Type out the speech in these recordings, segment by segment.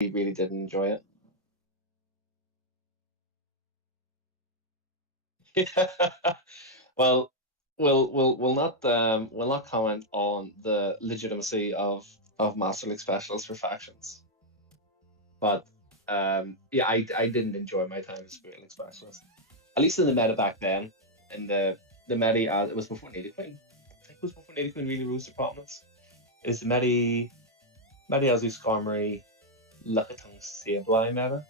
really didn't enjoy it. Well, we'll not comment on the legitimacy of Master League specials for factions, but yeah, I didn't enjoy my time as Spirit League specialist. At least in the meta back then, in the meta, it was before Native Queen. I think it was before Native Queen really rose to prominence. It was the meta Azus Skarmory, Lickitung Sableye meta.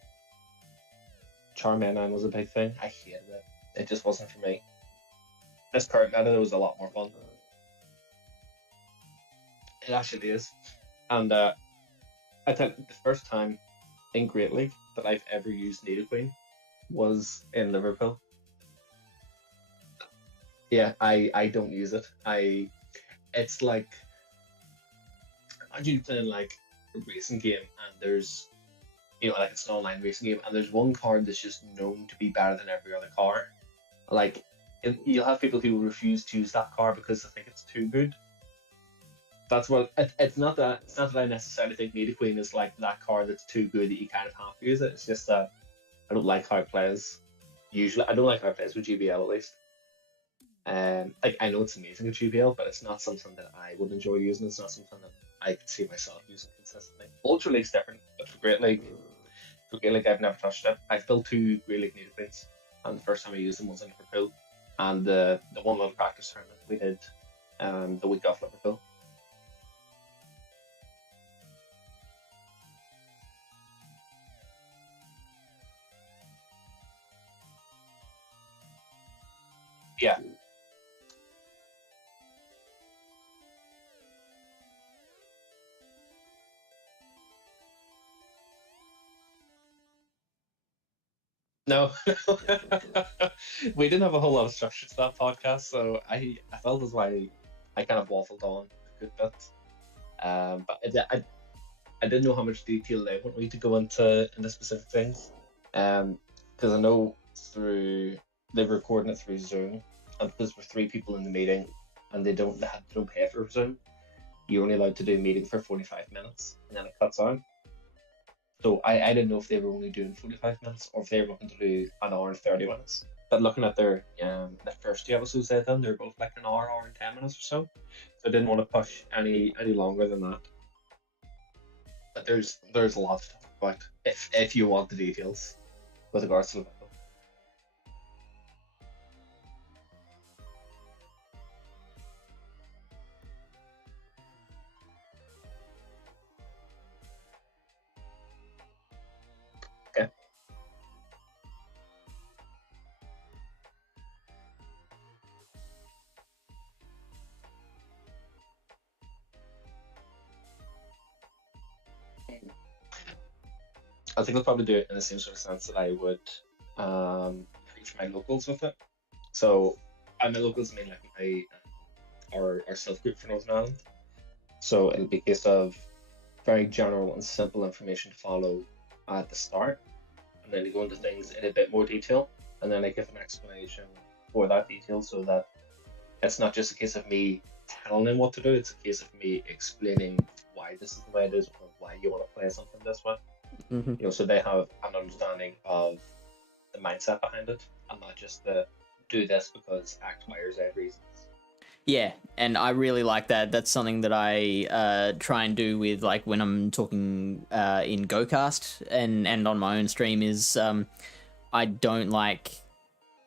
Charmander was a big thing. I hated it. It just wasn't for me. This current meta was a lot more fun. It actually is. And I think the first time in Great League that I've ever used Native Queen was in Liverpool. Yeah, I don't use it. It's like, imagine you playing like a racing game and there's, like it's an online racing game and there's one car that's just known to be better than every other car. Like, you'll have people who will refuse to use that car because they think it's too good. That's what it's not that I necessarily think Native Queen is like that car that's too good that you kind of have to use it. It's just that I don't like how it plays. Usually, I don't like how it plays with GBL at least. Like I know it's amazing with GBL, but it's not something that I would enjoy using. It's not something that I could see myself using consistently. Ultra League's different, but for Great League, I've never touched it. I've built 2 Great League Native Queens, and the first time I used them was in Liverpool, and the one little practice tournament we did the week off Liverpool. Yeah. No, we didn't have a whole lot of structure to that podcast, so I felt as why I kind of waffled on a good bit. But I didn't know how much detail they want me to go into specific things. Because I know they're recording it through Zoom, and because we're 3 people in the meeting, and they don't pay for Zoom, you're only allowed to do a meeting for 45 minutes, and then it cuts out. So I didn't know if they were only doing 45 minutes or if they were looking to do an hour and 30 minutes. But looking at the first 2 episodes they've done, they're both like an hour and 10 minutes or so. So I didn't want to push any longer than that. But there's a lot to talk about if you want the details with regards to the video. Okay. I think I'll probably do it in the same sort of sense that I would approach my locals with it. So my locals mean like our self group for Northern Ireland. So it'll be a case of very general and simple information to follow at the start, and then you go into things in a bit more detail, and then I give an explanation for that detail so that it's not just a case of me telling them what to do, it's a case of me explaining why this is the way it is or why you want to play something this way. So they have an understanding of the mindset behind it and not just the do this because X, Y, or Z reasons. Yeah, and I really like that. That's something that I try and do with like when I'm talking in GoCast and on my own stream is I don't like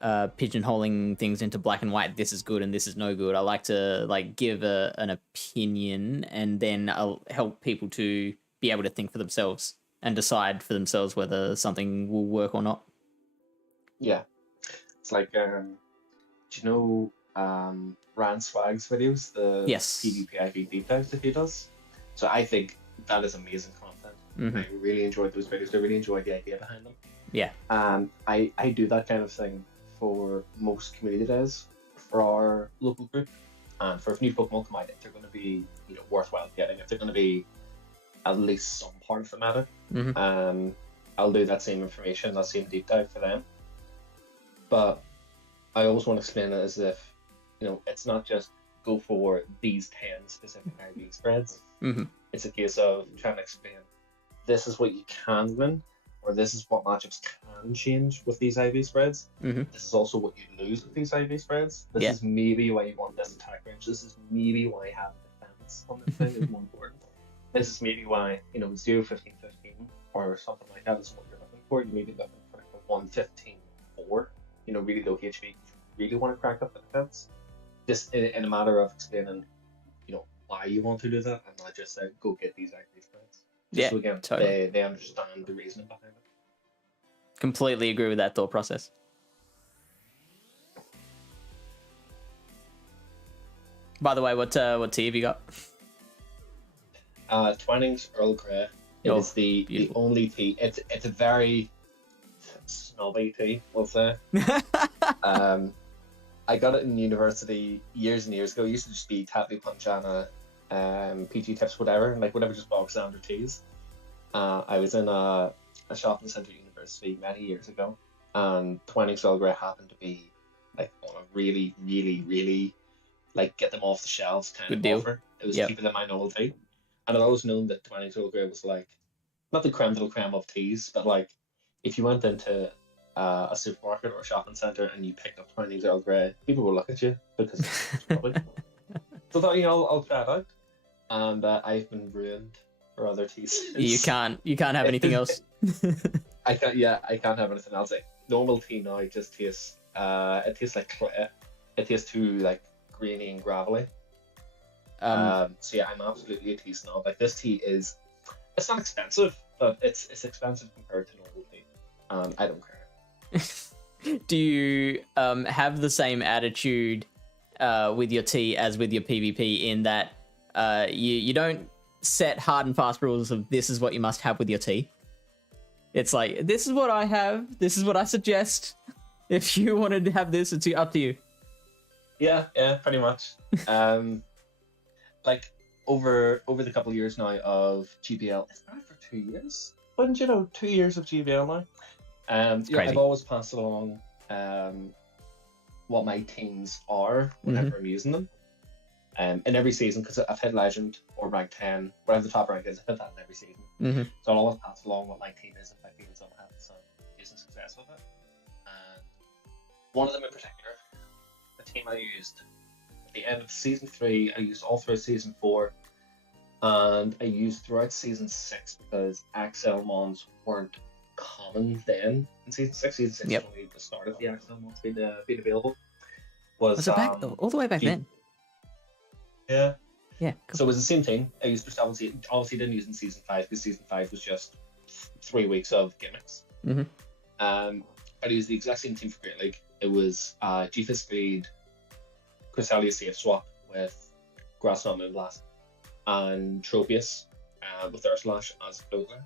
pigeonholing things into black and white. This is good and this is no good. I like to like give an opinion and then I'll help people to be able to think for themselves and decide for themselves whether something will work or not. Yeah, it's like do you know Rand Swag's videos, the Yes. PvP deep dives that he does? So I think that is amazing content. I really enjoyed those videos. I really enjoyed the idea behind them. Yeah. And I do that kind of thing for most community days for our local group. And for if new Pokemon come out, if they're going to be worthwhile getting, if they're going to be at least some part of the meta, I'll do that same information, that same deep dive for them. But I always want to explain it as if it's not just go for these 10 specific IV spreads. Mm-hmm. It's a case of trying to explain this is what you can win, or this is what matchups can change with these IV spreads. Mm-hmm. This is also what you lose with these IV spreads. This is maybe why you want this attack range. This is maybe why having defense on this thing is more important. This is maybe why, 0, 15, 15 or something like that is what you're looking for. You may be looking for like a 1, 15, 4, really low HP. You really want to crack up the defense. Just in a matter of explaining, why you want to do that, and not just say, go get these IV spreads. So again, totally. They understand the reasoning behind it. Completely agree with that thought process. By the way, what tea have you got? Twinings Earl Grey. It is the only tea. It's a very snobby tea, we'll say. I got it in university years and years ago. It used to just be Tattoo Punchana, PG Tips, whatever just bog standard teas. I was in a shopping centre at university many years ago, and Twinings Earl Grey happened to be like on a really, really, really like get them off the shelves kind of offer. It was cheaper than my normal tea. And I'd always known that Twinings Earl Grey was like not the creme de la creme of teas, but like if you went into a supermarket or a shopping centre and you picked up Twinings Earl Grey, people would look at you because it's probably. So I thought, I'll try it out, and I've been ruined for other teas. You can't have anything else. I can't have anything else. Like normal tea now just tastes it tastes like clay. It tastes too like grainy and gravelly. So yeah, I'm absolutely a tea snob. Like this tea it's not expensive, but it's expensive compared to normal tea. I don't care. Do you have the same attitude with your tea as with your PvP in that you don't set hard and fast rules of this is what you must have with your tea? It's like, this is what I have, this is what I suggest. If you wanted to have this, it's up to you. Yeah, pretty much. Like over the couple of years now of GBL, it's been for 2 years. Wouldn't 2 years of GBL now? I've always passed along what my teams are whenever I'm using them. In every season, because I've hit Legend or rank 10, whatever the top rank is, I've hit that in every season. So I'll always pass along what my team is if I feel as though I'm having some decent success with it. And one of them in particular, the team I used at the end of season 3, I used all through season 4, and I used throughout season 6 because Axel Mons weren't common then in season 6. Season 6 was only the start of the Axel Mons being available. Was it back all the way back then? Yeah. Yeah. Cool. So it was the same thing. I used to obviously didn't use in season 5 because season 5 was just 3 weeks of gimmicks. I used the exact same team for Great League. It was G-Fist Speed, Cresselia safe swap with Grassland Moonblast, and Tropius with Urslash as a closer.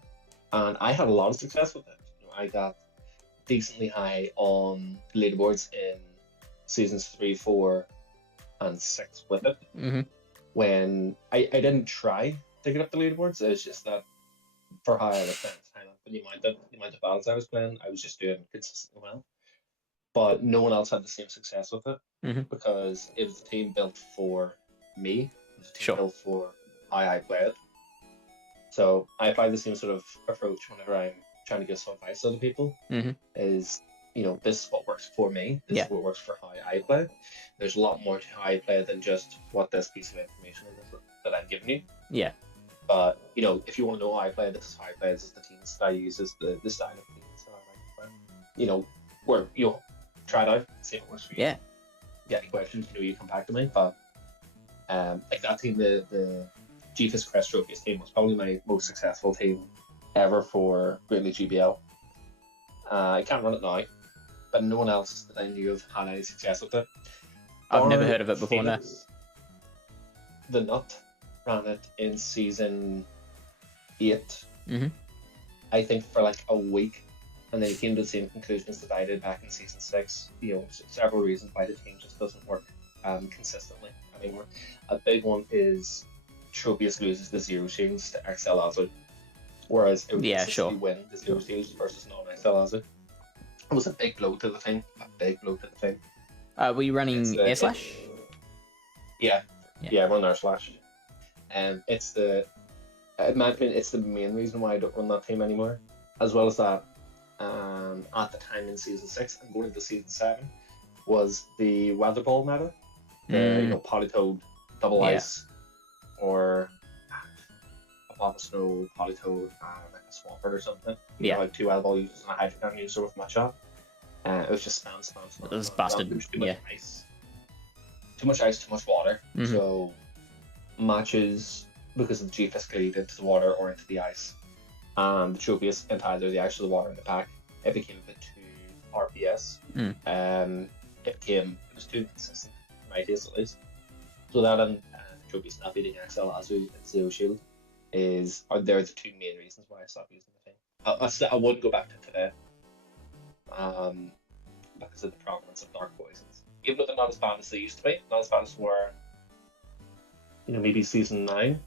And I had a lot of success with it. I got decently high on leaderboards in seasons 3, 4, and 6 with it. When I didn't try to get up the leaderboards, it's just that for how I was playing at the time, the amount of battles I was playing, I was just doing consistently well. But no one else had the same success with it because it was a team built for me. It was a team built for how I played. So I apply the same sort of approach whenever I'm trying to give some advice to other people. Is this is what works for me. This is what works for how I play. There's a lot more to how I play than just what this piece of information is that I'm giving you. Yeah. But if you want to know how I play, this is how I play. This is the team style I use. This is the style of team that I like to play. Where you'll try it out, see if it works for you. Yeah. Get any questions? You come back to me. But like that team, the G-Fist Crest Tropius team was probably my most successful team ever for Great League GBL. I can't run it now, but no one else that I knew of had any success with it. I've never heard of it before now. The Nut ran it in season 8, I think, for like a week, and then he came to the same conclusions that I did back in season 6. Several reasons why the team just doesn't work consistently anymore. A big one is Tropius loses the 0 shields to XL Azu, whereas it would consistently win the 0 shields versus non-XL Azu. It was a big blow to the team. Were you running Air Slash? Yeah, run Air Slash. It's the in my opinion, it's the main reason why I don't run that team anymore. As well as that, at the time in season 6 and going into season 7, was the weather ball meta. The Polytoad double Yeah. ice, or a block of snow, Polytoad, like a Swampert or something. Yeah. Like 2 weather ball users and a hydro user with my shot. It was just spam. It was busted. There was too much ice. Too much ice, too much water. So matches, because of the G-Fisk lead into the water or into the ice, and the Tropius into either the ice or the water in the pack, it became a bit too RPS. It was too consistent, in my taste at least. So that and Tropius not beating XL Azu and Zero Shield are the 2 main reasons why I stopped using the thing. I would go back to today, because of the prominence of Dark Poisons. Even though they're not as bad as they used to be, not as bad as were, maybe season 9.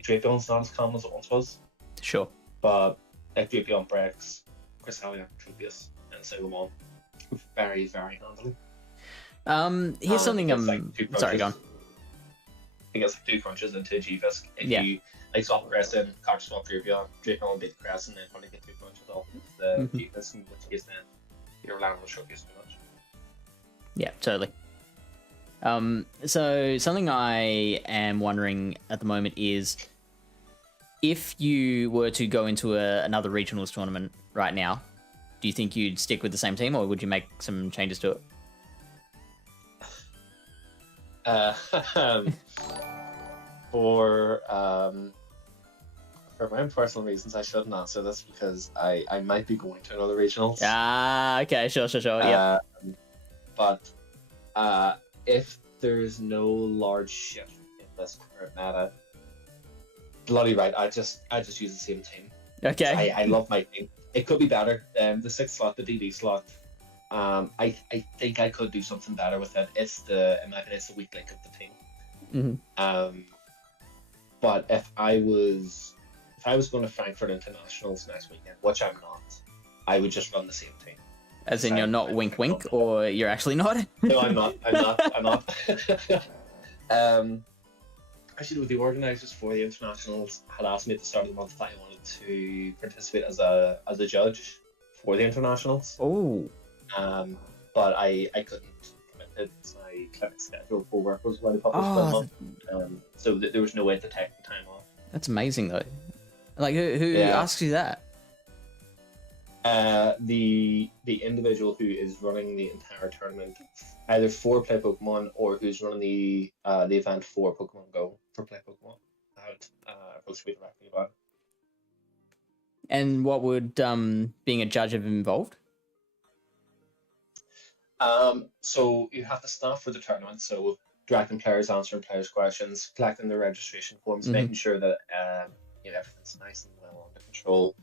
Drapion's not as common as it once was. Sure. But like Drapion breaks, Cresselia, Tropius, and single one very, very handily. Here's something sorry, go on. I think it's like 2 crunches into G-Fisk. If Yeah. you like swap Crest in, card swap Drapion will beat the Crest, and then probably get 2 crunches off the G-Fisk, in which case then you're relying on the Tropius too much. Yeah, totally. So something I am wondering at the moment is, if you were to go into another regionals tournament right now, do you think you'd stick with the same team, or would you make some changes to it? For my own personal reasons, I shouldn't answer this because I might be going to another regionals. Okay, sure, yeah. But if there's no large shift in this current meta, bloody right, I just use the same team. Okay. I love my team. It could be better. The 6th slot, the DD slot. I think I could do something better with it. In my opinion, it's the weak link of the team. But if I was going to Frankfurt Internationals next weekend, which I'm not, I would just run the same team. As in, you're not wink, or you're actually not? No, I'm not. Actually, with the organisers for the internationals had asked me at the start of the month if I wanted to participate as a judge for the internationals. Oh. But I couldn't commit to my clinic schedule for work was why they published that month. So there was no way to take the time off. That's amazing though. Like who asks you that? The individual who is running the entire tournament, either for Play Pokemon or who's running the event for Pokemon Go for Play Pokemon. I would approach me directly about it. And what would being a judge have involved? So you have to staff for the tournament, so directing players, answering players' questions, collecting their registration forms, making sure that everything's nice and well under control.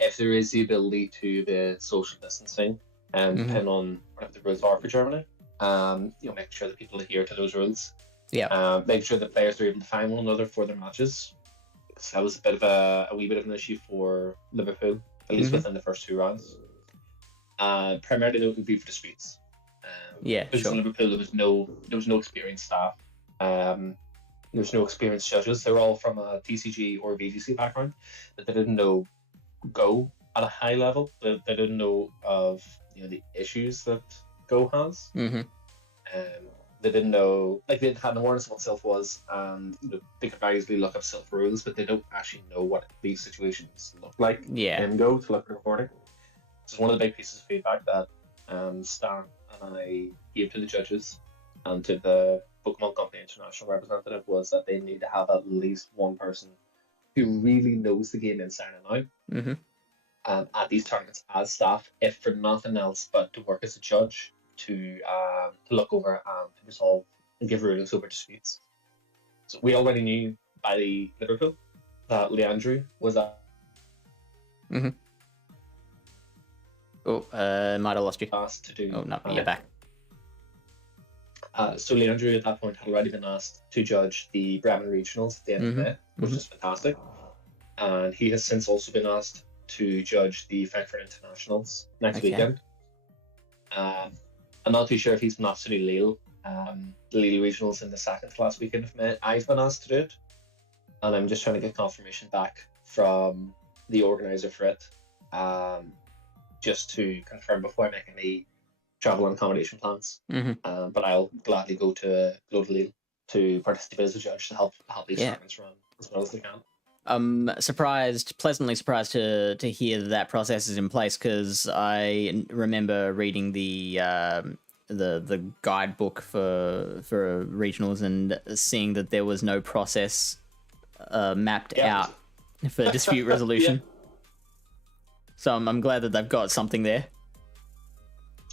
If there is the ability to the social distancing, depending on whatever the rules are for Germany, make sure that people adhere to those rules. Yeah. Make sure that players are able to find one another for their matches. Because that was a wee bit of an issue for Liverpool, at least within the first 2 rounds. Primarily, it would be for disputes. Because in Liverpool, there was no experienced staff. There was no experienced judges. They were all from a TCG or a VGC background, but they didn't know Go at a high level. They didn't know of the issues that Go has. They didn't know, they had an awareness of what Silph was, and they could very easily look up Silph rules, but they don't actually know what these situations look like in Go to look at recording. It's one of the big pieces of feedback that Stan and I gave to the judges and to the Pokemon Company International representative was that they need to have at least one person who really knows the game inside and out at these tournaments as staff, if for nothing else but to work as a judge, to look over and to resolve and give rulings over disputes. So we already knew by the Liverpool that Leandro was at. Oh, might have lost you. Asked to do. Oh no, you're back. So Leandro at that point had already been asked to judge the Bremen regionals at the end of May, which is fantastic. And he has since also been asked to judge the Frankfurt Internationals next weekend. I'm not too sure if he's been asked to do Lille. The Lille regionals in the second to last weekend of May. I've been asked to do it. and I'm just trying to get confirmation back from the organizer for it, just to confirm before I make any travel and accommodation plans. But I'll gladly go to Lille to participate as a judge to help these tournaments run as well as they can. I'm pleasantly surprised to hear that process is in place, because I remember reading the guidebook for regionals and seeing that there was no process mapped out for dispute resolution. So I'm glad that they've got something there.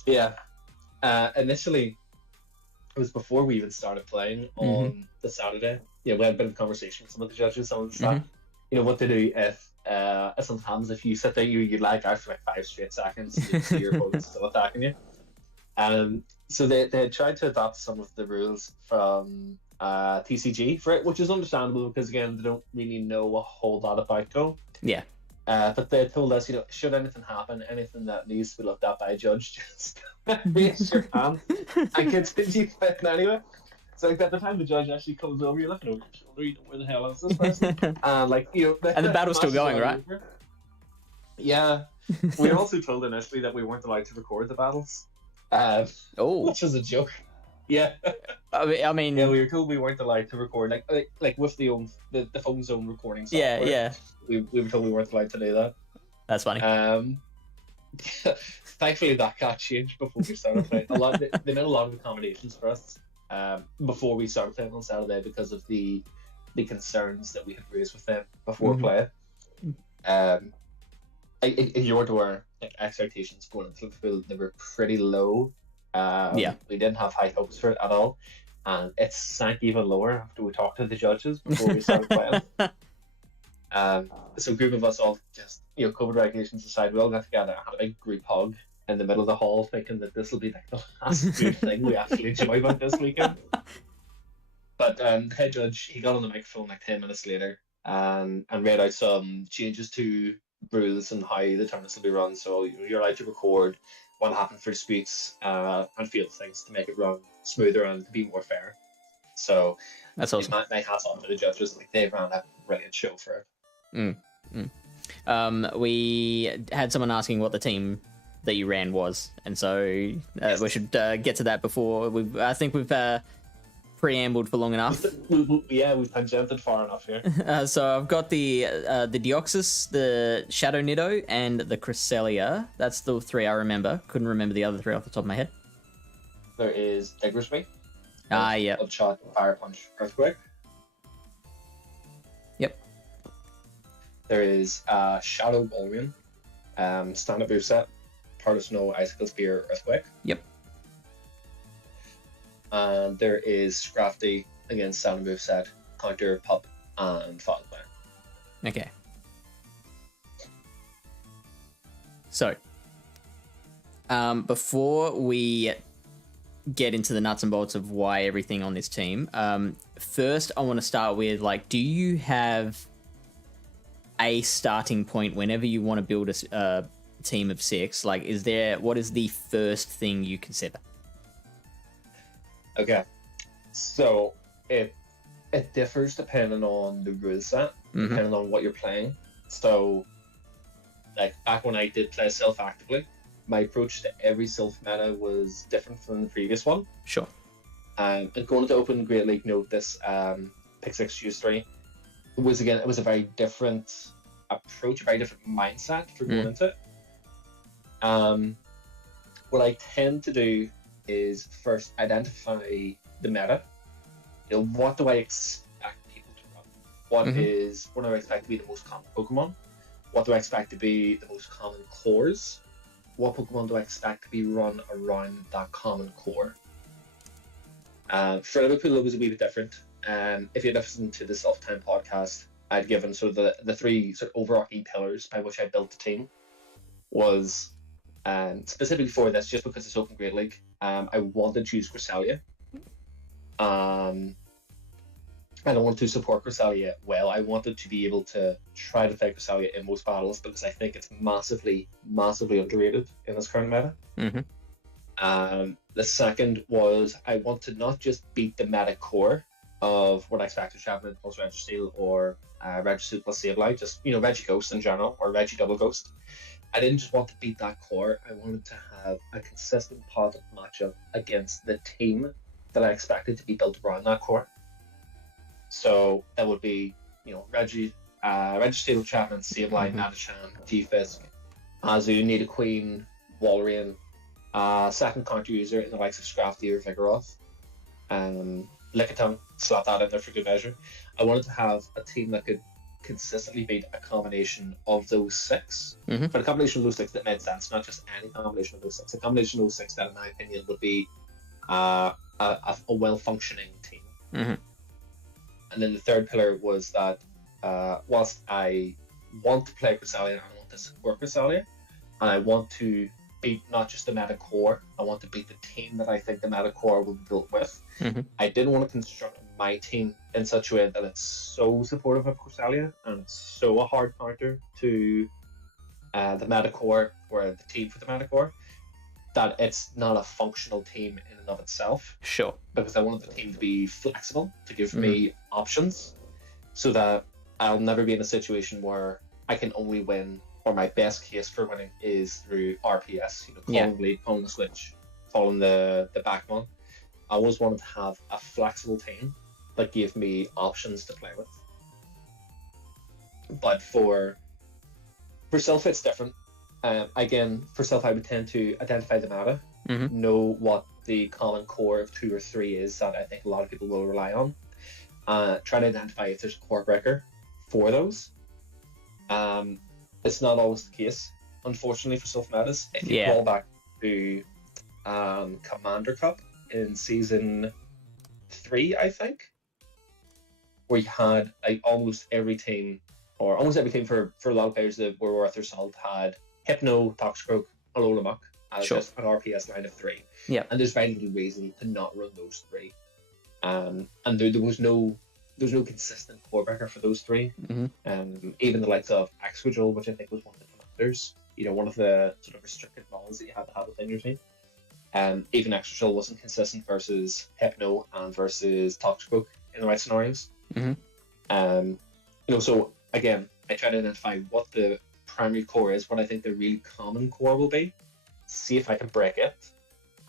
Yeah. Initially, it was before we even started playing on the Saturday. Yeah, we had a bit of conversation with some of the judges, some of the staff. You know what to do if something happens, if you sit there, you lag out for like 5 straight seconds, you see your opponent's still attacking you. So they had tried to adopt some of the rules from TCG for it, which is understandable because again they don't really know a whole lot about Go. Yeah. But they told us, you know, should anything happen, anything that needs to be looked at by a judge, just raise your hand and continue playing anyway. So like at the time the judge actually comes over, you're looking over your shoulder, you know, where the hell is this person? And like, you know, and the battle's still going, right? Over. Yeah. We were also told initially that we weren't allowed to record the battles. Which was a joke. Yeah. I mean, yeah, we were told we weren't allowed to record like with the phone's own recording software. Yeah. We were told we weren't allowed to do that. That's funny. Thankfully that got changed before we started playing. They made a lot of accommodations for us before we started playing on Saturday because of the concerns that we had raised with them before playing. Your door, like expectations going into the field, they were pretty low. We didn't have high hopes for it at all, and it sank even lower after we talked to the judges before we started playing. So a group of us all just, you know, COVID regulations aside, we all got together and had a big group hug in the middle of the hall, thinking that this will be like the last good thing we actually enjoy about this weekend. But the head judge, he got on the microphone like 10 minutes later and read out some changes to rules and how the tournaments will be run. So you're allowed to record what happened for disputes and field things to make it run smoother and be more fair. So that's awesome. My hats off to the judges. Like, they ran a brilliant show for it. We had someone asking what the team that you ran was, and so we should get to that before I think we've preambled for long enough. Yeah, we've tangented far enough here. So I've got the Deoxys, the Shadow Nido, and the Cresselia. That's the 3 I remember. Couldn't remember the other 3 off the top of my head. There is Diggersby. Yeah. Bloodshot, Fire Punch, Earthquake. Yep. There is Shadow Walrus, Stand-Up Moveset, Part of Snow, Icicle Spear, Earthquake. Yep. And there is Scrafty, again, Stand-Up Moveset, Counter, Pup, and Fall Player. Okay. So, before we get into the nuts and bolts of why everything on this team, first I want to start with, like, do you have a starting point whenever you want to build a team of 6? Like, what is the first thing you consider? Okay, so it differs depending on the rule set, depending on what you're playing. So, like, back when I did play Silph actively, my approach to every Silph meta was different from the previous one. Sure. And going to Open Great League Note, this Pick 6 Choose 3, it was a very different approach, a very different mindset for going into it. What I tend to do is first identify the meta. You know, what do I expect people to run? What do I expect to be the most common Pokemon? What do I expect to be the most common cores? What Pokemon do I expect to be run around that common core? For Liverpool, it was a wee bit different. If you listen to the Silph Time podcast, I'd given sort of the 3 sort of overarching pillars by which I built the team. Was specifically for this, just because it's Open Great League, I wanted to choose Cresselia. I don't want to support Cresselia well. I wanted to be able to try to fight Cresselia in most battles because I think it's massively, massively underrated in this current meta. The second was I want to not just beat the meta core of what I expected Champion plus Registeel or Registeel plus Sableye, just Regi Ghost in general or Regi Double Ghost. I didn't just want to beat that core. I wanted to have a consistent positive matchup against the team that I expected to be built around that core. So that would be, Registeel, Chapman, Sableye, Natachan, T-Fisk, Azu, Nidoqueen, Walrein, second counter user in the likes of Scrafty or Vigoroth, Lickitung, slap that in there for good measure. I wanted to have a team that could consistently beat a combination of those six, but a combination of those six that made sense, not just any combination of those six. A combination of those six that, in my opinion, would be a well-functioning team. And then the third pillar was that whilst I want to play Cresselia and I want to support Cresselia, and I want to beat not just the meta core, I want to beat the team that I think the meta core will be built with. I didn't want to construct my team in such a way that it's so supportive of Cresselia and it's so a hard counter to the meta core or the team for the meta core that it's not a functional team in and of itself. Sure. Because I wanted the team to be flexible, to give me options, so that I'll never be in a situation where I can only win, or my best case for winning is through RPS, calling lead, calling the switch, calling the back one. I always wanted to have a flexible team that gave me options to play with. But for Silph, it's different. Again, for Silph, I would tend to identify the meta, know what the common core of 2 or 3 is that I think a lot of people will rely on. Try to identify if there's a core breaker for those. It's not always the case, unfortunately, for Silph metas. If you call back to Commander Cup in Season 3, I think, where you had almost every team for a lot of players that were worth their salt had Hypno, Toxicroak, Alola Muck as just an RPS line of 3. And there's very little reason to not run those 3. And there was no consistent core breaker for those 3. Even the likes of Excadrill, which I think was one of the commanders, one of the sort of restricted models that you had to have within your team. Even Excadrill wasn't consistent versus Hypno and versus Toxicroak in the right scenarios. So again, I try to identify what the primary core is, what I think the really common core will be, see if I can break it,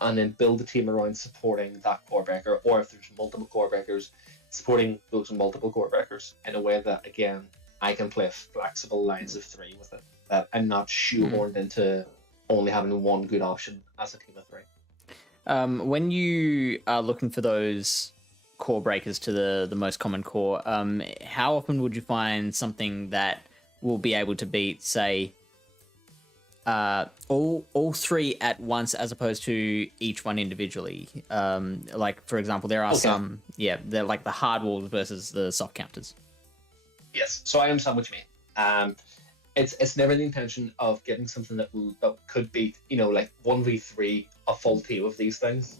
and then build a team around supporting that core breaker, or if there's multiple core breakers, supporting those multiple core breakers in a way that, again, I can play flexible lines of 3 with it, that I'm not shoehorned into only having one good option as a team of 3. When you are looking for those core breakers to the most common core, how often would you find something that will be able to beat, say, all 3 at once as opposed to each one individually? Like, for example, there are some, they're like the hard walls versus the soft counters. Yes, so I understand what you mean. It's never the intention of getting something that could beat, like 1v3 a full team of these things.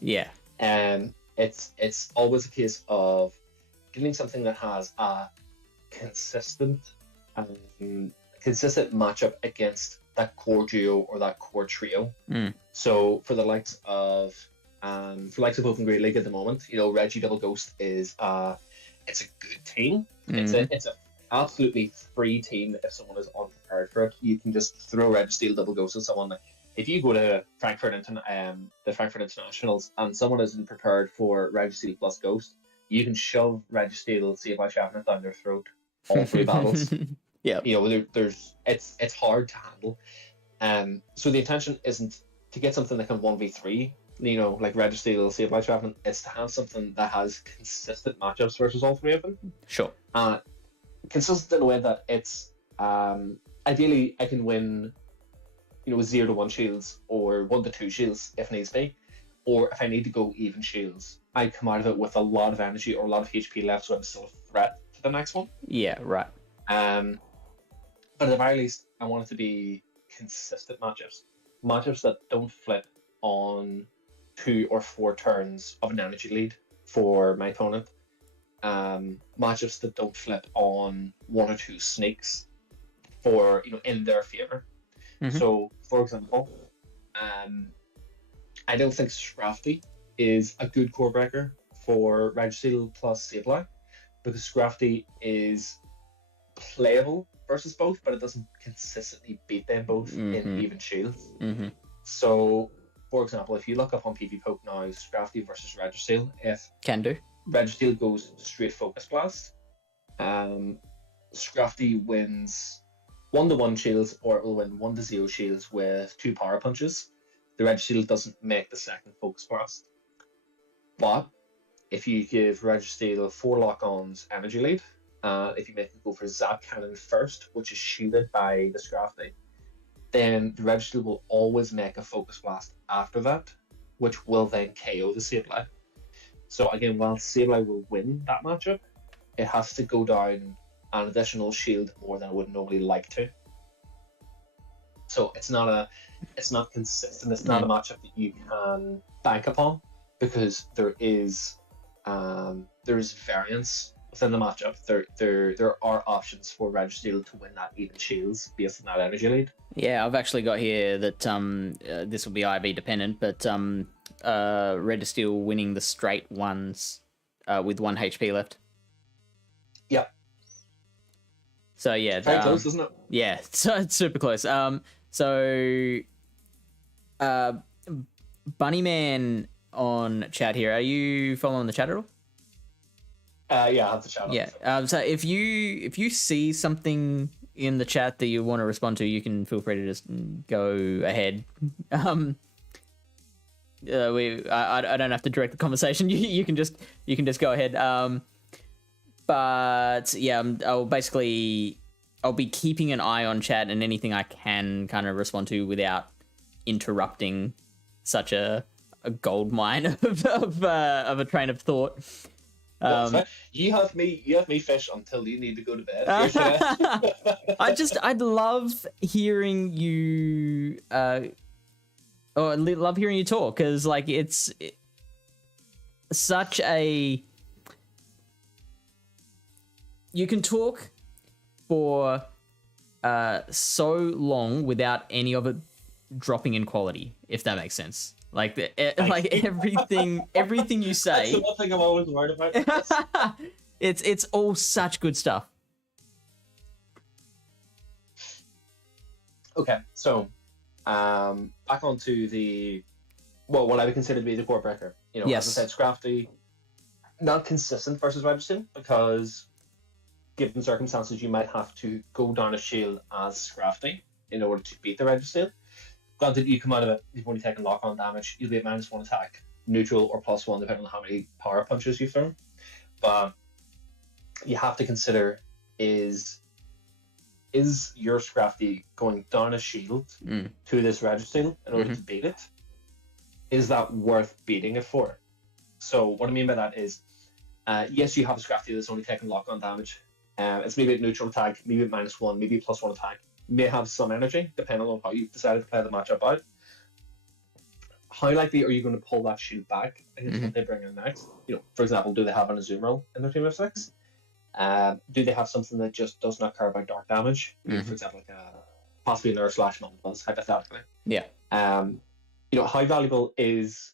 It's always a case of getting something that has a consistent matchup against that core duo or that core trio. So for the likes of Open Great League at the moment, Regi Double Ghost is it's a good team. It's a absolutely free team if someone is unprepared for it. You can just throw Registeel Double Ghost at someone. If you go to the Frankfurt Internationals and someone isn't prepared for Registeel plus Ghost, you can shove Registeel, Sableye, Shavnet down their throat all 3 battles. It's hard to handle. So the intention isn't to get something that can 1v3, like Registeel, Sableye, Shavnet. It's to have something that has consistent matchups versus all 3 of them. Sure. Consistent in a way that it's ideally I can win 0 to 1 shields or 1 to 2 shields if needs be, or if I need to go even shields, I come out of it with a lot of energy or a lot of HP left, so I'm still a threat to the next one. Right. But at the very least, I want it to be consistent matchups that don't flip on 2 or 4 turns of an energy lead for my opponent. Matchups that don't flip on 1 or 2 sneaks for in their favor. So, for example, I don't think Scrafty is a good core breaker for Registeel plus Sableye, because Scrafty is playable versus both, but it doesn't consistently beat them both in even shields. So, for example, if you look up on PvPoke now, Scrafty versus Registeel, if Can do. Registeel goes straight Focus Blast, Scrafty wins 1-1 shields, or it will win 1-0 shields with 2 power punches. The Registeel doesn't make the second Focus Blast. But if you give Registeel 4 lock-ons energy lead, if you make it go for Zap Cannon first, which is shielded by the Scrafty, then the Registeel will always make a Focus Blast after that, which will then KO the Sableye. So again, while Sableye will win that matchup, it has to go down an additional shield more than it would normally like to. So it's not consistent. It's not a matchup that you can bank upon, because there is variance within the matchup. There are options for Registeel to win that even shields based on that energy lead. Yeah, I've actually got here that this will be IV dependent, but Registeel winning the straight ones with 1 HP left. Yep. So yeah, very close, isn't it? Yeah, so it's super close. Bunnyman on chat here. Are you following the chat at all? Yeah, I have the chat. Yeah. So if you see something in the chat that you want to respond to, you can feel free to just go ahead. I don't have to direct the conversation. You can just go ahead. But yeah, I'll be keeping an eye on chat, and anything I can kind of respond to without interrupting such a gold mine of a train of thought. You have me fish until you need to go to bed. I'd love hearing you. I love hearing you talk, because like it's such a. You can talk for so long without any of it dropping in quality, if that makes sense. Like everything you say. That's the one thing I'm always worried about. It's all such good stuff. Okay, so back onto what I would consider to be the core breaker. Yes. As I said, Scrafty, not consistent versus Registeel, because given circumstances, you might have to go down a shield as Scrafty in order to beat the Registeel. Granted, you come out of it, you've only taken lock-on damage, you'll be at -1 attack, neutral or +1, depending on how many power punches you've thrown. But you have to consider, is your Scrafty going down a shield to this Registeel in order to beat it? Is that worth beating it for? So what I mean by that is, yes, you have a Scrafty that's only taking lock-on damage. It's maybe at neutral attack, maybe at -1, maybe +1 attack. May have some energy, depending on how you've decided to play the matchup out. How likely are you going to pull that shield back against what they bring in next? For example, do they have an Azumarill in their team of 6? Do they have something that just does not care about dark damage? For example, like possibly an Mamaclimbs, hypothetically. Yeah. How valuable is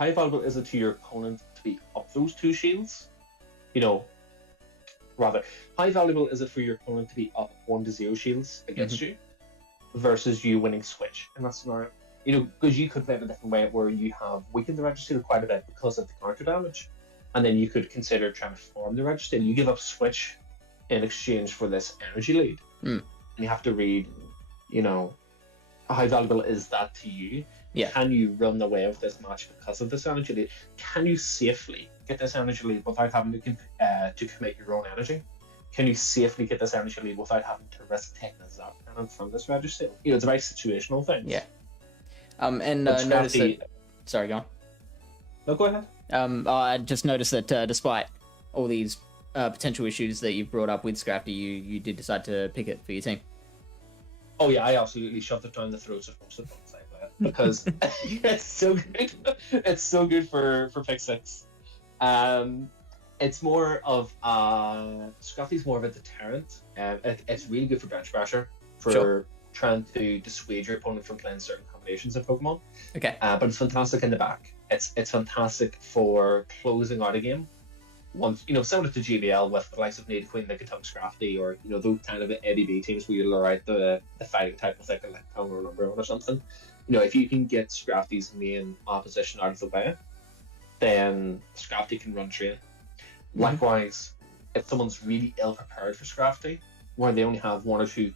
it to your opponent to be up those 2 shields? Rather, how valuable is it for your opponent to be up 1-0 shields against you versus you winning switch in that scenario? Because you could play it a different way, where you have weakened the Registeel quite a bit because of the counter damage, and then you could consider trying to farm the Registeel. You give up switch in exchange for this energy lead, and you have to read, how valuable is that to you? Yeah. Can you run away with this match because of this energy lead? Can you safely get this energy lead without having to commit your own energy? Can you safely get this energy lead without having to risk taking a Zap Cannon from this Registeel? It's a very situational thing. Yeah. Notice that. Sorry, go on. No, go ahead. I just noticed that despite all these potential issues that you've brought up with Scrafty, you did decide to pick it for your team. Oh yeah, I absolutely shoved it down the throats of most of the ones I play it, because it's so good. It's so good for pick 6. It's more of Scrafty's more of a deterrent. It's really good for bench pressure, for trying to dissuade your opponent from playing certain combinations of Pokemon. Okay. But it's fantastic in the back. It's fantastic for closing out a game. Once similar to GBL with the likes of Nate Queen, like a Tongue Scrafty, or those kind of Eddie B teams where you lure out the fighting type of like a Tongue or number one or something. If you can get Scrafty's main opposition out of the way, then Scrafty can run train. Likewise, if someone's really ill prepared for Scrafty, where they only have one or two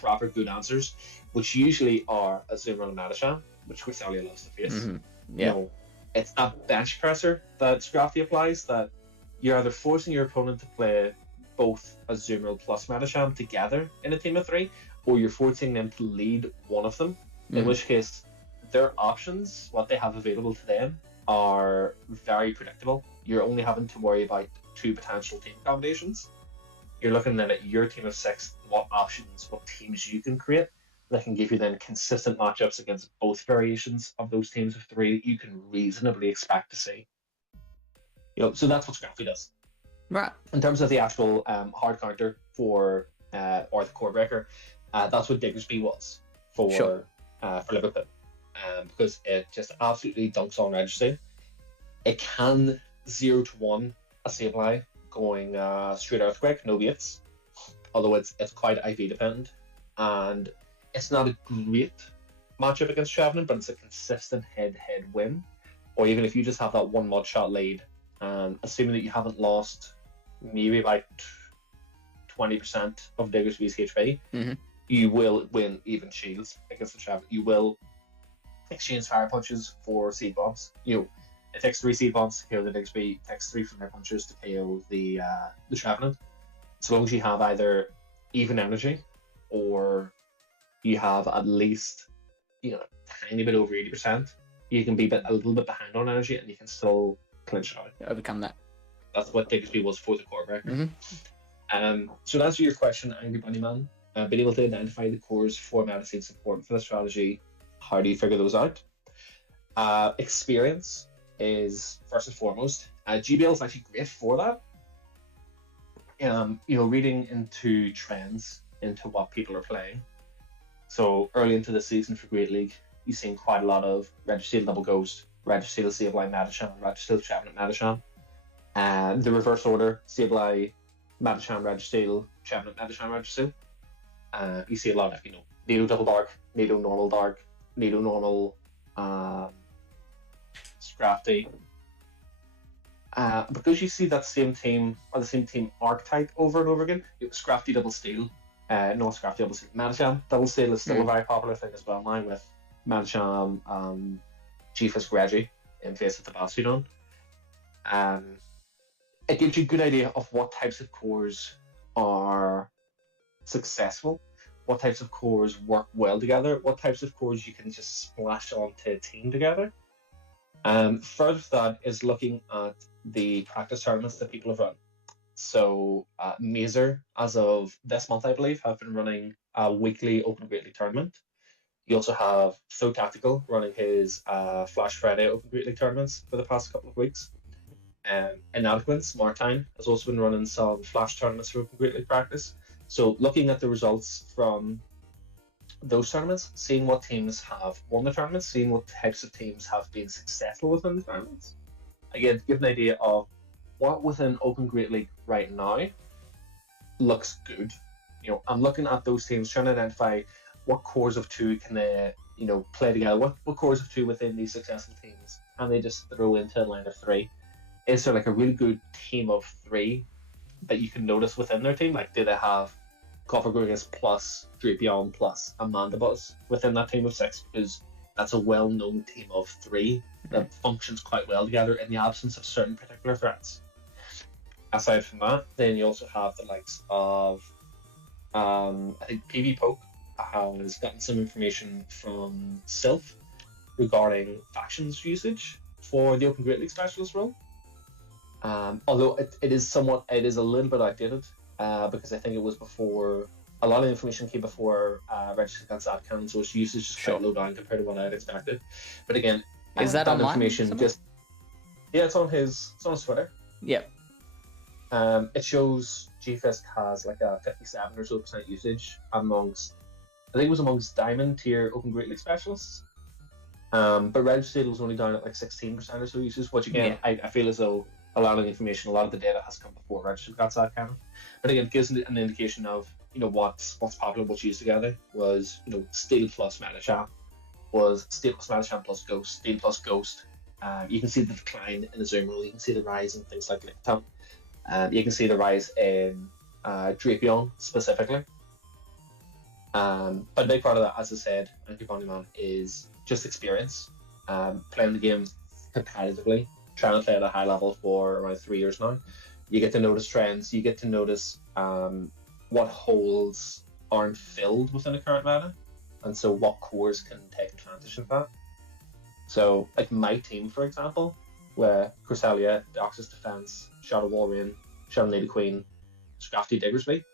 proper good answers, which usually are a Zoomer and Madasham, which Corsalia loves to face. It's that bench presser that Scrafty applies, that you're either forcing your opponent to play both a Zoomer plus Madasham together in a team of 3, or you're forcing them to lead one of them, in which case their options, what they have available to them, are very predictable. You're only having to worry about 2 potential team combinations. You're looking then at your team of 6, what options, what teams you can create that can give you then consistent matchups against both variations of those teams of 3 that you can reasonably expect to see. So that's what Scrafty does. Right. In terms of the actual hard counter for or the core breaker, that's what Diggersby was for Liverpool, because it just absolutely dunks on registry. It can 0-1 a Sableye going straight Earthquake, no baits, although it's quite IV dependent, and it's not a great matchup against Traveling, but it's a consistent head-to-head win. Or even if you just have that one mod shot lead, assuming that you haven't lost maybe about 20% of Diggersby's HP, you will win even shields against the Traveling. You will exchange fire punches for seed bombs. It takes 3 seed bombs to KO the Diggersby, it takes 3 fire punches to KO the Traveling. So long as you have either even energy, or you have at least a tiny bit over 80%, you can be a little bit behind on energy and you can still clinch it out. Overcome that. That's what Diggersby was for the core breaker. So to answer your question, Angry Bunny Man, being able to identify the cores for meta seeds important for the strategy, how do you figure those out? Experience is first and foremost. GBL is actually great for that. Reading into trends, into what people are playing. So early into the season for Great League, you've seen quite a lot of Registeel Double Ghost, Registeel Sableye Madasham, Registeel Traveling Madasham, and the reverse order, Sableye Madasham Registeel, Traveling Madasham Registeel. You see a lot of Nido Double Dark, Nido Normal Dark, Nido Normal Scrafty. Because you see that same team or the same team archetype over and over again, Scrafty Double Steel, no Scrafty Double Steel, Madasham Double Steel is still a very popular thing as well now, with Madasham, G-Fisk Reggie in face of the Bastidon. It gives you a good idea of what types of cores are successful, what types of cores work well together, what types of cores you can just splash onto a team together. Further to that is looking at the practice tournaments that people have run. So Mazer, as of this month I believe, have been running a weekly Open Great League tournament. You also have So Tactical running his Flash Friday Open Great League tournaments for the past couple of weeks. Inadequance, Martine, has also been running some Flash tournaments for Open Great League practice. So looking at the results from those tournaments, seeing what teams have won the tournaments, seeing what types of teams have been successful within the tournaments. Again, to give an idea of what within Open Great League right now looks good. I'm looking at those teams, trying to identify what cores of 2 can they, play together. What cores of 2 within these successful teams can they just throw into a line of 3? Is there like a really good team of 3 that you can notice within their team? Like, do they have Coffergurgus plus Drapion plus Amandabuzz within that team of 6? Because that's a well-known team of 3 that functions quite well together in the absence of certain particular threats. Aside from that, then you also have the likes of I think PV Poke has gotten some information from Silph regarding factions usage for the Open Great League Specialist role. Although it is a little bit outdated, because I think it was before, a lot of the information came before registered against Adcan, so its usage is quite low down compared to what I had expected. But again, is that online information somewhere? It's on his Twitter. Yeah. It shows G-Fisk has like a 57% or so usage amongst, I think it was amongst Diamond tier Open Great League specialists. But Registered was only down at like 16% or so usage, which again, I feel as though a lot of the information, a lot of the data has come before Registered got that kind of. But again, it gives an indication of what's popular, what's used together. Was Steel plus Metachamp, was Steel plus Metachamp plus Ghost, Steel plus Ghost. You can see the decline in the Zoom rule. You can see the rise in things like Lickitung. You can see the rise in Drapion specifically. But a big part of that, as I said, Anti-Bountyman is just experience. Playing the game competitively, trying to play at a high level for around 3 years now. You get to notice trends, you get to notice what holes aren't filled within a current meta, and so what cores can take advantage of that. So, like my team, for example, where Cresselia, Deoxys Defense, Shadow Walrein, Shadow Nidoqueen, Scrafty Diggersby,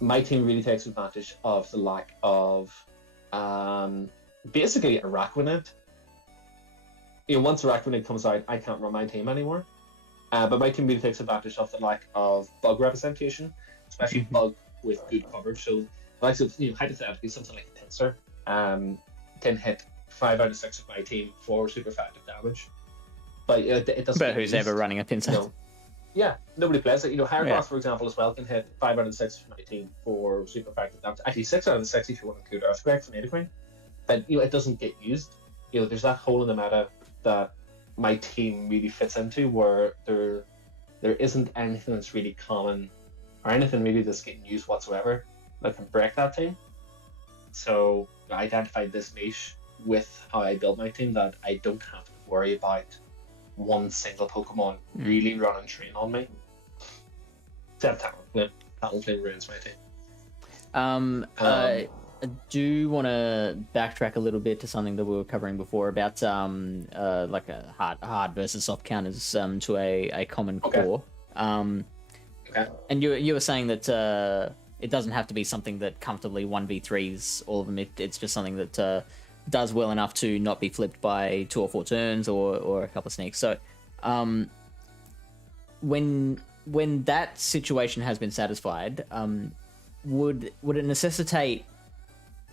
my team really takes advantage of the lack of basically Araquanid. Once Araquanid comes out, I can't run my team anymore. But my team really takes advantage of the lack of bug representation, especially bug with good coverage. So, like, hypothetically, something like a Pinsir can hit 5 out of 6 of my team for super effective damage. But it doesn't. But who's ever running a Pinsir? Yeah, nobody plays it. Heracross, for example, as well, can hit 5 out of 6 of my team for super effective damage. Actually, 6 out of 6 if you want to include Earthquake from Nidoqueen. But it doesn't get used. There's that hole in the meta that my team really fits into, where there isn't anything that's really common or anything really that's getting used whatsoever that can break that team. So I identified this niche with how I build my team, that I don't have to worry about one single Pokemon really running train on me. Except Talonflame. Talonflame ruins my team. I do want to backtrack a little bit to something that we were covering before about like a hard versus soft counters to a common core. Okay. And you were saying that it doesn't have to be something that comfortably 1v3s all of them. It's just something that does well enough to not be flipped by 2 or 4 turns or a couple of sneaks. So when that situation has been satisfied, would it necessitate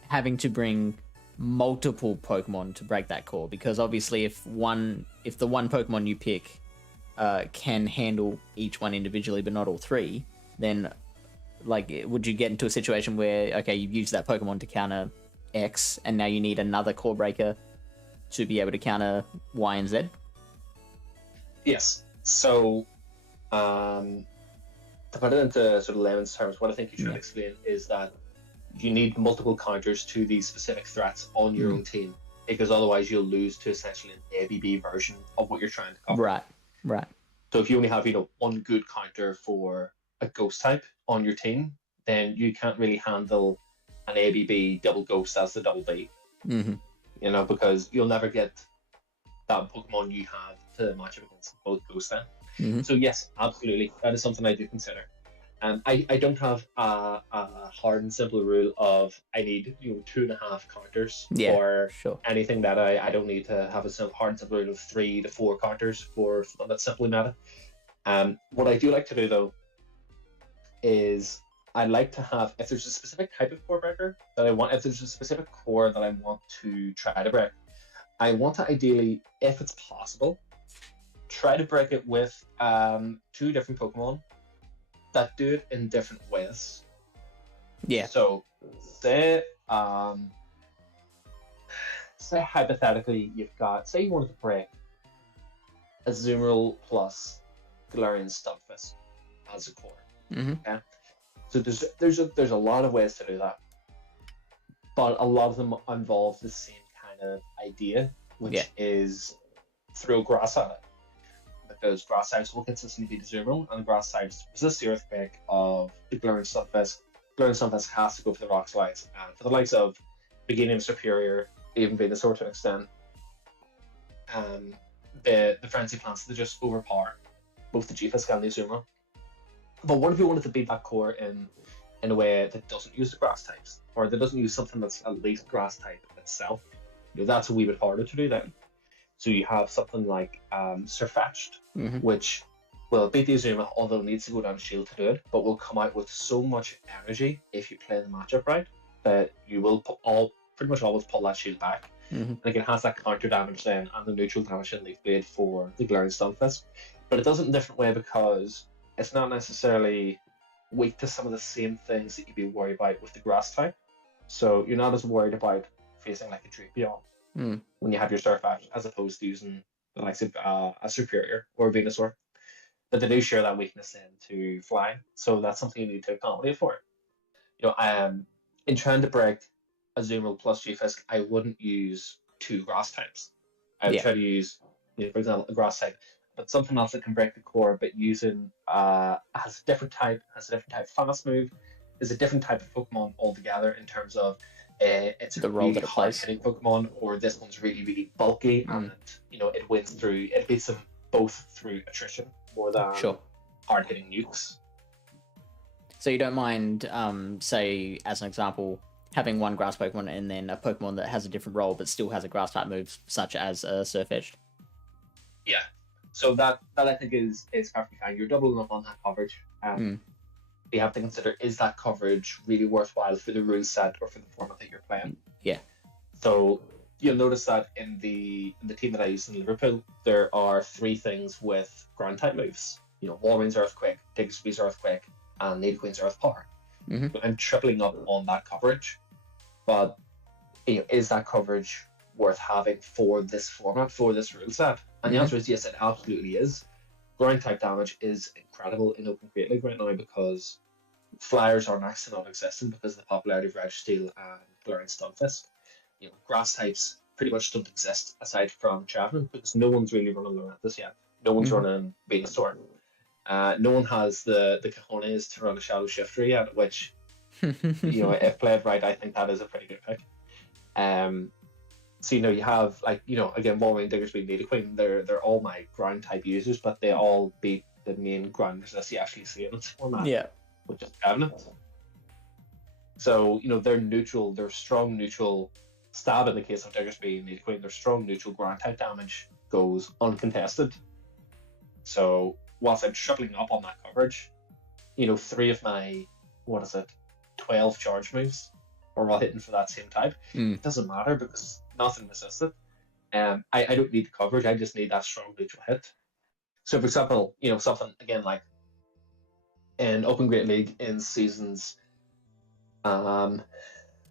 having to bring multiple Pokemon to break that core? Because obviously if the one Pokemon you pick can handle each one individually but not all 3, then would you get into a situation where you've used that Pokemon to counter X and now you need another core breaker to be able to counter Y and Z? Yes. So to put it into sort of layman's terms, what I think you should explain is that you need multiple counters to these specific threats on your own team, because otherwise you'll lose to essentially an ABB version of what you're trying to cover. Right. So if you only have one good counter for a ghost type on your team, then you can't really handle an ABB double ghost as the double B. Because you'll never get that Pokemon you have to match up against both ghosts then. So yes, absolutely, that is something I do consider. I don't have a hard and simple rule of I need 2.5 counters or anything that I don't need to have a hard and simple rule of 3 to 4 counters for something that's simply meta. What I do like to do though is I like to have, if there's a specific type of core breaker that I want, if there's a specific core that I want to try to break, I want to ideally, if it's possible, try to break it with 2 different Pokemon that do it in different ways. Yeah. So say hypothetically you wanted to break a Azumarill plus Galarian Stunfisk as a core. Okay? So there's a lot of ways to do that, but a lot of them involve the same kind of idea, which is throw grass at it. Because grass types will consistently beat Azumarill, and grass types resist the Earthquake of the Galarian Stunfisk. Galarian Stunfisk has to go for the Rock Slides, and for the likes of Beginning Superior, even Venusaur to an extent, the Frenzy Plants, they just overpower both the G-Fisk and the Azumarill. But what if you wanted to beat that core in a way that doesn't use the grass types, or that doesn't use something that's at least grass type itself? That's a wee bit harder to do then. So you have something like Surfetched, which will beat the Azumarill, although it needs to go down shield to do it, but will come out with so much energy if you play the matchup right, that you will pretty much always pull that shield back. Mhm. Like it has that counter damage then and the neutral damage in Leaf Blade for the Glaring Stunfisk. But it does it in a different way because it's not necessarily weak to some of the same things that you'd be worried about with the grass type. So you're not as worried about facing like a Drapion when you have your Surf Ash, as opposed to using the likes of a Superior or a Venusaur. But they do share that weakness then to fly, so that's something you need to accommodate for. In trying to break Azumarill plus G-Fisk, I wouldn't use two grass types. I would try to use, for example, a grass type, but something else that can break the core, but using has a different type fast move, is a different type of Pokemon altogether in terms of it's The a role really that it plays. hard-hitting Pokemon, or this one's really, really bulky, and it wins through, it beats them both through attrition more than hard-hitting nukes. So you don't mind, say, as an example, having one grass Pokemon and then a Pokemon that has a different role but still has a grass type move, such as Surf Edged? Yeah. So that I think is perfectly fine. You're doubling on that coverage. You have to consider, is that coverage really worthwhile for the rule set or for the format that you're playing? Yeah. So you'll notice that in the team that I use in Liverpool, there are 3 things with ground type moves. Walrein's Earthquake, Diggersby's Earthquake, and Nidoqueen's Earth Power. I'm tripling up on that coverage, but is that coverage worth having for this format, for this rule set? And the answer is yes, it absolutely is. Ground type damage is incredible in Open Great League right now because flyers are next to non-existent because of the popularity of Registeel and Glaring Stunfisk. Grass types pretty much don't exist aside from Trevenant because no one's really running Lurantis yet. No one's running Venusaur. No one has the cojones to run a Shadow Shifter yet, which, if played right, I think that is a pretty good pick. So you have again, Walrein, Diggersby, Nidoqueen, they're all my ground type users, but they all beat the main ground resist you actually see in its format. Yeah. Which is Trevenant. So, they're neutral, they're strong neutral stab in the case of Diggersby and Nidoqueen, their strong neutral ground type damage goes uncontested. So whilst I'm tripling up on that coverage, 3 of my 12 charge moves are all hitting for that same type. It doesn't matter because nothing resists it. I don't need the coverage, I just need that strong neutral hit. So for example, something again like in Open Great League in seasons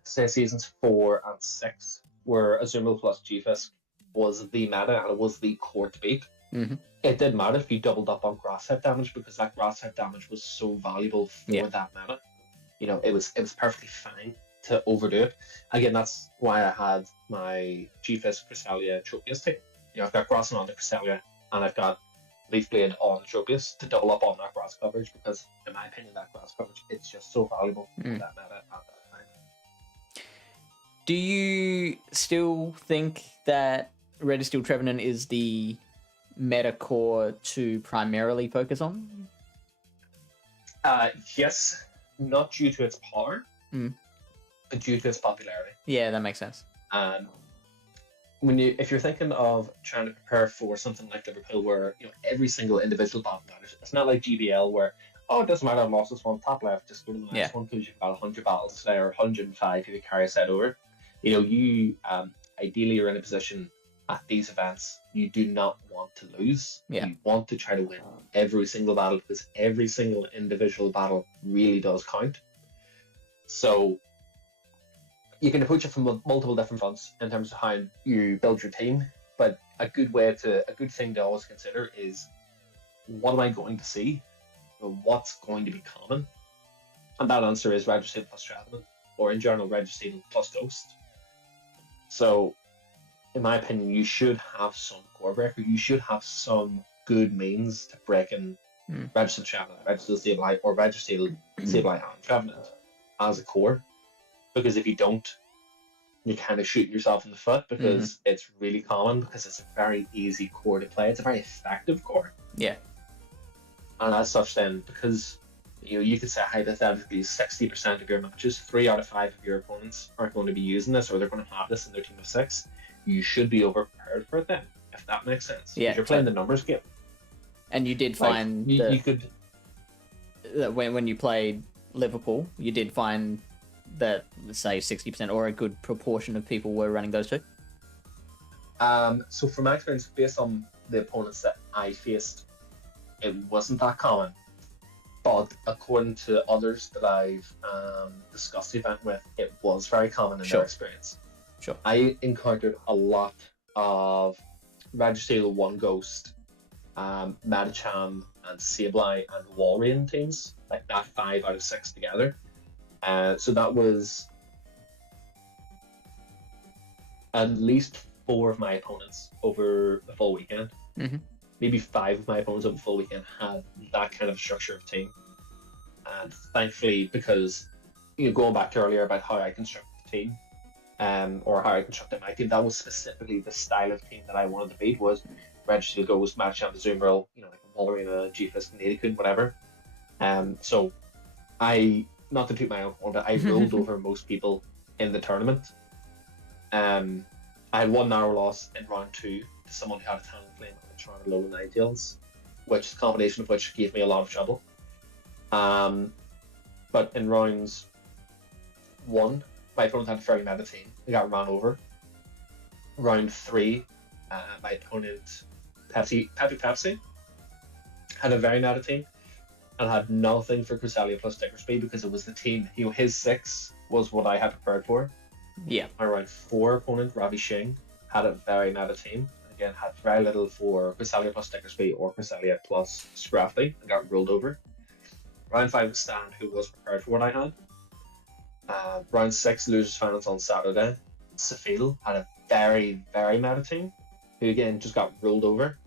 seasons 4 and 6, where Azumarill plus G-Fisk was the meta and it was the core to beat. It didn't matter if you doubled up on grass type damage because that grass type damage was so valuable for that meta. It was perfectly fine to overdo it. Again, that's why I had my G-Fisk Cresselia Tropius team. I've got grass on the Cresselia and I've got Leaf Blade on Tropius to double up on that grass coverage because, in my opinion, that grass coverage it's just so valuable for that meta at that time. Do you still think that Registeel Trevenant is the meta core to primarily focus on? Yes, not due to its power, but due to its popularity. Yeah, that makes sense. If you're thinking of trying to prepare for something like Liverpool, where every single individual battle matters, it's not like GBL where it doesn't matter, I lost this one, top left, just go to the next one because you've got 100 battles today or 105 if you carry a set over. You ideally are in a position at these events you do not want to lose. You want to try to win every single battle because every single individual battle really does count. So you can approach it from multiple different fronts in terms of how you build your team, but a good thing to always consider is, what am I going to see? What's going to be common? And that answer is Registeel plus Trevenant, or in general Registeel plus Ghost. So in my opinion, you should have some core breaker, you should have some good means to break in Registeel Trevenant, Registeel Sableye, or Registeel Sableye and Trevenant as a core. Because if you don't, you're kind of shooting yourself in the foot because it's really common, because it's a very easy core to play. It's a very effective core. Yeah. And as such then, because you could say hypothetically 60% of your matches, 3 out of 5 of your opponents aren't going to be using this, or they're going to have this in their team of 6, you should be over prepared for it then, if that makes sense. Yeah. You're playing the numbers game. And you did find you could when you played Liverpool, you did find that say 60% or a good proportion of people were running those two? So from my experience, based on the opponents that I faced, it wasn't that common. But according to others that I've discussed the event with, it was very common in their experience. Sure. I encountered a lot of Registeel, One Ghost, Medicham, and Sableye and Walrein teams, like that 5 out of 6 together. So that was at least 4 of my opponents over the full weekend. Mm-hmm. Maybe 5 of my opponents over the full weekend had that kind of structure of team. And thankfully, because going back to earlier about how I constructed the team, or how I constructed my team, that was specifically the style of team that I wanted to be. Was Registeel Ghost, Medicham, Azumarill, like a Walrein, G-Fisk, Nidoqueen, whatever. So I, not to toot my own horn, but I rolled over most people in the tournament. I had one narrow loss in round 2 to someone who had a Talonflame and a Toronto Low Ninetales, which the combination of which gave me a lot of trouble. But in rounds 1, my opponent had a fairly meta team. They got ran over. Round 3, my opponent, Peppy had a very meta team and had nothing for Cresselia plus Sticker Speed because it was the team. His 6 was what I had prepared for. Yeah. My round 4 opponent, Ravi Shing, had a very meta team. Again, had very little for Cresselia plus Sticker Speed or Cresselia plus Scrafty and got rolled over. Round 5 was Stan, who was prepared for what I had. Round 6, Losers Finals on Saturday. Safil had a very, very meta team, who again just got rolled over.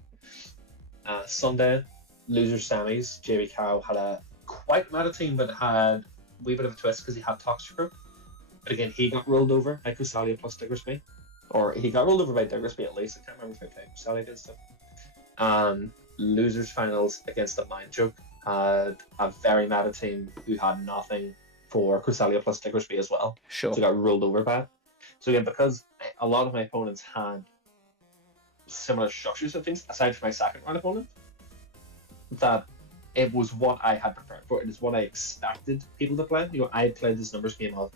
Sunday, Losers Semis, JB Cow had a quite meta team, but had a wee bit of a twist because he had Toxicroak. But again, he got rolled over by Cresselia plus Diggersby. Or he got rolled over by Diggersby at least. I can't remember if I played Cresselia against him. Losers Finals against the Mind Joke had a very meta team who had nothing for Cresselia plus Diggersby as well. Sure. So got rolled over by it. So again, because a lot of my opponents had similar structures of things, aside from my second round opponent, that it was what I had prepared for. It is what I expected people to play. I had played this numbers game of,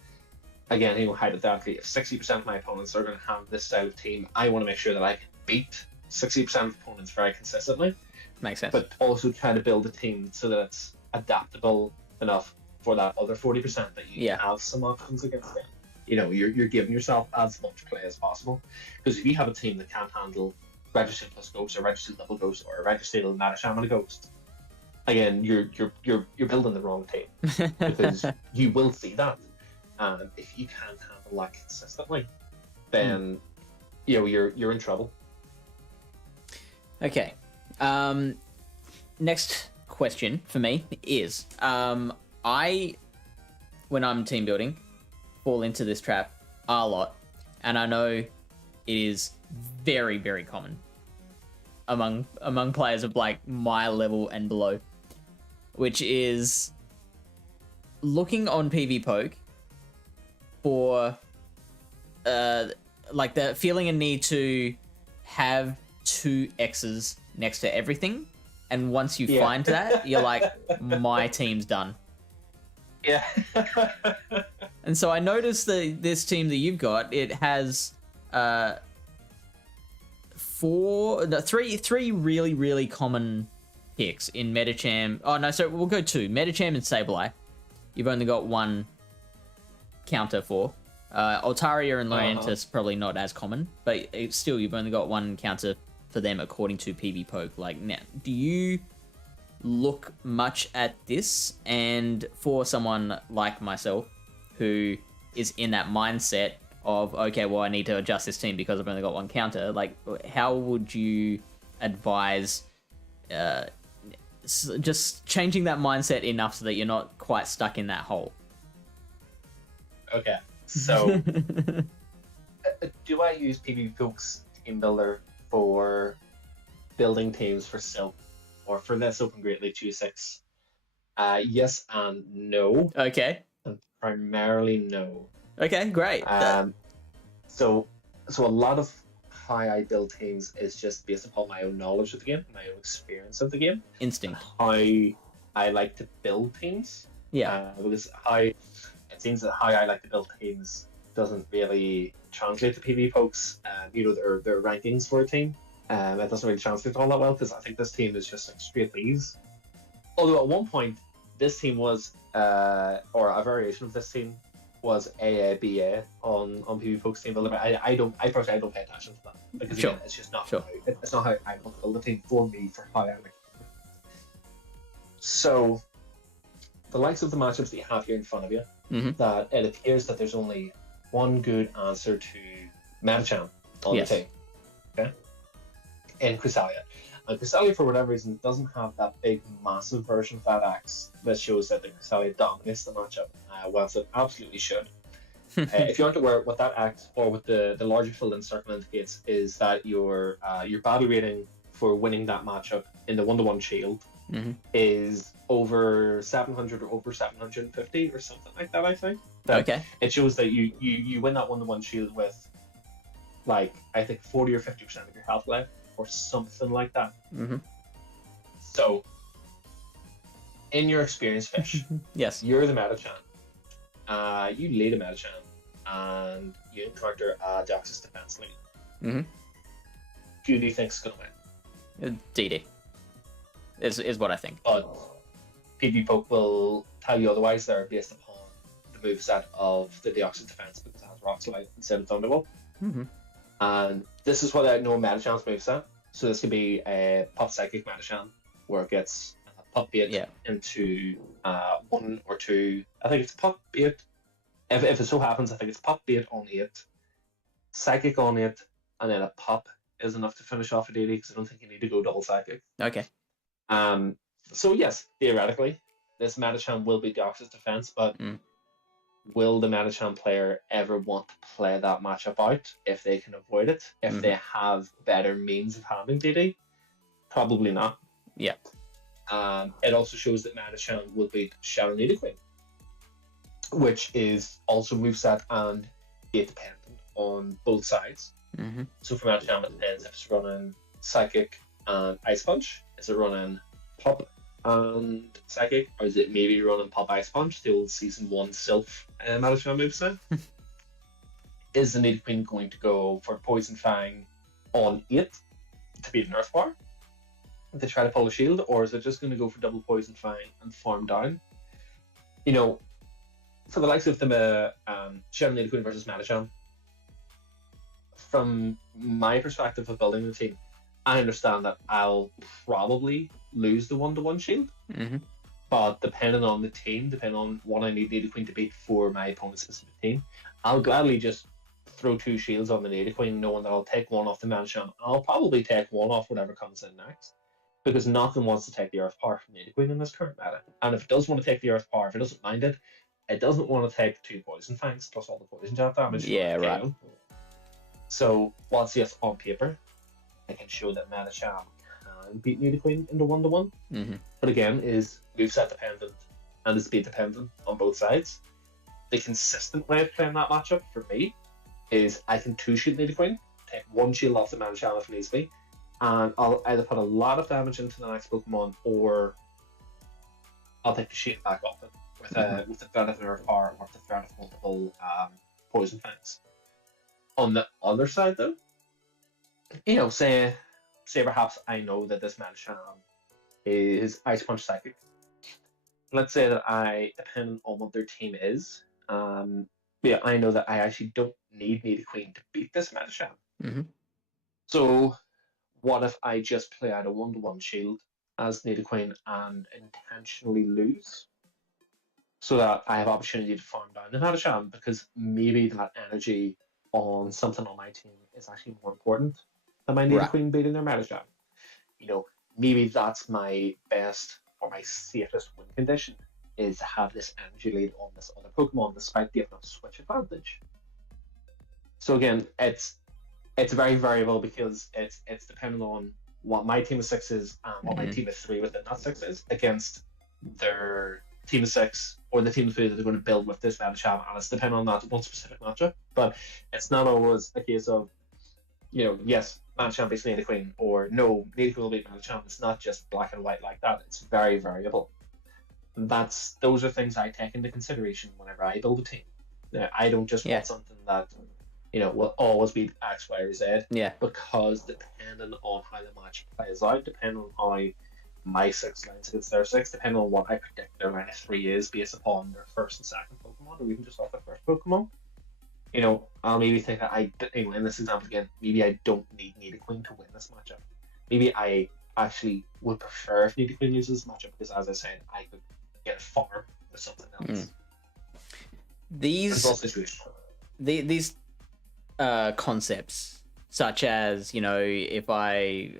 again, hypothetically, if 60% of my opponents are going to have this style of team, I want to make sure that I can beat 60% of opponents very consistently. Makes sense. But also try to build a team so that it's adaptable enough for that other 40% that you have some options against them. You're giving yourself as much play as possible. Because if you have a team that can't handle Registeel plus Ghost or Registeel double Ghost or Registeel Medicham and a Ghost, again, you're building the wrong team. Because you will see that. And if you can't handle that consistently, then you're in trouble. Okay. Next question for me is I, when I'm team building, fall into this trap a lot, and I know it is very, very common among players of like my level and below, which is looking on PV Poke for like the feeling a need to have 2 X's next to everything, and once you find that, you're like, my team's done. Yeah. And so I noticed that this team that you've got, it has three really, really common picks in Medicham. Oh no, so we'll go 2. Medicham and Sableye. You've only got 1 counter for. Altaria and Lorantis probably not as common, but still you've only got 1 counter for them according to PV Poke. Like, now, do you look much at this? And for someone like myself who is in that mindset of, okay, well, I need to adjust this team because I've only got 1 counter, like, how would you advise just changing that mindset enough so that you're not quite stuck in that hole? Okay, so do I use PV Poke's Team Builder for building teams for Silph or for this Open Great League 2-6? Yes and no. Okay. And primarily no. Okay, great. So a lot of how I build teams is just based upon my own knowledge of the game, my own experience of the game. Instinct. How I like to build teams. Yeah. Because I it seems that how I like to build teams doesn't really translate to PvP folks. Their rankings for a team. It doesn't really translate all that well because I think this team is just like straight Bs. Although at one point, this team was, or a variation of this team was AABA on PvP folks team builder. I personally don't pay attention to that because again, it's just not it's not how I want to build a team for me for how I like. So, the likes of the matchups that you have here in front of you, that it appears that there's only one good answer to Metachan on the team. Okay? In Chrysalia. And Chrysalia, for whatever reason, doesn't have that big, massive version of that axe that shows that the Chrysalia dominates the matchup, whilst it absolutely should. If you aren't aware, what that axe, or what the larger filled-in circle indicates, is that your battle rating for winning that matchup in the 1-to-1 shield is over 700 or over 750 or something like that, I think. Okay. It shows that you win that 1-to-1 shield with, like, I think 40 or 50% of your health left, or something like that. So, in your experience, Fish, yes, you're the Metachan. You lead a Metachan, and you encounter a Deoxys defense lead. Who do you think's going to win? DD. Is what I think. But PvP Poke will tell you otherwise there based upon the moveset of the Deoxys defense because it has Rock Slide instead of Thunderbolt. And this is what I know Metachan's moveset. So this could be a Pop Psychic Metachan where it gets Pop Bait into 1 or 2. I think it's Pop Bait. If it so happens, I think it's Pop Bait on 8, Psychic on 8, and then a Pop is enough to finish off a DD because I don't think you need to go double Psychic. Okay. So yes, theoretically, this Metachan will be Deoxys defense, but will the Metachan player ever want to play that matchup out if they can avoid it? If they have better means of handling DD? Probably not. Yeah. It also shows that Metachan will beat Shadow Nidoqueen, which is also moveset and gate dependent on both sides. So for Metachan, it depends if it's running Psychic and Ice Punch. Is it running Pop and Psychic, or is it maybe running Pop Ice Punch, the old Season 1 Silph Metachan moveset? Is the Nidoqueen going to go for Poison Fang on 8 to beat an Earth Bar to try to pull a shield, or is it just going to go for double Poison Fang and farm down? You know, for the likes of the Shadow Nidoqueen versus Metachan, from my perspective of building the team, I understand that I'll probably lose the 1-to-1 shield, but depending on the team, depending on what I need Nidoqueen to beat for my opponent's specific team, I'll gladly just throw 2 shields on the Nidoqueen, knowing that I'll take 1 off the Metachan. I'll probably take 1 off whatever comes in next, because nothing wants to take the Earth Power from Nidoqueen in this current meta. And if it does want to take the Earth Power, if it doesn't mind it, it doesn't want to take 2 Poison Fangs plus all the Poison Jab damage. Yeah, right. So, whilst yes, on paper, I can show that Metachan can beat Nidoqueen into 1-to-1. But again, is moveset dependent and is speed dependent on both sides. The consistent way of playing that matchup for me is I can 2-shield Nidoqueen, take 1 shield off the Metachan if needs be, and I'll either put a lot of damage into the next Pokemon, or I'll take the shield back off it with the threat of an Earth Power or the threat of multiple Poison Fangs. On the other side, though, you know, say perhaps I know that this Metachan is Ice Punch Psychic. Let's say that depending on what their team is, I know that I actually don't need Nidoqueen to beat this Metachan. So what if I just play out a 1-to-1 shield as Nidoqueen and intentionally lose, so that I have opportunity to farm down the Metachan, because maybe that energy on something on my team is actually more important than my Nidoqueen beating their Metachan. You know, maybe that's my best or my safest win condition, is to have this energy lead on this other Pokemon despite giving us switch advantage. So again, it's very variable because it's dependent on what my team of 6 is and what my team of 3 within that 6 is against their team of 6 or the team of 3 that they're going to build with this Metachan, and it's dependent on that one specific matchup. But it's not always a case of, you know, yes, Metachan beats Nidoqueen, or no, Nidoqueen will beat Metachan. It's not just black and white like that. It's very variable. those are things I take into consideration whenever I build a team. I don't just want something that will always be X, Y, or Z. Yeah. Because depending on how the match plays out, depending on how my 6 lines against their 6, depending on what I predict their -3 is based upon their first and second Pokemon, or even just off their first Pokemon, I'll maybe think that in this example again, maybe I don't need Nidoqueen to win this matchup. Maybe I actually would prefer if Nidoqueen loses this matchup because, as I said, I could get a farm with something else. These concepts, such as if I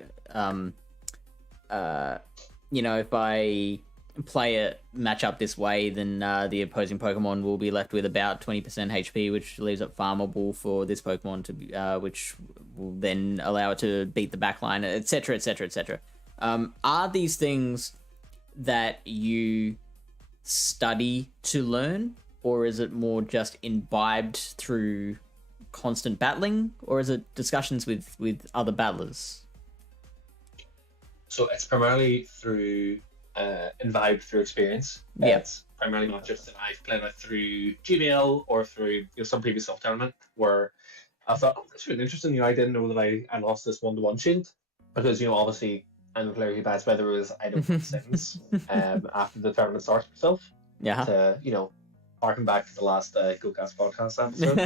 if I play a matchup this way, then the opposing Pokemon will be left with about 20% HP, which leaves it farmable for this Pokemon to be, which will then allow it to beat the backline, etc., etc., etc. Are these things that you study to learn, or is it more just imbibed through constant battling, or is it discussions with other battlers? So it's primarily through imbibed through experience. Yeah. It's primarily not just that I've played it through GBL or through some previous self tournament where I thought, oh, that's really interesting. I didn't know that I lost this 1-to-1 shield because obviously I'm a player who bats by the rules. I don't win things after the tournament starts myself. Yeah. To harken back to the last GoCast podcast episode.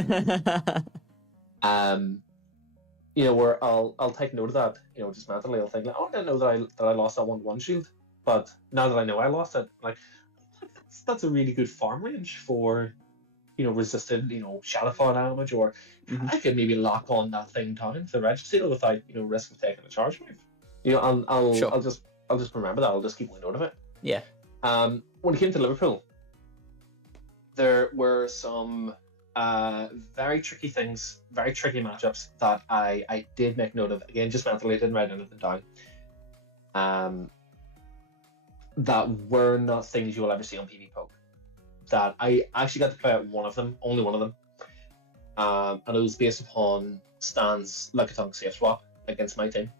Where I'll take note of that. Just mentally, I'll think like, oh, I didn't know that I lost that 1-to-1 shield. But now that I know I lost it, like that's a really good farm range for resisted Shadowfall damage, or I could maybe lock on that thing down to the Registeel without risk of taking a charge move. I'll just remember that. I'll just keep a note of it. Yeah. When it came to Liverpool, there were some very tricky things, very tricky matchups that I did make note of. Again, just mentally, I didn't write anything down. That were not things you will ever see on PV Poke. That I actually got to play out one of them, only one of them. And it was based upon Stan's Lickitung safe swap against my team.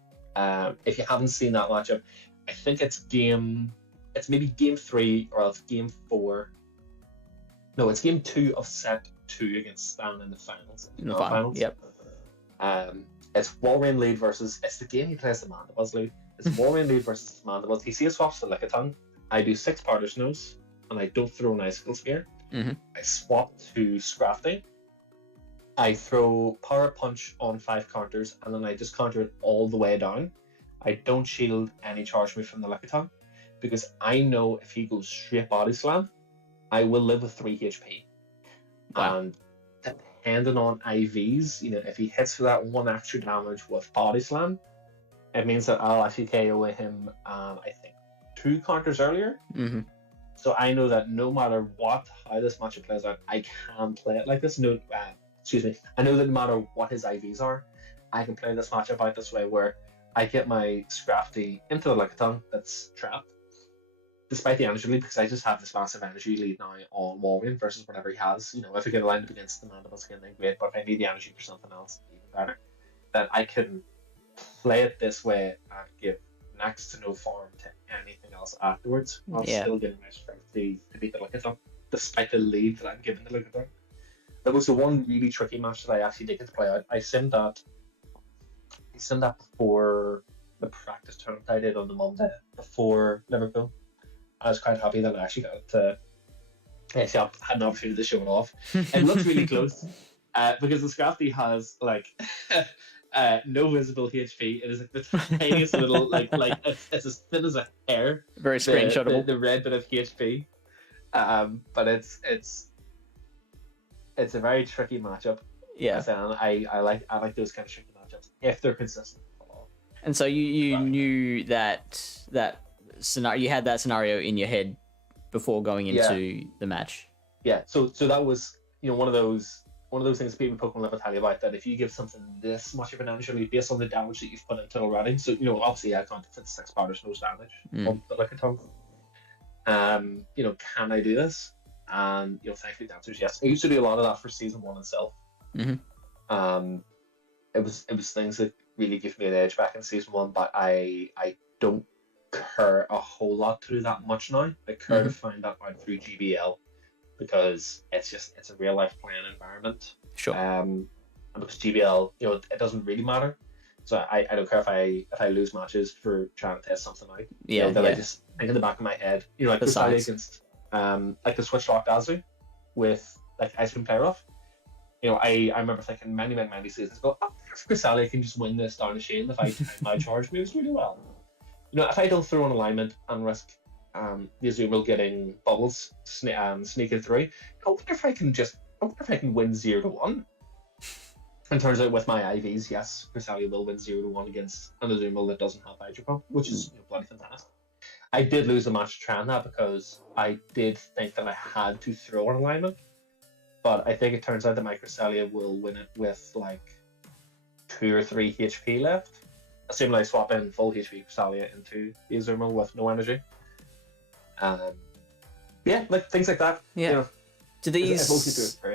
If you haven't seen that matchup, I think it's maybe game 3 or else game 4. No, it's game 2 of set 2 against Stan in the finals. In the finals. Yep. It's Walrein lead versus. It's the game he plays the Mandibuzz lead. It's Walrein lead versus the Mandibuzz. He safe swaps the Lickitung. I do 6 Powder Snows, and I don't throw an Icicle Spear. I swap to Scrafty. I throw Power Punch on 5 counters, and then I just counter it all the way down. I don't shield any charge move from the Lickitung, because I know if he goes straight Body Slam, I will live with 3 HP. Wow. And depending on IVs, if he hits for that 1 extra damage with Body Slam, it means that I'll actually KO him, I think, 2 counters earlier. So I know that no matter how this matchup plays out, I can play it like this. I know that no matter what his IVs are, I can play this matchup out this way where I get my Scrafty into the Lickitung that's trapped, despite the energy lead, because I just have this massive energy lead now on Walrein versus whatever he has. If I get lined up against the Mandibuzz again, then great, but if I need the energy for something else, even better, then I can play it this way and give next to no farm to anything else afterwards. I'm still getting my strength to beat the Lickitung, despite the lead that I'm giving the Lickitung. That was the one really tricky match that I actually did get to play out. I sent that before the practice tournament I did on the Monday before Liverpool. I was quite happy that I actually got to I had an opportunity to show it off. It looks really close because the Scrafty has no visible HP. It is the tiniest little it's as thin as a hair. Very screenshotable. The red bit of HP, but it's a very tricky matchup. Yeah, and I like those kind of tricky matchups if they're consistent. And so you knew that scenario. You had that scenario in your head before going into the match. Yeah. So that was one of those things people in Pokemon never tell you about, that if you give something this much of an energy lead based on the damage that you've put into it already. So obviously I can't fit 6 Powder Snows damage on the Lickitung. Can I do this? And thankfully the answer is yes. I used to do a lot of that for season 1 itself. It was things that really give me an edge back in season 1, but I don't care a whole lot to do that much now. I care to find that out through GBL because it's a real life playing environment. Sure. And because GBL, it doesn't really matter. So I don't care if I lose matches for trying to test something out. Yeah, I just think in the back of my head, like Crusalia against like the Switch Locked Azu with like Ice Cream Player Off. I remember thinking many seasons ago, Crusalia can just win this down the chain if I time my charge moves really well. If I don't throw an alignment and risk the Azumarill getting bubbles sneaking through, I wonder if I can win 0-1. And turns out with my IVs, yes, Crusalia will win 0-1 against an Azumarill that doesn't have Hydro Pump, which is bloody fantastic. I did lose a match trying that because I did think that I had to throw an alignment, but I think it turns out that my Crusalia will win it with like 2 or 3 HP left. Assuming I swap in full HP Crusalia into the Azumarill with no energy. Yeah, like things like that. Yeah. Do these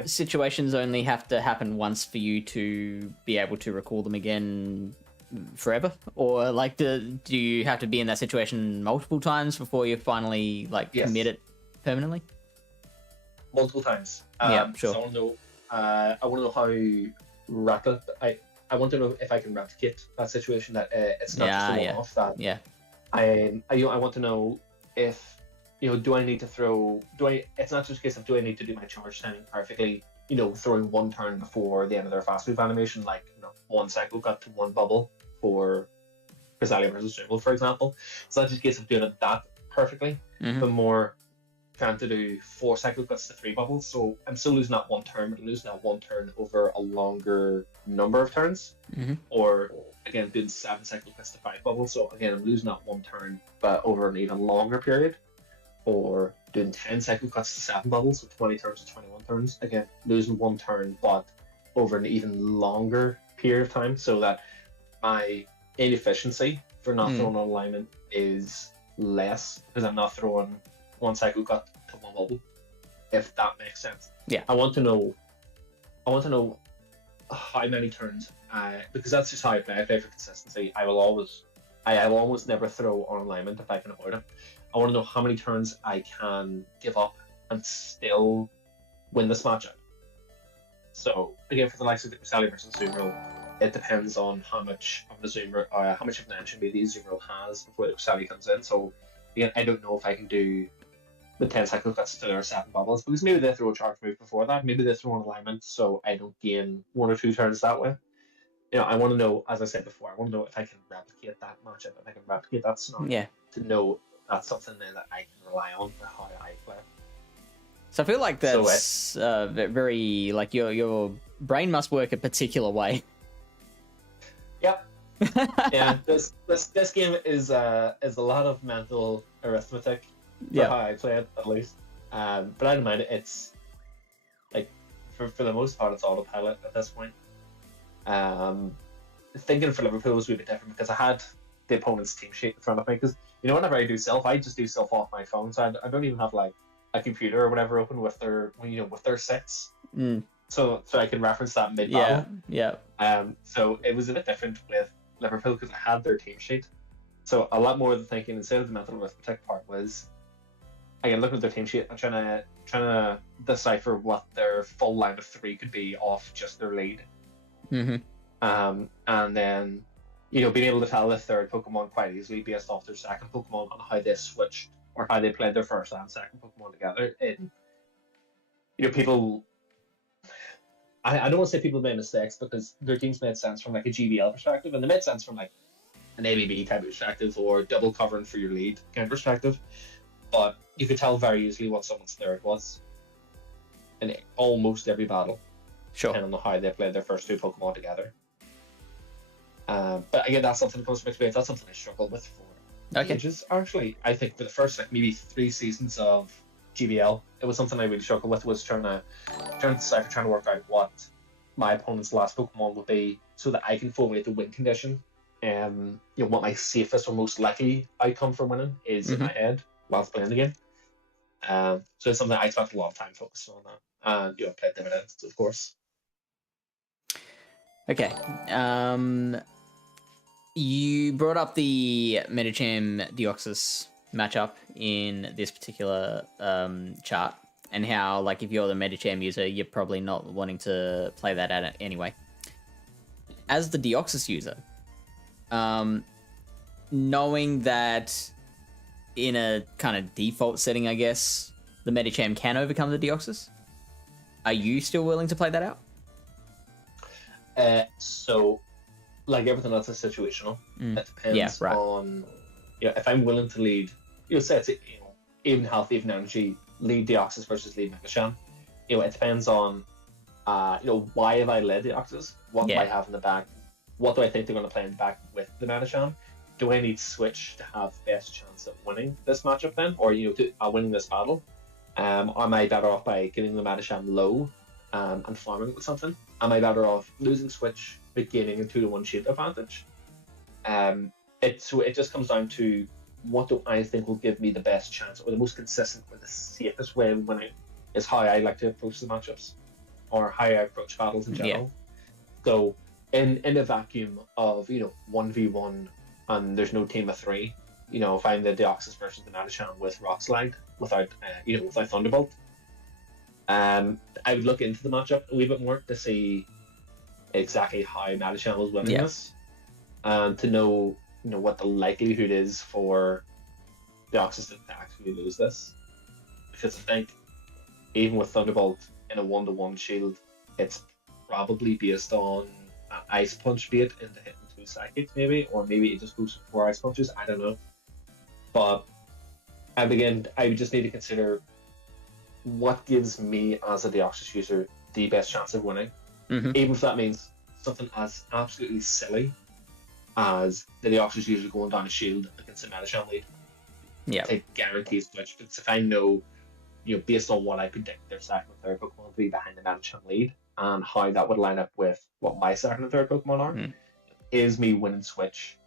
situations only have to happen once for you to be able to recall them again forever? Or like do you have to be in that situation multiple times before you finally commit it permanently? Multiple times. Yeah, sure. So I want to know how I want to know if I can replicate that situation, that it's not just a one-off. I want to know if do I need to throw? It's not just a case of do I need to do my charge timing perfectly? Throwing one turn before the end of their fast move animation, like 1 cycle cut to 1 bubble for Crusalia versus Dribble, for example. It's not just a case of doing it that perfectly, but more trying to do 4 cycle cuts to 3 bubbles. So I'm still losing that 1 turn, but I'm losing that 1 turn over a longer number of turns, or again doing 7 cycle cuts to 5 bubbles. So again, I'm losing that 1 turn, but over an even longer period. Or doing 10 cycle cuts to 7 bubbles, so 20 turns to 21 turns. Again, losing 1 turn, but over an even longer period of time, so that my inefficiency for not throwing an alignment is less because I'm not throwing 1 cycle cut to 1 bubble. If that makes sense. Yeah. I want to know how many turns, because that's just how I play. I play for consistency. I will almost never throw on alignment if I can avoid it. I want to know how many turns I can give up and still win this matchup. So again, for the likes of the Crusalia versus Azumarill, it depends on how much of an engine the Azumarill has before the Crusalia comes in. So again, I don't know if I can do the 10 cycle cuts to their 7 bubbles, because maybe they throw a charge move before that, maybe they throw an alignment, so I don't gain 1 or 2 turns that way. I want to know, as I said before, I want to know if I can replicate that matchup, if I can replicate that scenario, to know that's something that I can rely on for how I play. So I feel like that's very like your brain must work a particular way. Yep. Yeah. This game is a lot of mental arithmetic for how I play it, at least. But I don't mind it. It's like for the most part, it's autopilot at this point. Thinking for Liverpool was a bit different because I had the opponent's team sheet in front of me, because whenever I do Silph, I just do Silph off my phone, so I don't even have like a computer or whatever open with their sets, so I can reference that mid battle. So it was a bit different with Liverpool because I had their team sheet, so a lot more of the thinking instead of the mental arithmetic part was again looking at their team sheet and trying to decipher what their full line of 3 could be off just their lead, and then being able to tell the third Pokemon quite easily based off their second Pokemon on how they switched or how they played their first and second Pokemon together. And people, I don't want to say people made mistakes because their teams made sense from like a GBL perspective, and they made sense from like an ABB type of perspective or double covering for your lead kind of perspective. But you could tell very easily what someone's third was in almost every battle, depending on how they played their first 2 Pokemon together. But again, that's something that comes from experience. That's something I struggled with for ages. Actually, I think for the first maybe 3 seasons of GBL, it was something I really struggled with. Was trying to decipher, trying to work out what my opponent's last Pokemon would be, so that I can formulate the win condition. What my safest or most likely outcome for winning is in my head whilst playing the game. So it's something I spent a lot of time focusing on that, and played dividends, of course. Okay. You brought up the Medicham Deoxys matchup in this particular chart, and how, like, if you're the Medicham user, you're probably not wanting to play that at it anyway. As the Deoxys user, knowing that in a kind of default setting, I guess, the Medicham can overcome the Deoxys, are you still willing to play that out? So, like everything else is situational. It depends on, if I'm willing to lead, say it's even health, even energy, lead Deoxys versus lead Medicham. It depends on, why have I led Deoxys? What do I have in the back? What do I think they're going to play in the back with the Medicham? Do I need switch to have best chance at winning this matchup then, or winning this battle? Am I better off by getting the Medicham low and farming it with something? Am I better off losing switch but gaining a 2-to-1 shield advantage? It just comes down to what do I think will give me the best chance, or the most consistent, or the safest way of winning, is how I like to approach the matchups, or how I approach battles in general. So in a vacuum of 1v1 and there's no team of 3, if I'm the Deoxys versus the Medicham with Rock Slide without Thunderbolt, I would look into the matchup a wee bit more to see exactly how Medicham was winning this, and to know what the likelihood is for Deoxys to actually lose this. Because I think even with Thunderbolt in a 1-to-1 shield, it's probably based on an Ice Punch bait into hitting 2 psychics, maybe, or maybe it just goes for 4 Ice Punches. I don't know. But I would just need to consider what gives me as a Deoxys user the best chance of winning, even if that means something as absolutely silly as the Deoxys user going down a shield against a Medicham lead. Take guaranteed switch, because if I know, based on what I predict their second and third Pokemon to be behind the Medicham lead, and how that would line up with what my second and third Pokemon are, is me winning switch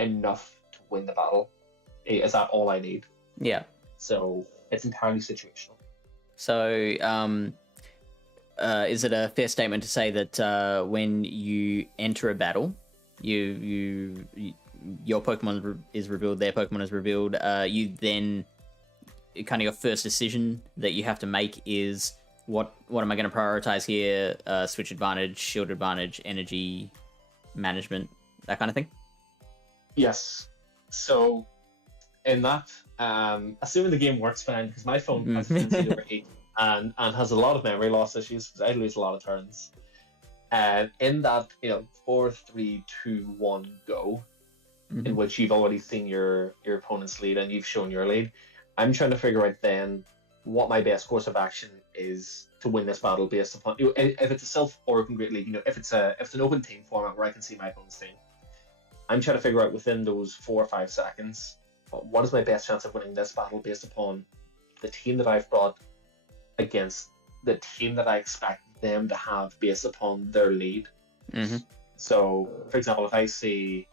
enough to win the battle? Is that all I need? So it's entirely situational. So, is it a fair statement to say that when you enter a battle, your Pokemon is revealed, their Pokemon is revealed, you then, kind of your first decision that you have to make is, what am I going to prioritize here? Switch advantage, shield advantage, energy management, that kind of thing? Yes. So, in that, assuming the game works fine, because my phone has tendency to overheat and has a lot of memory loss issues, because I lose a lot of turns. In that, 4, 3, 2, 1, go, in which you've already seen your opponent's lead and you've shown your lead, I'm trying to figure out then what my best course of action is to win this battle based upon, if it's a Silph or Open Great League, if it's an open team format where I can see my opponent's team, I'm trying to figure out within those 4 or 5 seconds, what is my best chance of winning this battle based upon the team that I've brought against the team that I expect them to have based upon their lead. So, for example, if I say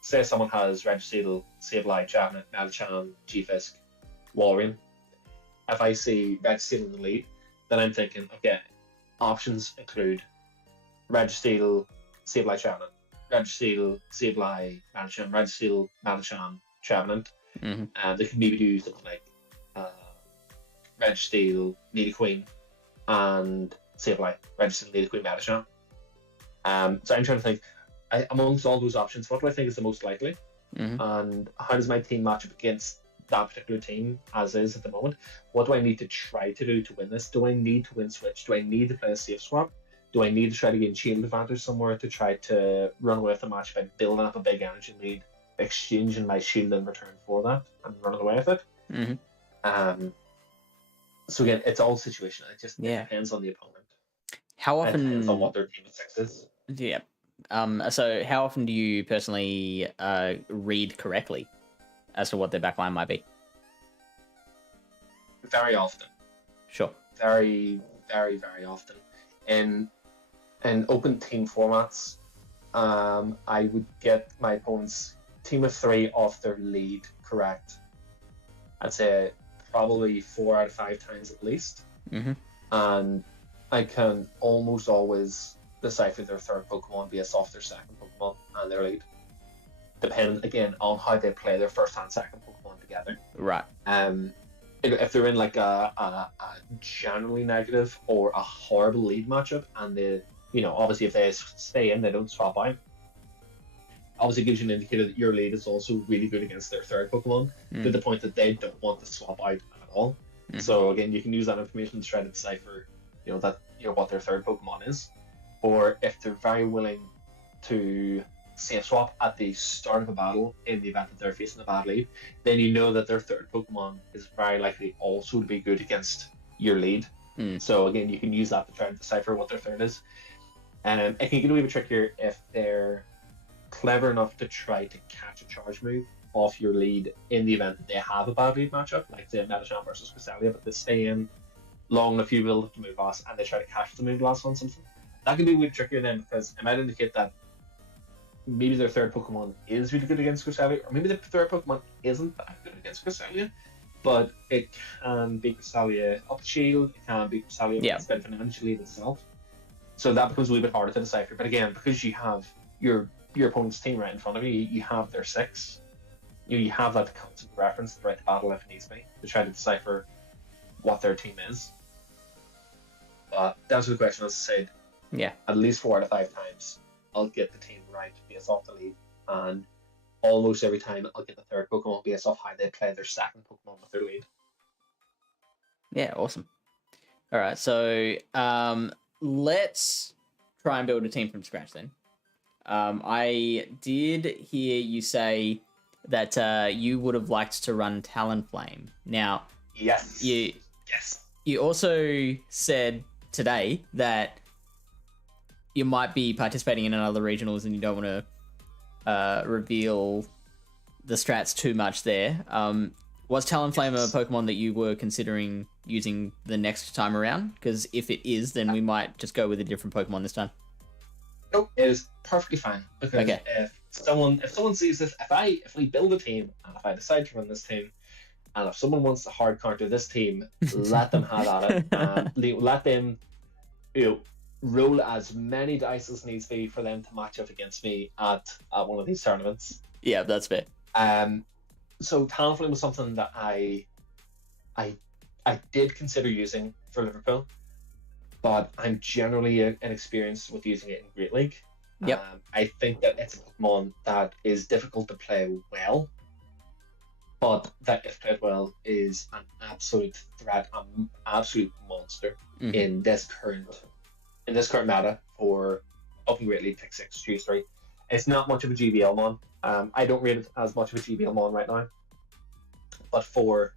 someone has Registeel, Sableye, Chavnet, Medicham, G-Fisk, Walrein. If I see Registeel in the lead, then I'm thinking, okay, options include Registeel, Sableye, Chavnet, Registeel, Sableye, Medicham, Registeel, Medicham, Chavnet. And they can maybe do something like Registeel, Nidoqueen, and Sableye, Registeel, Nidoqueen, Medicham. So I'm trying to think, amongst all those options, what do I think is the most likely? And how does my team match up against that particular team as is at the moment? What do I need to try to do to win this? Do I need to win switch? Do I need to play a safe swap? Do I need to try to gain shield advantage somewhere to try to run away with the match by building up a big energy lead, exchanging my shield in return for that, and running away with it? So again, it's all situational. It just depends on the opponent. How often? It depends on what their team of 6 is. Yeah. So how often do you personally read correctly as to what their backline might be? Very often. Sure. Very, very, very often. In open team formats, I would get my opponent's team of 3 off their lead correct. I'd say probably 4 out of 5 times at least. And I can almost always decipher their third Pokemon based off their second Pokemon, and their lead, depending again on how they play their first and second Pokemon together. Right. If they're in like a generally negative or a horrible lead matchup, and they, obviously if they stay in, they don't swap out. Obviously, it gives you an indicator that your lead is also really good against their third Pokemon, to the point that they don't want to swap out at all. So again, you can use that information to try to decipher, what their third Pokemon is, or if they're very willing to safe swap at the start of a battle in the event that they're facing a bad lead, then you know that their third Pokemon is very likely also to be good against your lead. So again, you can use that to try to decipher what their third is. It can get a wee bit trickier if they're clever enough to try to catch a charge move off your lead in the event that they have a bad lead matchup, like say Metachamp versus Cresselia, but they stay in long enough you build up the move boss and they try to catch the move boss on something. That can be a bit trickier then, because it might indicate that maybe their third Pokemon is really good against Cresselia, or maybe the third Pokemon isn't that good against Cresselia, but it can beat Cresselia up the shield, it can beat Cresselia spend financially itself. So that becomes a little bit harder to decipher. But again, because you have your opponent's team right in front of you, you have their 6, you have that constant reference throughout the battle if it needs be, to try to decipher what their team is. But to answer the question, as I said, at least 4 out of 5 times I'll get the team right based off the lead, and almost every time I'll get the third Pokemon based off how they play their second Pokemon with their lead. Yeah, awesome. All right, so let's try and build a team from scratch then. I did hear you say that you would have liked to run Talonflame. Now, yes, you also said today that you might be participating in another regionals and you don't want to reveal the strats too much there. Was Talonflame a Pokemon that you were considering using the next time around? Because if it is, then we might just go with a different Pokemon this time. Nope, it is perfectly fine, because if someone sees this, if we build a team and if I decide to run this team, and if someone wants to hard counter this team, let them have at it, and let them roll as many dice as needs be for them to match up against me at one of these tournaments. Yeah, that's fair. So Talonflame was something that I did consider using for Liverpool, but I'm generally inexperienced with using it in Great League. Yep. I think that it's a Pokemon that is difficult to play well, but that if played well is an absolute threat, an absolute monster in this current meta for up in Great League Pick 6, Choose 3. It's not much of a GBL mon. I don't rate it as much of a GBL mon right now, but for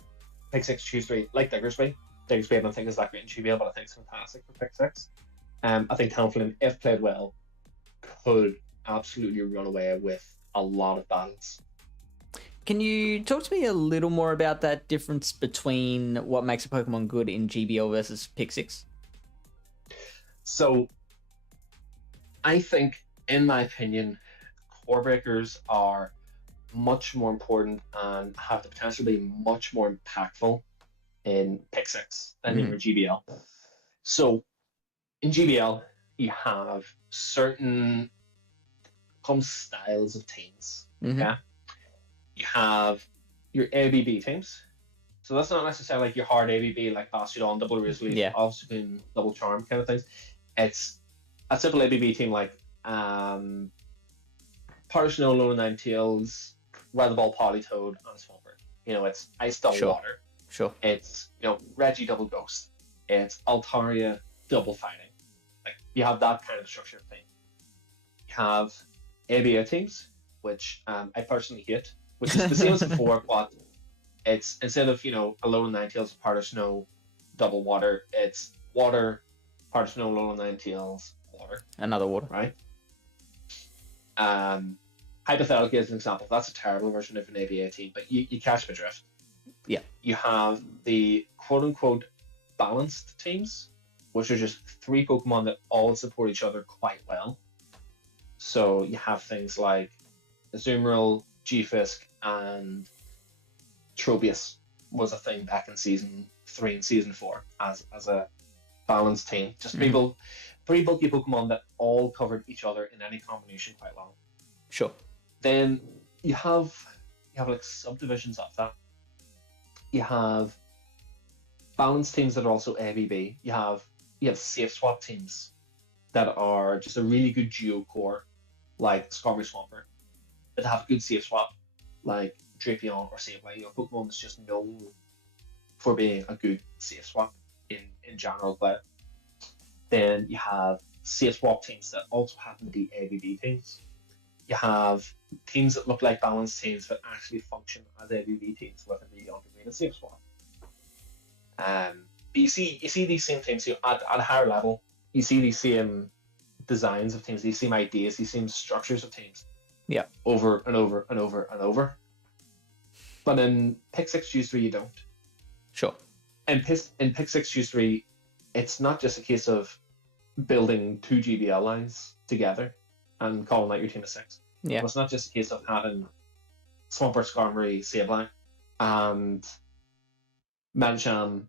Pick 6, Choose 3, like Diggersby, I don't think is that great in GBL, but I think it's fantastic for Pick 6. I think Talonflame, if played well, could absolutely run away with a lot of battles. Can you talk to me a little more about that difference between what makes a Pokemon good in GBL versus Pick 6? So, I think, in my opinion, core breakers are much more important and have the potential to be much more impactful in Pick 6 than in your GBL. So, in GBL, you have certain styles of teams. Yeah, you have your ABB teams. So that's not necessarily like your hard ABB like Bastiodon, Double Razor Leaf, Obstacle, Double Charm kind of things. It's a simple ABB team like Powder Snow, Lola Ninetales, Weather Ball, Politoed, and Swampert. It's Ice Double Water. Sure. It's Reggie Double Ghost. It's Altaria Double Fighting. Like you have that kind of structure thing. You have ABA teams, which I personally hate, which is the same as before, but it's instead of a Lola Ninetales, Powder Snow, Double Water, it's Water, Powder Snow, Lola Ninetales, Water. Another water. Right? Hypothetically, as an example, that's a terrible version of an ABA team, but you catch my drift. Yeah. You have the quote-unquote balanced teams, which are just 3 Pokemon that all support each other quite well. So you have things like Azumarill, G-Fisk, and Tropius was a thing back in Season 3 and Season 4 as a balanced team. Just 3 bulky Pokemon that all covered each other in any combination quite well. Sure. Then you have like subdivisions of that. You have balanced teams that are also ABB. You have safe swap teams that are just a really good duo core, like Skarmory Swampert, that have a good safe swap, like Drapion or Sableye. You know, Pokemon is just known for being a good safe swap in general play. Then you have safe swap teams that also happen to be ABB teams. You have teams that look like balanced teams but actually function as ABB teams with a really underrated safe swap. But you see these same teams at a higher level. You see these same designs of teams, these same ideas, these same structures of teams. Yeah. Over and over and over and over. But in Pick 6 Choose 3 you don't. Sure. In Pick 6 Choose 3, it's not just a case of building 2 GBL lines together and calling out your team of 6. Yeah. It's not just a case of having Swampert, Skarmory, Sableye, and Mancham,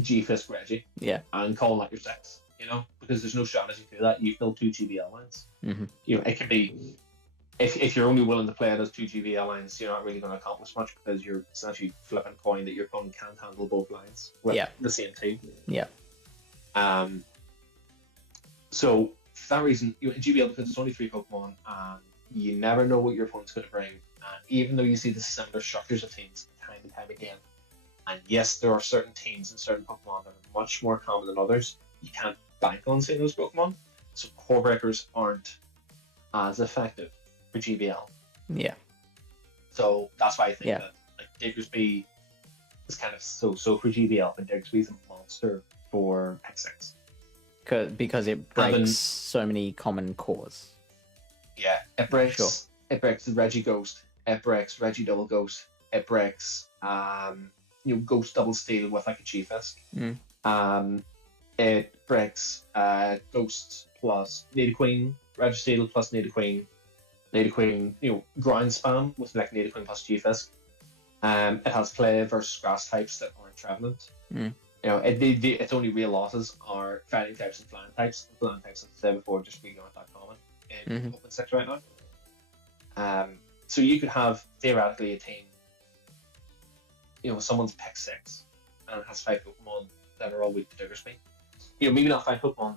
G-Fisk, Reggie. Yeah. And calling out your 6, you know? Because there's no strategy to that. You build 2 GBL lines. Mm-hmm. You know, it can be... If you're only willing to play those 2 GBL lines, you're not really going to accomplish much because you're essentially flipping a coin that your opponent can't handle both lines with the same team. Yeah. So for that reason, in GBL, because it's only 3 Pokemon, and you never know what your opponent's going to bring, and even though you see the similar structures of teams time and time again, and yes, there are certain teams and certain Pokemon that are much more common than others, you can't bank on seeing those Pokemon, so core breakers aren't as effective for GBL. Yeah. So that's why I think that like Diggersby is kind of so for GBL, but Diggersby is a monster for Pick 6. Because it breaks so many common cores. Yeah, it breaks the Reggie Ghost, it breaks Reggie Double Ghost, it breaks Ghost Double Steel with like a G-Fisk. It breaks Ghost plus Nidoqueen, Registeel plus Nidoqueen, ground spam with like Nidoqueen plus G-Fisk. It has play versus grass types that aren't Trevenant. Its only real losses are fighting types and flying types. Flying types, as I said before, just really aren't that common in Open 6 right now. So you could have theoretically a team, someone's Pick 6 and it has 5 Pokemon that are all weak to Diggersby. Maybe not 5 Pokemon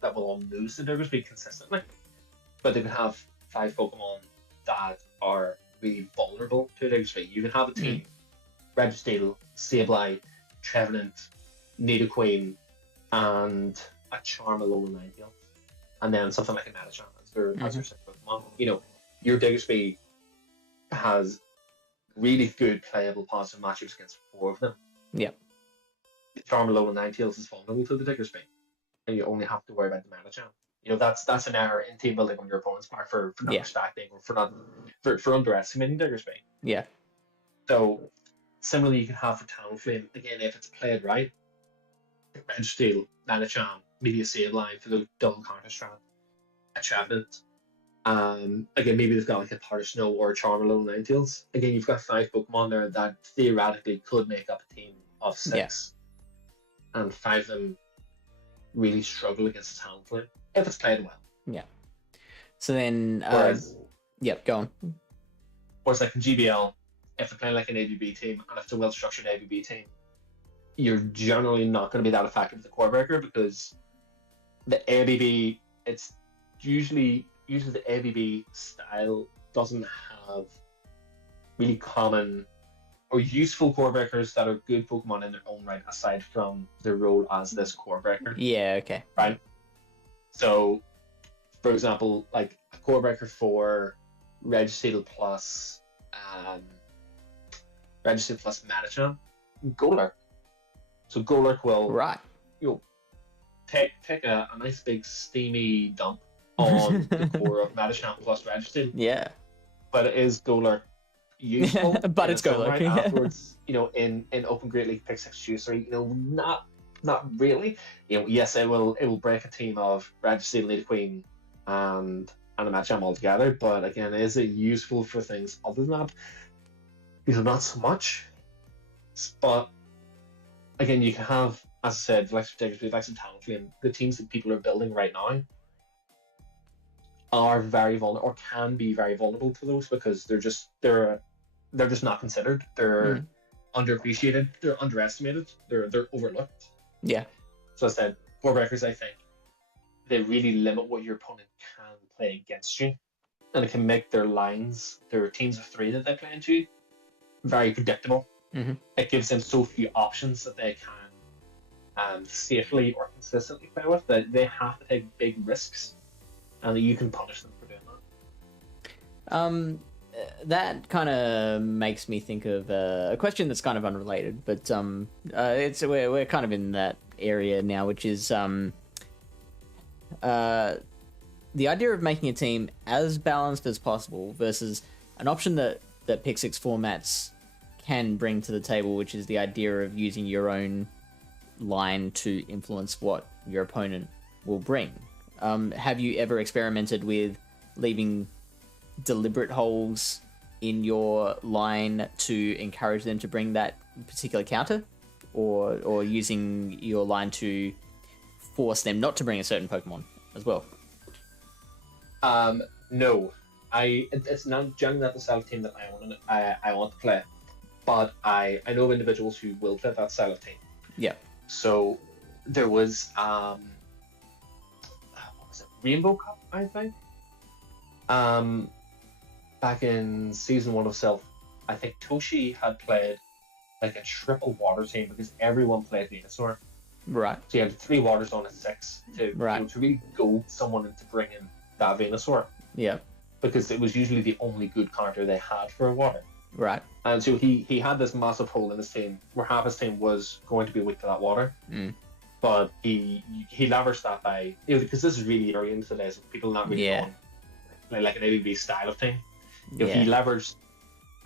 that will all lose to Diggersby consistently, but they could have 5 Pokemon that are really vulnerable to Diggersby. You can have a team, Registeel, Sableye, Trevenant, Nidoqueen, and a Charmeleon Ninetales, and then something like a Medicham as their 6 Pokemon. Your Diggersby has really good playable positive matchups against 4 of them. Yeah. The Charmeleon Ninetales is vulnerable to the Diggersby, and you only have to worry about the Medicham. That's an error in team building on your opponent's part for not respecting or for underestimating Diggersby. Yeah. So similarly, you can have for Talonflame, again, if it's played right, Registeel, Medicham, maybe a Sableye for the double counter strat, a Trevenant. Again, maybe they've got like a Powder Snow or a Charmeleon Ninetales. Again, you've got 5 Pokemon there that theoretically could make up a team of 6. And 5 of them really struggle against the Talonflame if it's played well. Yeah. So then, go on. Whereas like in GBL, if they're playing like an ABB team, and if it's a well-structured ABB team, you're generally not going to be that effective with the core breaker because the ABB, it's usually the ABB style doesn't have really common or useful core breakers that are good Pokemon in their own right, aside from their role as this core breaker. Yeah, okay. Right? So, for example, like a core breaker for Registeel plus Medicham, Golurk. So Golurk will take a nice big steamy dump on the core of Medicham plus Registeel. Yeah. But it is Golurk useful? But it's Golurk. Right afterwards, in Open Great League Pick 6 Choose 3, not really. Yes, it will break a team of Registeel, Nidoqueen, and a Medicham all together. But again, is it useful for things other than that? Not so much. But again, you can have, as I said, like Diggersby, like some Talonflame, the teams that people are building right now are very vulnerable or can be very vulnerable to those because they're just not considered. They're underappreciated. They're underestimated. They're overlooked. Yeah. So I said, board breakers, I think they really limit what your opponent can play against you, and it can make their lines, their teams of three that they play into, very predictable. Mm-hmm. It gives them so few options that they can safely or consistently play with that they have to take big risks, and that you can punish them for doing that. That kind of makes me think of a question that's kind of unrelated, but we're kind of in that area now, which is the idea of making a team as balanced as possible versus an option that Pick Six formats can bring to the table, which is the idea of using your own line to influence what your opponent will bring. Have you ever experimented with leaving deliberate holes in your line to encourage them to bring that particular counter, or using your line to force them not to bring a certain Pokemon as well? No, it's not generally not the style of team that I want to play, but I know of individuals who will play that style of team. Yeah. So there was what was it, Rainbow Cup, I think. Back in season 1 of Silph, I think Toshi had played like a triple water team because everyone played Venusaur. Right. So you had 3 waters on a 6 to to really goad someone into bringing that Venusaur. Yeah. Because it was usually the only good counter they had for a water. Right. And so he had this massive hole in his team where half his team was going to be weak to that water. But he leveraged that by, because this is really early into the days, people not really going like an ABB style of team. He leveraged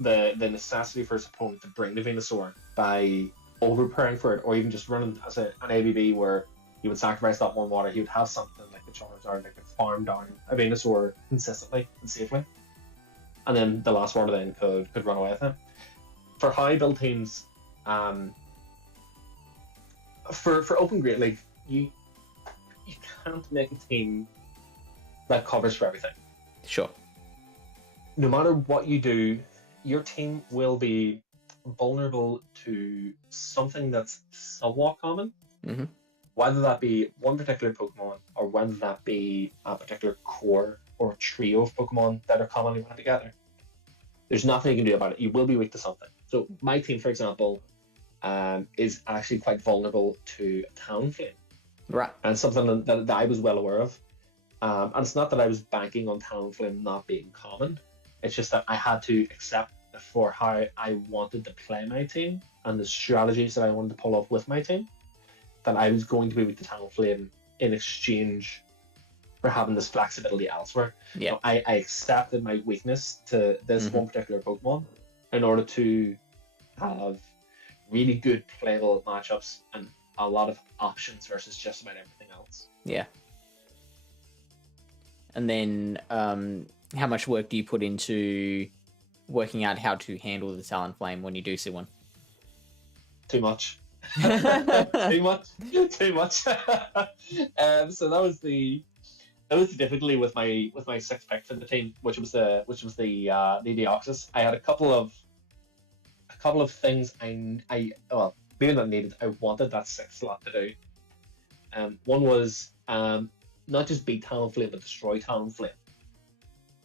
the necessity for his opponent to bring the Venusaur by over-preparing for it, or even just running as an ABB where he would sacrifice that one water. He would have something like the Charizard that could farm down a Venusaur consistently and safely, and then the last water then could run away with him. For high build teams, for Open Great League, you can't make a team that covers for everything. Sure. No matter what you do, your team will be vulnerable to something that's somewhat common. Mm-hmm. Whether that be one particular Pokemon, or whether that be a particular core or trio of Pokemon that are commonly run together. There's nothing you can do about it. You will be weak to something. So my team, for example, is actually quite vulnerable to Talonflame. Right. And something that I was well aware of. And it's not that I was banking on Talonflame not being common. It's just that I had to accept for how I wanted to play my team and the strategies that I wanted to pull off with my team, that I was going to be with the Talonflame in exchange for having this flexibility elsewhere. Yeah. So I accepted my weakness to this one particular Pokemon in order to have really good playable matchups and a lot of options versus just about everything else. Yeah. And then how much work do you put into working out how to handle the Talonflame when you do see one? Too much. Too much. So that was the difficulty with my 6th pick for the team, which was the Deoxys. I had a couple of things well, being that needed, I wanted that 6th slot to do. One was not just beat Talonflame, but destroy Talonflame.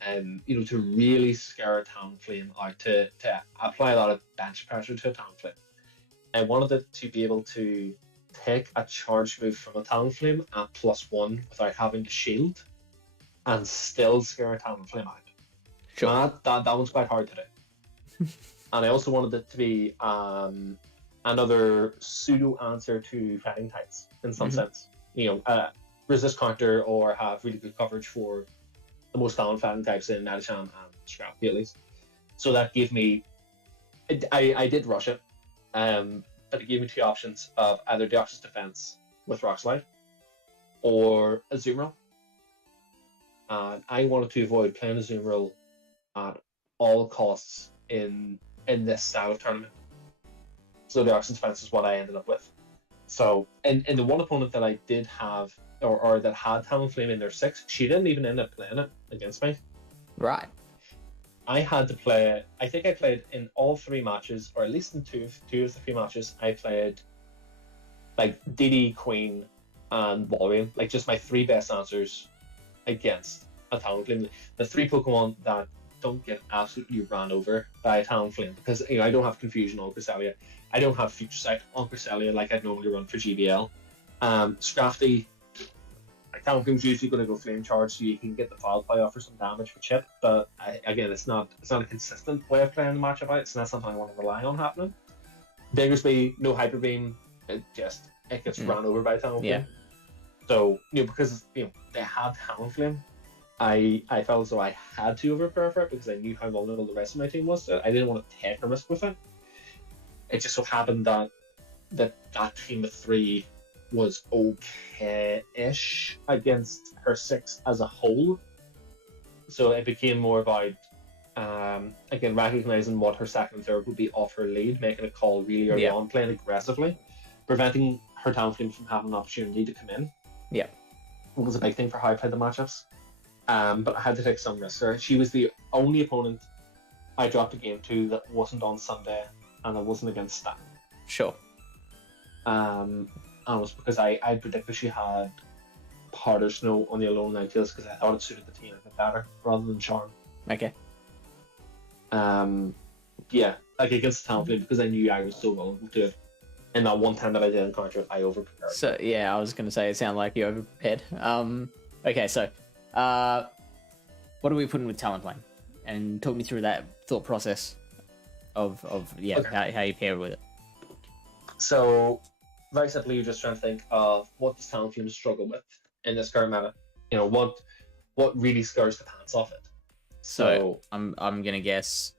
To really scare Talonflame out, to apply a lot of bench pressure to a Talonflame. I wanted it to be able to take a charge move from a Talonflame at +1 without having to shield, and still scare a Talonflame out. Sure. That one's quite hard to do. And I also wanted it to be another pseudo answer to fighting types in some sense. Resist counter or have really good coverage for the most common fighting types in Medicham and Scrafty at least. So that gave me, I did rush it, but it gave me 2 options of either Deoxys Defense with Rock Slide or a Azumarill. And I wanted to avoid playing a Azumarill at all costs in this style of tournament. So Deoxys Defense is what I ended up with. So in the one opponent that I did have or that had Talonflame in their 6, she didn't even end up playing it against me. Right. I had to play. I think I played in all 3 matches, or at least in two of the 3 matches. I played like DD, Queen, and Walrein, like just my 3 best answers against a Talonflame. The 3 Pokemon that don't get absolutely ran over by a Talonflame, because I don't have Confusion on Cresselia, I don't have Future Sight on Cresselia like I'd normally run for GBL. Scrafty, Talonflame's usually going to go Flame Charge, so you can get the Foul Play off for some damage for chip, but again, it's not a consistent way of playing the matchup out, so that's something I want to rely on happening. Diggersby, no Hyper Beam, it gets ran over by Talonflame. Yeah. So, because they had Talonflame, I felt as though I had to overprepare for it because I knew how vulnerable the rest of my team was. So I didn't want to take a risk with it. It just so happened that team of 3 was okay-ish against her 6 as a whole. So it became more about, again, recognizing what her second and third would be off her lead, making a call really early on, playing aggressively, preventing her Talonflame from having an opportunity to come in. Yeah. It was a big thing for how I played the matchups. But I had to take some risks there. She was the only opponent I dropped a game to that wasn't on Sunday, and it wasn't against Stan. Sure. And it was because I predicted she had Harder Snow on the Alone Ninetales because I thought it suited the team a bit better rather than Charm. Okay. Yeah, like against Talonflame, because I knew I was so vulnerable to it. And that one time that I did encounter it, I overprepared. So yeah, I was gonna say it sounded like you overprepared. Okay, so what are we putting with Talonflame? And talk me through that thought process of how you pair with it. So very simply, you're just trying to think of what does Talonflame struggle with in this current meta. What really scares the pants off it. So I'm gonna guess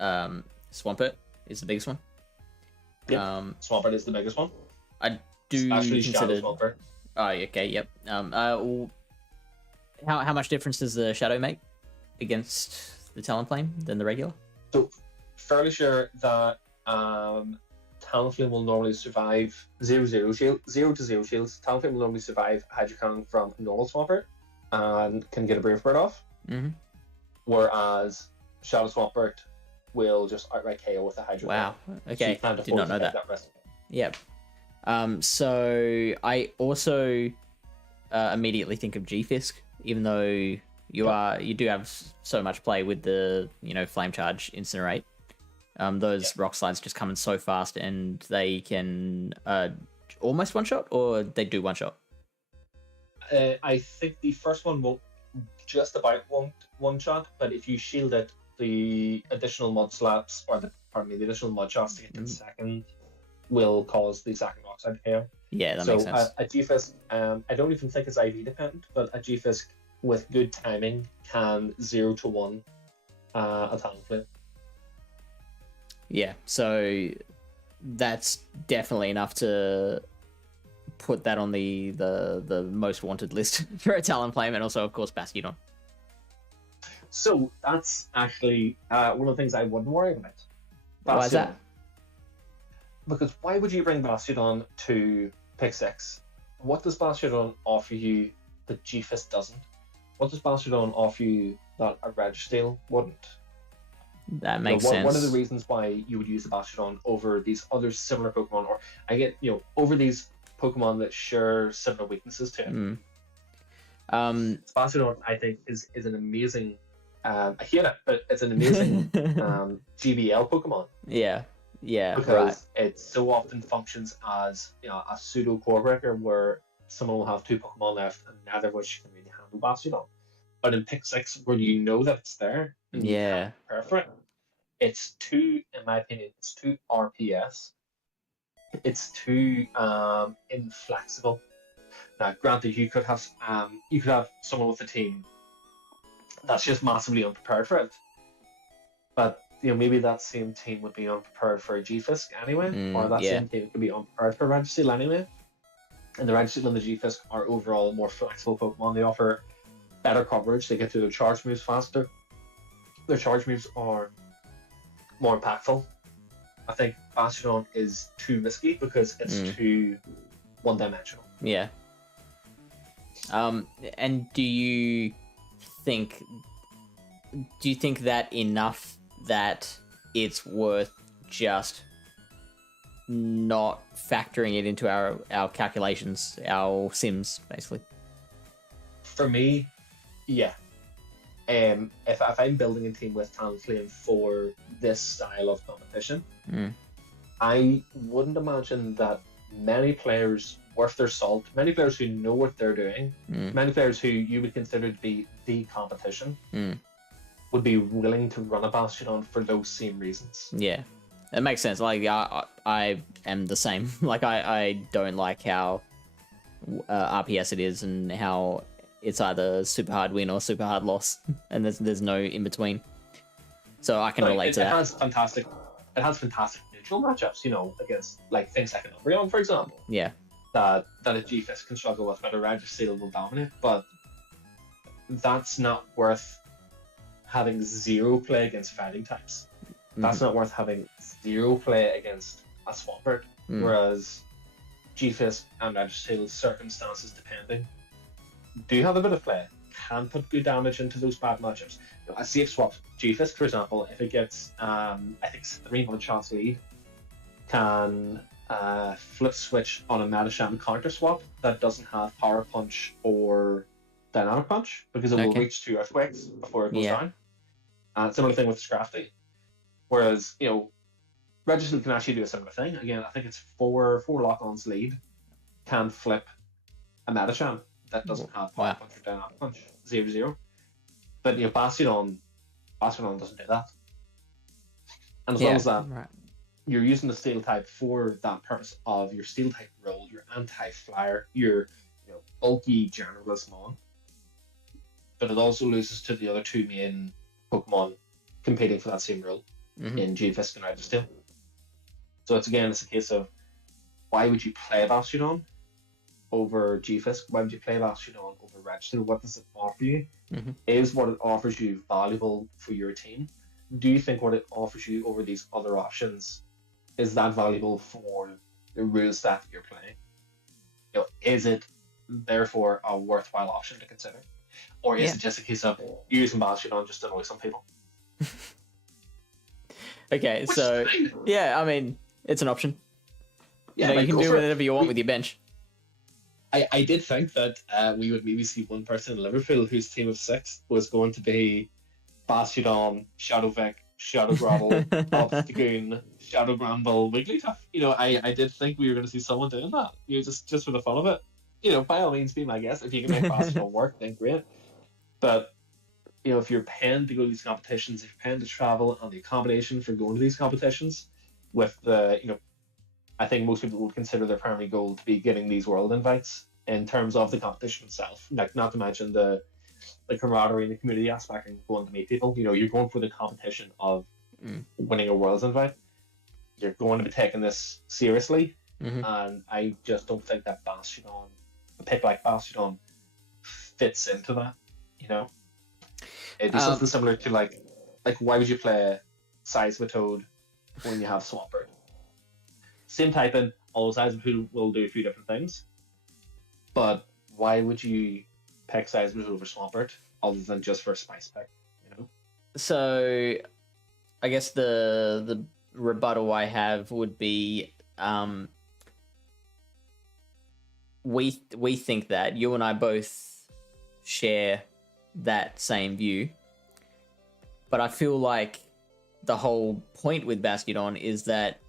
Swampert is the biggest one. Yeah, Swampert is the biggest one. I do consider Swampert. Oh, okay, yep. How much difference does the Shadow make against the Talonflame than the regular? So fairly sure that Talonflame will normally survive 0-0 shield, 0-0 shields. Talonflame will normally survive Hydro Cannon from normal Swampert and can get a Brave Bird off. Mm-hmm. Whereas Shadow Swampert will just outright KO with a Hydro Cannon. Wow. Okay. So did not know that. Yep. So I also immediately think of G-Fisk, even though you do have so much play with the Flame Charge, Incinerate. Those rock slides just come in so fast, and they can almost one shot, or they do one shot. I think the first one won't just about one shot, but if you shield it, the additional mud slaps the additional mud shots to get to the second will cause the second rock slide to KO. Yeah, that makes sense. A G-Fisk, I don't even think it's IV dependent, but a G-Fisk with good timing can 0-1 a Talonflame. Yeah, so that's definitely enough to put that on the most wanted list for a Talonflame, and also, of course, Bastiodon. So that's actually one of the things I wouldn't worry about. Bastiodon. Why is that? Because why would you bring Bastiodon to pick 6? What does Bastiodon offer you that G-Fisk doesn't? What does Bastiodon offer you that a Registeel wouldn't? That makes sense. One of the reasons why you would use the Bastiodon over these other similar Pokemon, or over these Pokemon that share similar weaknesses to it. Bastiodon, I think, is an amazing. I hate it, but it's an amazing GBL Pokemon. Yeah, because it so often functions as a pseudo core breaker, where someone will have 2 Pokemon left and neither of which can really handle Bastiodon. But in pick 6, where you know that it's there, and you can't prepare for it, it's too, in my opinion, it's too RPS. It's too inflexible. Now, granted, you could have someone with a team that's just massively unprepared for it, but maybe that same team would be unprepared for a G-Fisk anyway, or that same team could be unprepared for a Registeel anyway. And the Registeel and the G-Fisk are overall more flexible Pokemon. They offer better coverage. They get to their charge moves faster. Their charge moves are more impactful. I think Bastiodon is too risky because it's too one-dimensional. Yeah. And do you think that enough that it's worth just not factoring it into our calculations, our sims, basically? For me, yeah. If I'm building a team with Talonflame for this style of competition, I wouldn't imagine that many players worth their salt, many players who know what they're doing, many players who you would consider to be the competition, would be willing to run a Bastion for those same reasons. Yeah, it makes sense. Like, I am the same. Like, I don't like how RPS it is and how it's either super hard win or super hard loss, and there's no in between. So I can relate to that. It has fantastic neutral matchups, against like things like an Umbreon, for example. Yeah. That a G-Fist can struggle with, but a Registeel will dominate. But that's not worth having zero play against fighting types. That's not worth having zero play against a Swampert. Whereas G-Fist and Registeel, circumstances depending, do have a bit of play, can put good damage into those bad matchups. A safe swap G-Fist, for example, if it gets, I think, 300 lead, can flip switch on a Metasham counter swap that doesn't have Power Punch or Dynamic Punch, because it will reach 2 Earthquakes before it goes down. Similar thing with Scrafty. Whereas, Registeel can actually do a similar thing. Again, I think it's 4 lock-ons lead, can flip a Metasham that doesn't have Power Punch or Dynamic Punch, 0-0. But Bastion doesn't do that. And as well as that, you're using the Steel type for that purpose of your Steel type role, your anti-flyer, your bulky generalist mon. But it also loses to the other 2 main Pokemon competing for that same role in G-Fist and Registeel. So it's a case of, why would you play Bastion over G-Fist? Why would you play Bastion over Registeel? What does it offer you? Is what it offers you valuable for your team? Do you think what it offers you over these other options is that valuable for the rule set you're playing? Is it therefore a worthwhile option to consider? Or is it just a case of using Bastion just to annoy some people? Okay, so I mean, it's an option. Yeah, you can do whatever you want with your bench. I did think that we would maybe see one person in Liverpool whose team of 6 was going to be Bastion, Shadow Vic, Shadow Grovel, Obstagoon, Shadow Bramble, Wigglytuff. I did think we were going to see someone doing that. Just for the fun of it. By all means, be my guest. If you can make Bastion work, then great. But if you're paying to go to these competitions, if you're paying to travel, and the accommodation for going to these competitions, with the I think most people would consider their primary goal to be getting these world invites in terms of the competition itself. Like, not to mention the camaraderie and the community aspect and going to meet people. You're going for the competition of winning a world's invite. You're going to be taking this seriously, and I just don't think that Bastion, a pick like Bastion, fits into that. It'd be something similar to like why would you play Seismitoad when you have Swampert? Same typing, although Seismitoad will do a few different things. But why would you pick Seismitoad over Swampert other than just for a spice pick? So, I guess the rebuttal I have would be, we think that you and I both share that same view, but I feel like the whole point with Bastion is that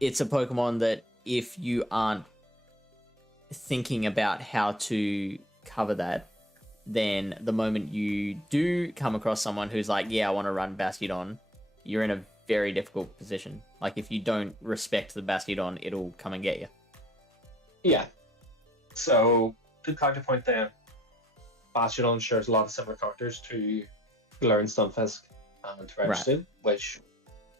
it's a Pokemon that if you aren't thinking about how to cover that, then the moment you do come across someone who's like, yeah, I want to run Bastion, you're in a very difficult position. Like, if you don't respect the Bastion, it'll come and get you. Yeah. So, good counterpoint there. Bastion shares a lot of similar characters to Learn Stunfisk and to Registeel, which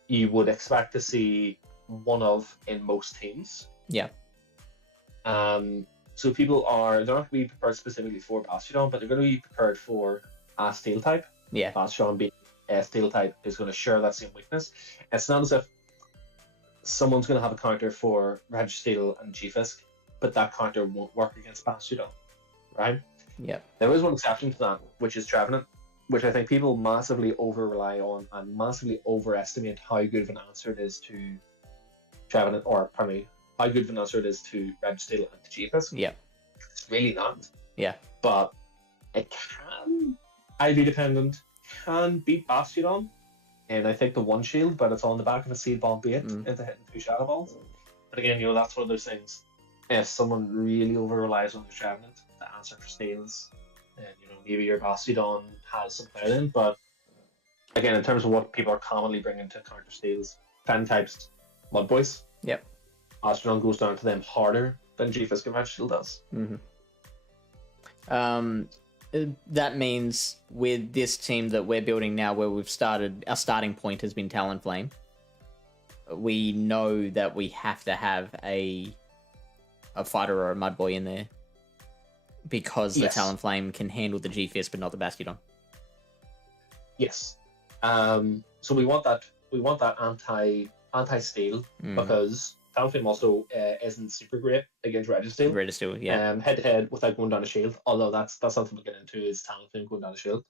you would expect to see one of in most teams. Yeah. So people they're not going to be prepared specifically for Bastion, but they're going to be prepared for a Steel type. Yeah. Bastion being a Steel type is going to share that same weakness. It's not as if someone's going to have a counter for Registeel and G-Fisk but that counter won't work against Bastion, right? Yep. There is one exception to that, which is Trevenant, which I think people massively over-rely on and massively overestimate how good of an answer it is to Trevenant, or pardon me, how good of an answer it is to Registeel and to G-Fisk. Yeah. It's really not. Yeah. But it can, IV dependent, can beat Bastion. And I think the one shield, but it's on the back of a Seed Bomb bait into hitting 2 Shadow Balls. But again, that's one of those things. If someone really over-relies on the Trevenant to answer for steals, then maybe your Bastion has some play in. But again, in terms of what people are commonly bringing to counter steals, Fen types, Mud Boys. Yep. Bastion goes down to them harder than G-Fisk and Registeel does. That means with this team that we're building now, where we've started, our starting point has been Talonflame. We know that we have to have a fighter or a mud boy in there because the Talonflame can handle the G-Fisk but not the Bastion. Yes. So we want that anti-steal because Talonflame also isn't super great against Registeel. Registeel, yeah. Head to head without going down a shield. Although that's something we'll get into is Talonflame going down a shield.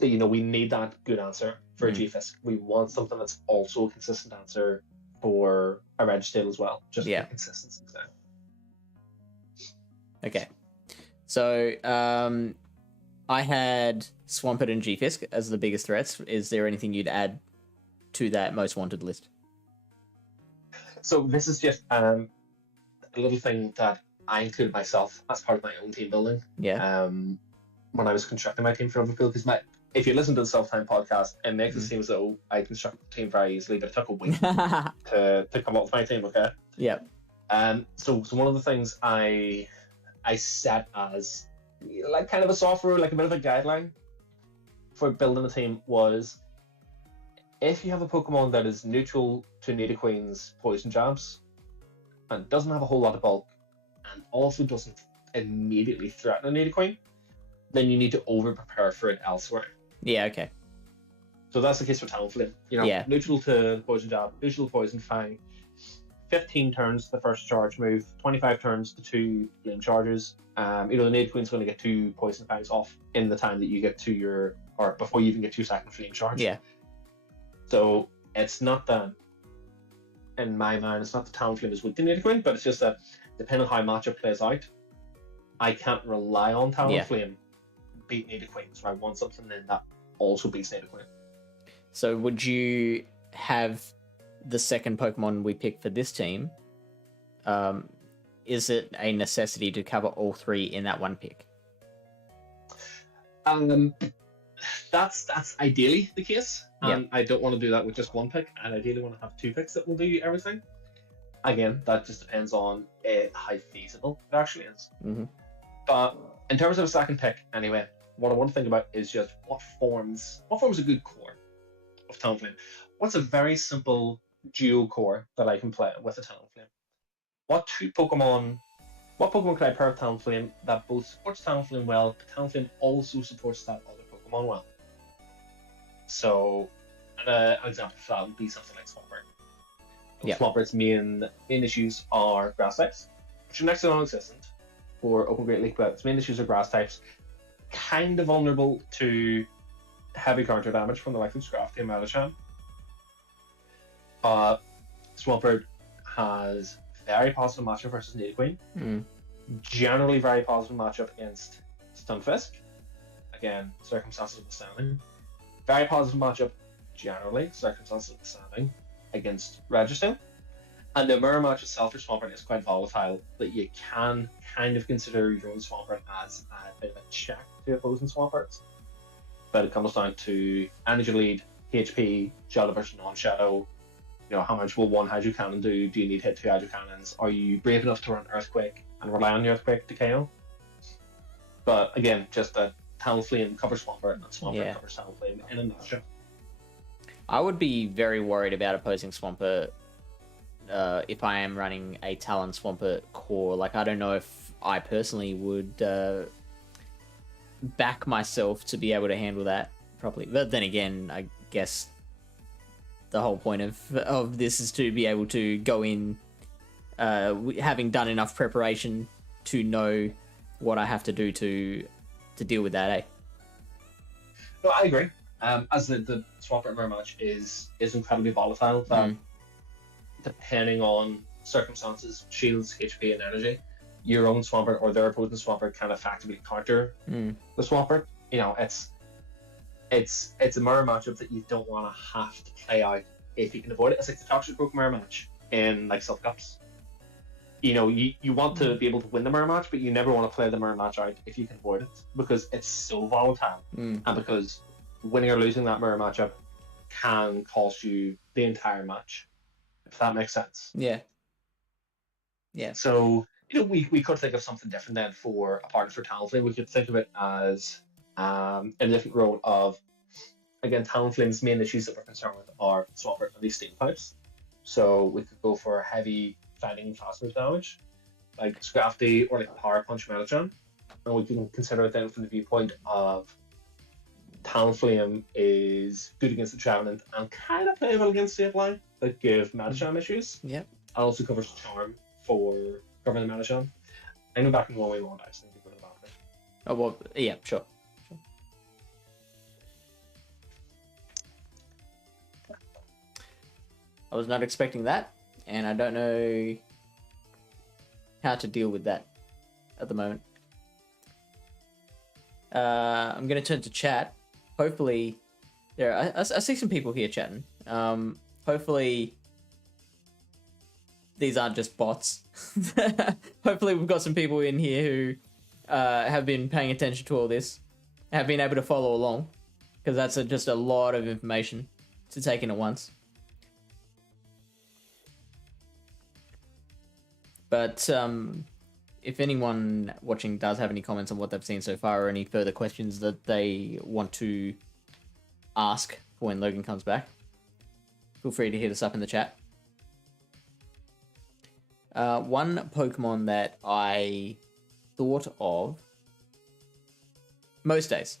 We need that good answer for a G-Fisk. We want something that's also a consistent answer for a Registeel as well. Just for consistency. Okay. So I had Swampert and G-Fisk as the biggest threats. Is there anything you'd add to that most wanted list? So this is just a little thing that I included myself as part of my own team building. Yeah. When I was constructing my team for Overfield, because if you listen to the Self-Time podcast, it makes it seem as though I constructed the team very easily, but it took a week to come up with my team. Okay. Yeah. So one of the things I set as like kind of a soft rule, like a bit of a guideline for building a team was, if you have a Pokemon that is neutral to Nidoqueen's poison jabs and doesn't have a whole lot of bulk and also doesn't immediately threaten a Nidoqueen, then you need to over prepare for it elsewhere. Yeah, okay. So that's the case for Talonflame. Neutral to poison jab, neutral to poison fang. 15 turns to the first charge move, 25 turns to 2 flame charges. The Nidoqueen's going to get 2 poison fangs off in the time that you get to or before you even get 2 second flame charge. Yeah. So it's not that, in my mind, it's not the Talonflame is weak to Nidoqueen, but it's just that depending on how matchup plays out, I can't rely on Talonflame beat Nidoqueen. So I want something then that also beats Nidoqueen. So would you have the second Pokemon we pick for this team? Is it a necessity to cover all 3 in that one pick? That's ideally the case. And I don't want to do that with just one pick. I ideally want to have 2 picks that will do everything. Again, that just depends on how feasible it actually is. But in terms of a second pick, anyway, what I want to think about is just what forms a good core of Talonflame. What's a very simple duo core that I can play with a Talonflame? What Pokemon can I pair with Talonflame that both supports Talonflame well, but Talonflame also supports that other Pokemon well? So, an example for that would be something like Swampert. Swampert's main issues are grass types, which are next to non-existent for Open Great League, but its main issues are grass types, kind of vulnerable to heavy counter damage from the likes of Scrafty and Medicham. Swampert has very positive matchup versus Nidoqueen. Generally very positive matchup against Stunfisk. Again, circumstances notwithstanding. Very positive matchup, generally, circumstances notwithstanding, against Registeel. And the mirror match itself for Swampert is quite volatile, that you can kind of consider your own Swampert as a bit of a check to opposing Swamperts. But it comes down to energy lead, HP, Shadow versus non-Shadow. How much will one Hydro Cannon do? Do you need hit 2 Hydro Cannons? Are you brave enough to run Earthquake and rely on the Earthquake to KO? But again, just that Talonflame covers Swampert and Swampert covers Talonflame in a nutshell. I would be very worried about opposing Swampert if I am running a Talon Swampert core. Like, I don't know if I personally would back myself to be able to handle that properly. But then again, I guess the whole point of this is to be able to go in having done enough preparation to know what I have to do to deal with that, eh? No, I agree. As the Swampert mirror match is incredibly volatile, that depending on circumstances, shields, HP, and energy, your own Swampert or their opponent's Swampert can effectively counter the Swampert. You know, it's a mirror matchup that you don't want to have to play out if you can avoid it. It's like the Toxic Broke mirror match in like Silph Cups. You know, you want to be able to win the mirror match, but you never want to play the mirror match out if you can avoid it, because it's so volatile, and because winning or losing that mirror matchup can cost you the entire match, if that makes sense. Yeah. So, you know, we could think of something different then for a partner for Talonflame. We could think of it as in a different role of, again, Talonflame's main issues that we're concerned with are Swampert and these steel pipes. So we could go for heavy fighting and fast move damage, like Scrafty or like Power Punch Metachan. And we can consider it then from the viewpoint of Talonflame is good against the Trevenant and kind of playable against Safe Line that give Metachan issues. Yep. It also covers Charm for covering the Metachan. I know back in 1v1 dice, I think you go to the bathroom. Oh, well, yeah, sure. I was not expecting that, and I don't know how to deal with that at the moment. I'm going to turn to chat. Hopefully, I see some people here chatting. Hopefully, these aren't just bots. Hopefully, we've got some people in here who have been paying attention to all this, have been able to follow along, because that's just a lot of information to take in at once. But if anyone watching does have any comments on what they've seen so far, or any further questions that they want to ask for when Logan comes back, feel free to hit us up in the chat. One Pokemon that I thought of most days.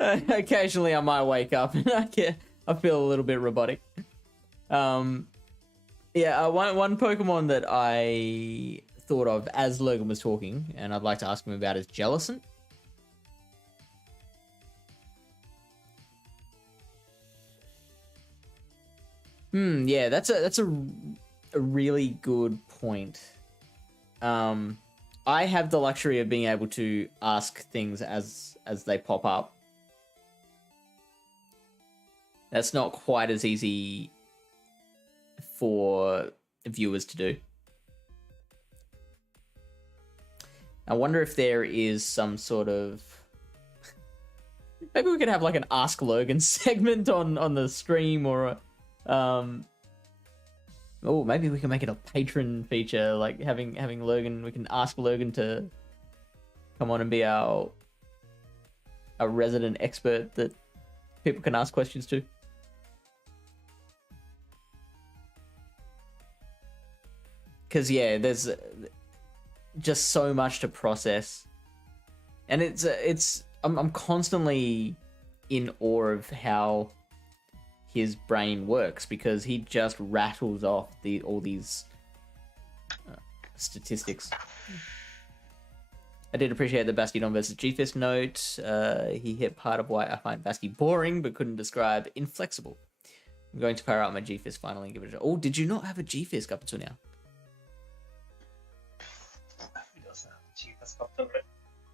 Occasionally I might wake up and I feel a little bit robotic. Yeah, one Pokemon that I thought of as Logan was talking, and I'd like to ask him about, is Jellicent. Yeah, that's a really good point. I have the luxury of being able to ask things as they pop up. That's not quite as easy for viewers to do. I wonder if there is some sort of... Maybe we could have like an Ask Logan segment on the stream, or oh, maybe we can make it a patron feature, like having Logan. We can ask Logan to come on and be our resident expert that people can ask questions to. Because yeah, there's just so much to process, and I'm constantly in awe of how his brain works, because he just rattles off all these statistics. I did appreciate the Bastiodon versus G-Fist note. He hit part of why I find Basti boring, but couldn't describe inflexible. I'm going to power out my G-Fist finally and give it a shot. Oh, did you not have a G-Fist up until now?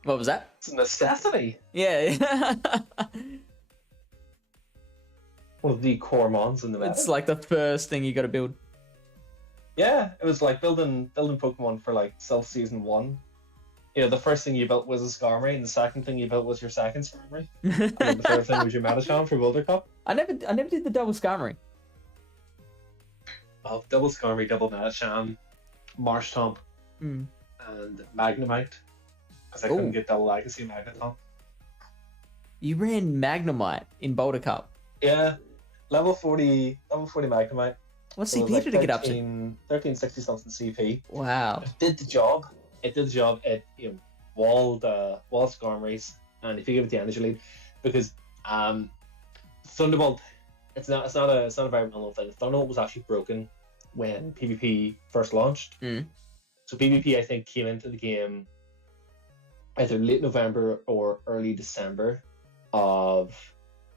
What was that? It's a necessity. Yeah. One of the core mons in the meta. It's like the first thing you got to build. Yeah, it was like building Pokemon for like Silph Season 1. You know, the first thing you built was a Skarmory, and the second thing you built was your second Skarmory. And then the third thing was your Metachan for Boulder Cup. I never did the double Skarmory. Oh, double Skarmory, double Metachan, Marshtomp, and Magnemite. Because I couldn't get double Legacy Magneton. You ran Magnemite in Boulder Cup. Yeah, level 40 Magnemite. What CP did it get up to? 1360 something CP. Wow. It did the job. It walled Skarmories, and if you give it the energy lead, because Thunderbolt, it's not a very well known thing. Thunderbolt was actually broken when PvP first launched. Mm. So PvP, I think, came into the game either late November or early December of,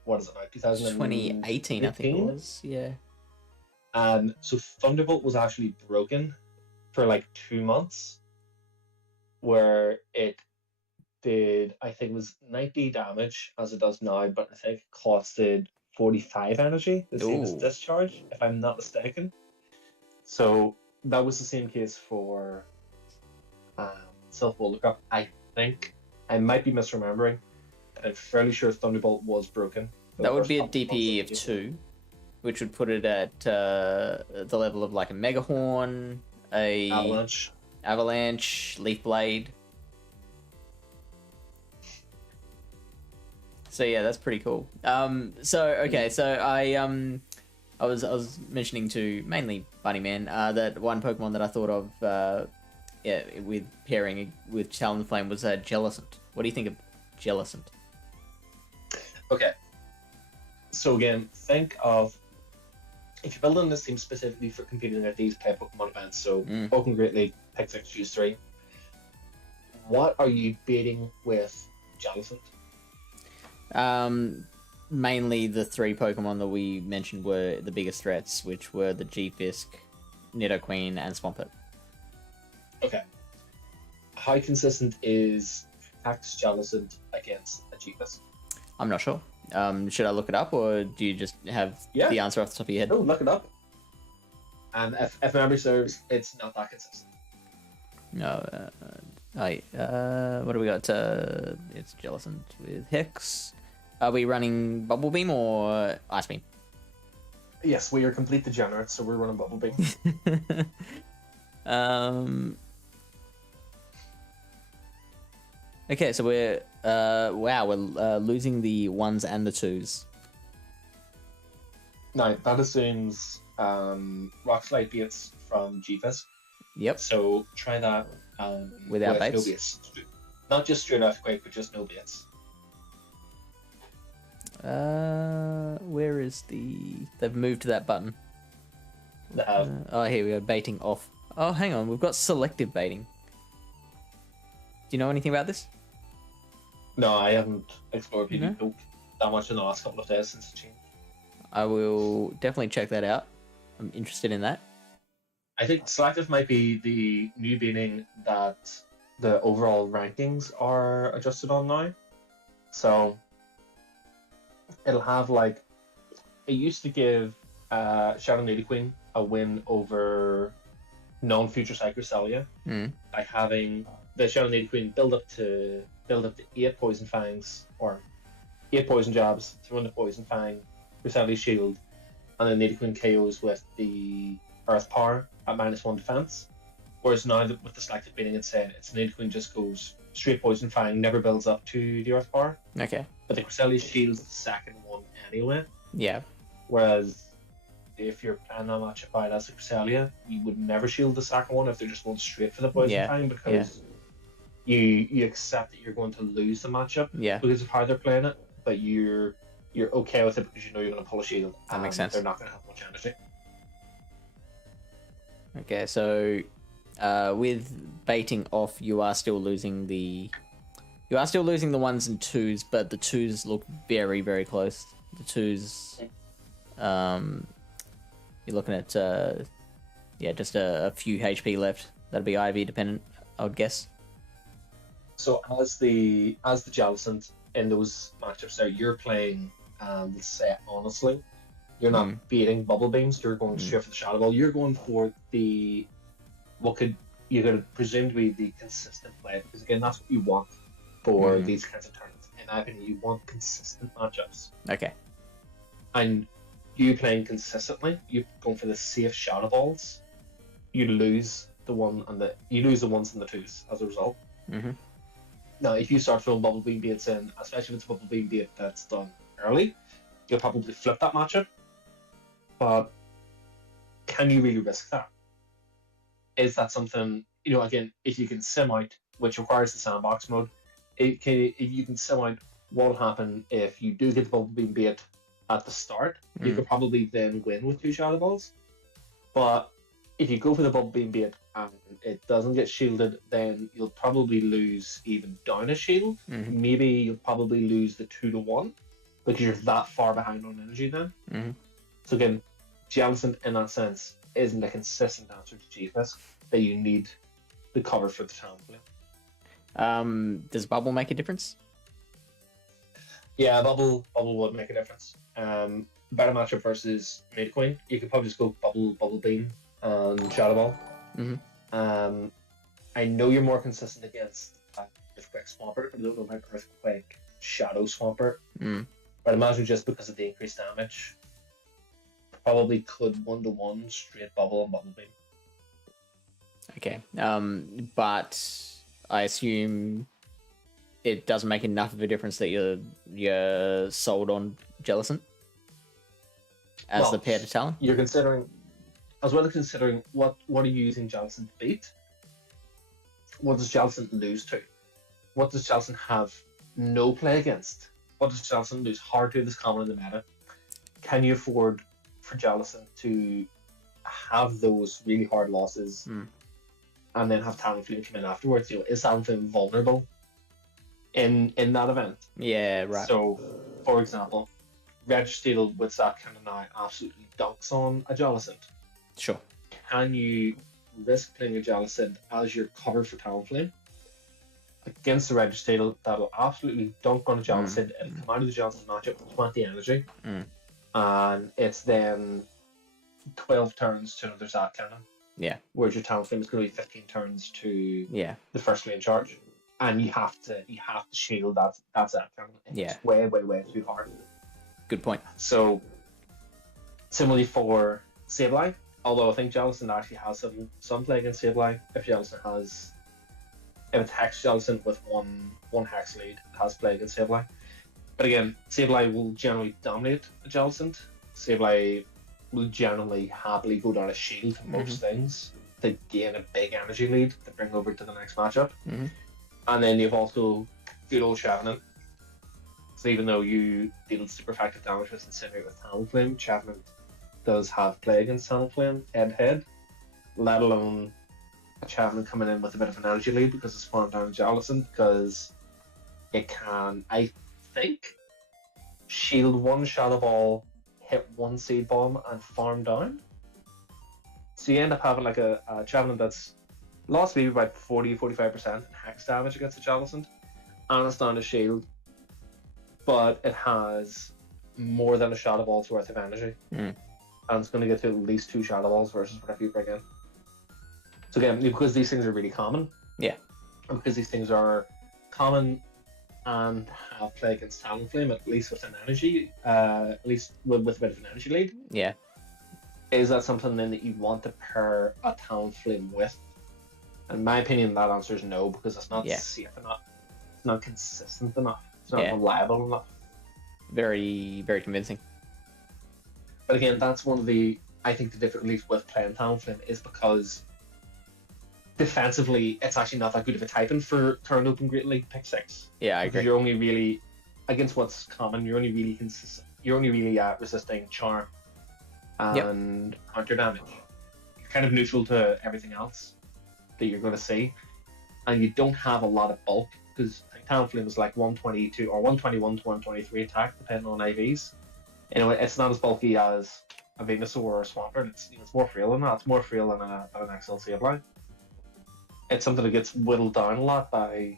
what is it now, 2018, I think it 2018? was. Yeah. And so Thunderbolt was actually broken for like 2 months, where it did, I think it was 90 damage as it does now, but I think it costed 45 energy, the same as Ooh. Discharge, if I'm not mistaken. So that was the same case for Silph Arena. I think I might be misremembering. I'm fairly sure Thunderbolt was broken. That would be a DPE of 2, which would put it at the level of like a Megahorn, a Avalanche, Leaf Blade. So yeah, that's pretty cool. So I was mentioning to mainly Bunnyman that one Pokemon that I thought of with pairing with Talonflame was Jellicent. What do you think of Jellicent? Okay. So again, think of, if you're building this team specifically for competing at these type of Pokemon events, so Pokemon Great League, Pick 6, Choose 3, what are you beating with Jellicent? Mainly the 3 Pokemon that we mentioned were the biggest threats, which were the G-Fisk, Nidoqueen, and Swampert. Okay. How consistent is Cactus Jellicent against a G-Fisk? I'm not sure. Should I look it up, or do you just have the answer off the top of your head? No, look it up. And if memory serves, it's not that consistent. No. What do we got? It's Jellicent with Hex. Are we running Bubble Beam or Ice Beam? Yes, we are complete degenerates, so we're running Bubble Beam. Okay, so we're losing the 1s and the 2s. Now that assumes Rock Slide baits from G-Fisk. Yep. So try that without with baits. no baits. Not just straight earthquake, but just no baits. Where is they've moved to that button. They have. Here we go, baiting off. Oh, hang on, we've got selective baiting. Do you know anything about this? No, I haven't explored PvP that much in the last couple of days since it changed. I will definitely check that out. I'm interested in that. I think selective might be the new meaning that the overall rankings are adjusted on now. So it'll have like, it used to give Shadow Nidoqueen a win over non-future Cycrocelia by having the Shadow Nidoqueen build up to 8 Poison Fangs, or 8 Poison Jabs, throw in the Poison Fang, Cresselia Shield, and then Nidoqueen KOs with the Earth Power at -1 defense. Whereas now with the selective baiting, it's said it's Nidoqueen just goes straight Poison Fang, never builds up to the Earth Power. Okay. But the Cresselia Shield's the second one anyway. Yeah. Whereas if you're playing that matchup out as a Cresselia, you would never shield the second one if they're just going straight for the Poison Fang, because you accept that you're going to lose the matchup because of how they're playing it, but you're okay with it because you know you're going to pull a shield. That makes sense. They're not going to have much energy. Okay, so with baiting off, you are still losing the 1s and 2s, but the 2s look very, very close. The 2s, you're looking at just a few HP left. That'd be IV dependent, I would guess. So as the Jellicent in those matchups there, you're playing, let's say honestly, you're not beating Bubble Beams, you're going straight for the Shadow Ball. You're going for you could presume to be the consistent play, because again, that's what you want for these kinds of tournaments. In my opinion, you want consistent matchups. Okay. And you playing consistently, you going for the safe Shadow Balls, you lose the 1s and the 2s as a result. Now, if you start throwing Bubble Beam baits in, especially if it's a Bubble Beam bait that's done early, you'll probably flip that matchup. But can you really risk that? Is that something, again, if you can sim out, which requires the sandbox mode, if you can sim out what will happen if you do get the Bubble Beam bait at the start, you could probably then win with 2 Shadow Balls. But if you go for the bubble beam bait and it doesn't get shielded, then you'll probably lose even down a shield. Maybe you'll probably lose the 2-to-1 because you're that far behind on energy then. So again, Jellicent in that sense isn't a consistent answer to G-Fisk that you need the cover for the Talonflame. Does bubble make a difference? Yeah, bubble would make a difference. Better matchup versus Meta Queen. You could probably just go bubble beam and Shadow Ball. I know you're more consistent against Earthquake Swampert. I don't know about Earthquake Shadow Swampert. But I imagine just because of the increased damage, probably could 1-to-1 straight bubble and bubble beam. Okay. But I assume it doesn't make enough of a difference that you're sold on Jellicent as the pair to Talon. You're considering, as well as considering what are you using Jellicent to beat? What does Jellicent lose to? What does Jellicent have no play against? What does Jellicent lose hard to that's common in the meta? Can you afford for Jellicent to have those really hard losses and then have Talonflame come in afterwards? You know, is Talonflame vulnerable in that event? Yeah, right. So, for example, Registeel with that kind of now absolutely dunks on a Jellicent. Sure. Can you risk playing a Jellicent as your cover for Talonflame against the Registeel that'll absolutely dunk on a Jellicent and come out of the Jellicent matchup with 20 energy? And it's then 12 turns to another Zat Cannon. Yeah. Whereas your Talonflame is going to be 15 turns to the first lane charge. And you have to shield that Zat Cannon. It's way too hard. Good point. So similarly for Sableye, although I think Jellicent actually has some play against Sableye. If it's Hex Jellicent with one Hex lead, it has play against Sableye. But again, Sableye will generally dominate a Jellicent. Sableye will generally happily go down a shield to most things to gain a big energy lead to bring over to the next matchup. And then you've also good old Chevenant. So even though you deal super effective damage with Incinerate with Talonflame, Chevenant does have play against Talonflame head-to-head, let alone a Chevenant coming in with a bit of an energy lead because it's farmed down Jellicent, because it can, I think, shield one Shadow Ball, hit one Seed Bomb, and farm down. So you end up having like a Chevenant that's lost maybe about 40-45% in Hex damage against a Jellicent, and it's down to shield, but it has more than a Shadow Ball's worth of energy. And it's going to get to at least 2 Shadow Balls versus whatever you bring in. So again, because these things are really common, and because these things are common and have play against Talonflame, at least with an energy, at least with a bit of an energy lead. Is that something then that you want to pair a Talonflame with? In my opinion, that answer is no, because it's not safe enough. It's not consistent enough. It's not reliable enough. Very, very convincing. But again, that's one of the, I think, the difficulties with playing Talonflame is because defensively, it's actually not that good of a typing for current Open Great League pick 6. Yeah, I agree. Because you're only really, against what's common, you're only really consistent. You're only really resisting Charm and counter damage. You're kind of neutral to everything else that you're going to see, and you don't have a lot of bulk, because Talonflame is like 122 or 121 to 123 attack depending on IVs. You know, it's not as bulky as a Venusaur or a Swampert. It's more frail than that. It's more frail than an XL Sableye. It's something that gets whittled down a lot by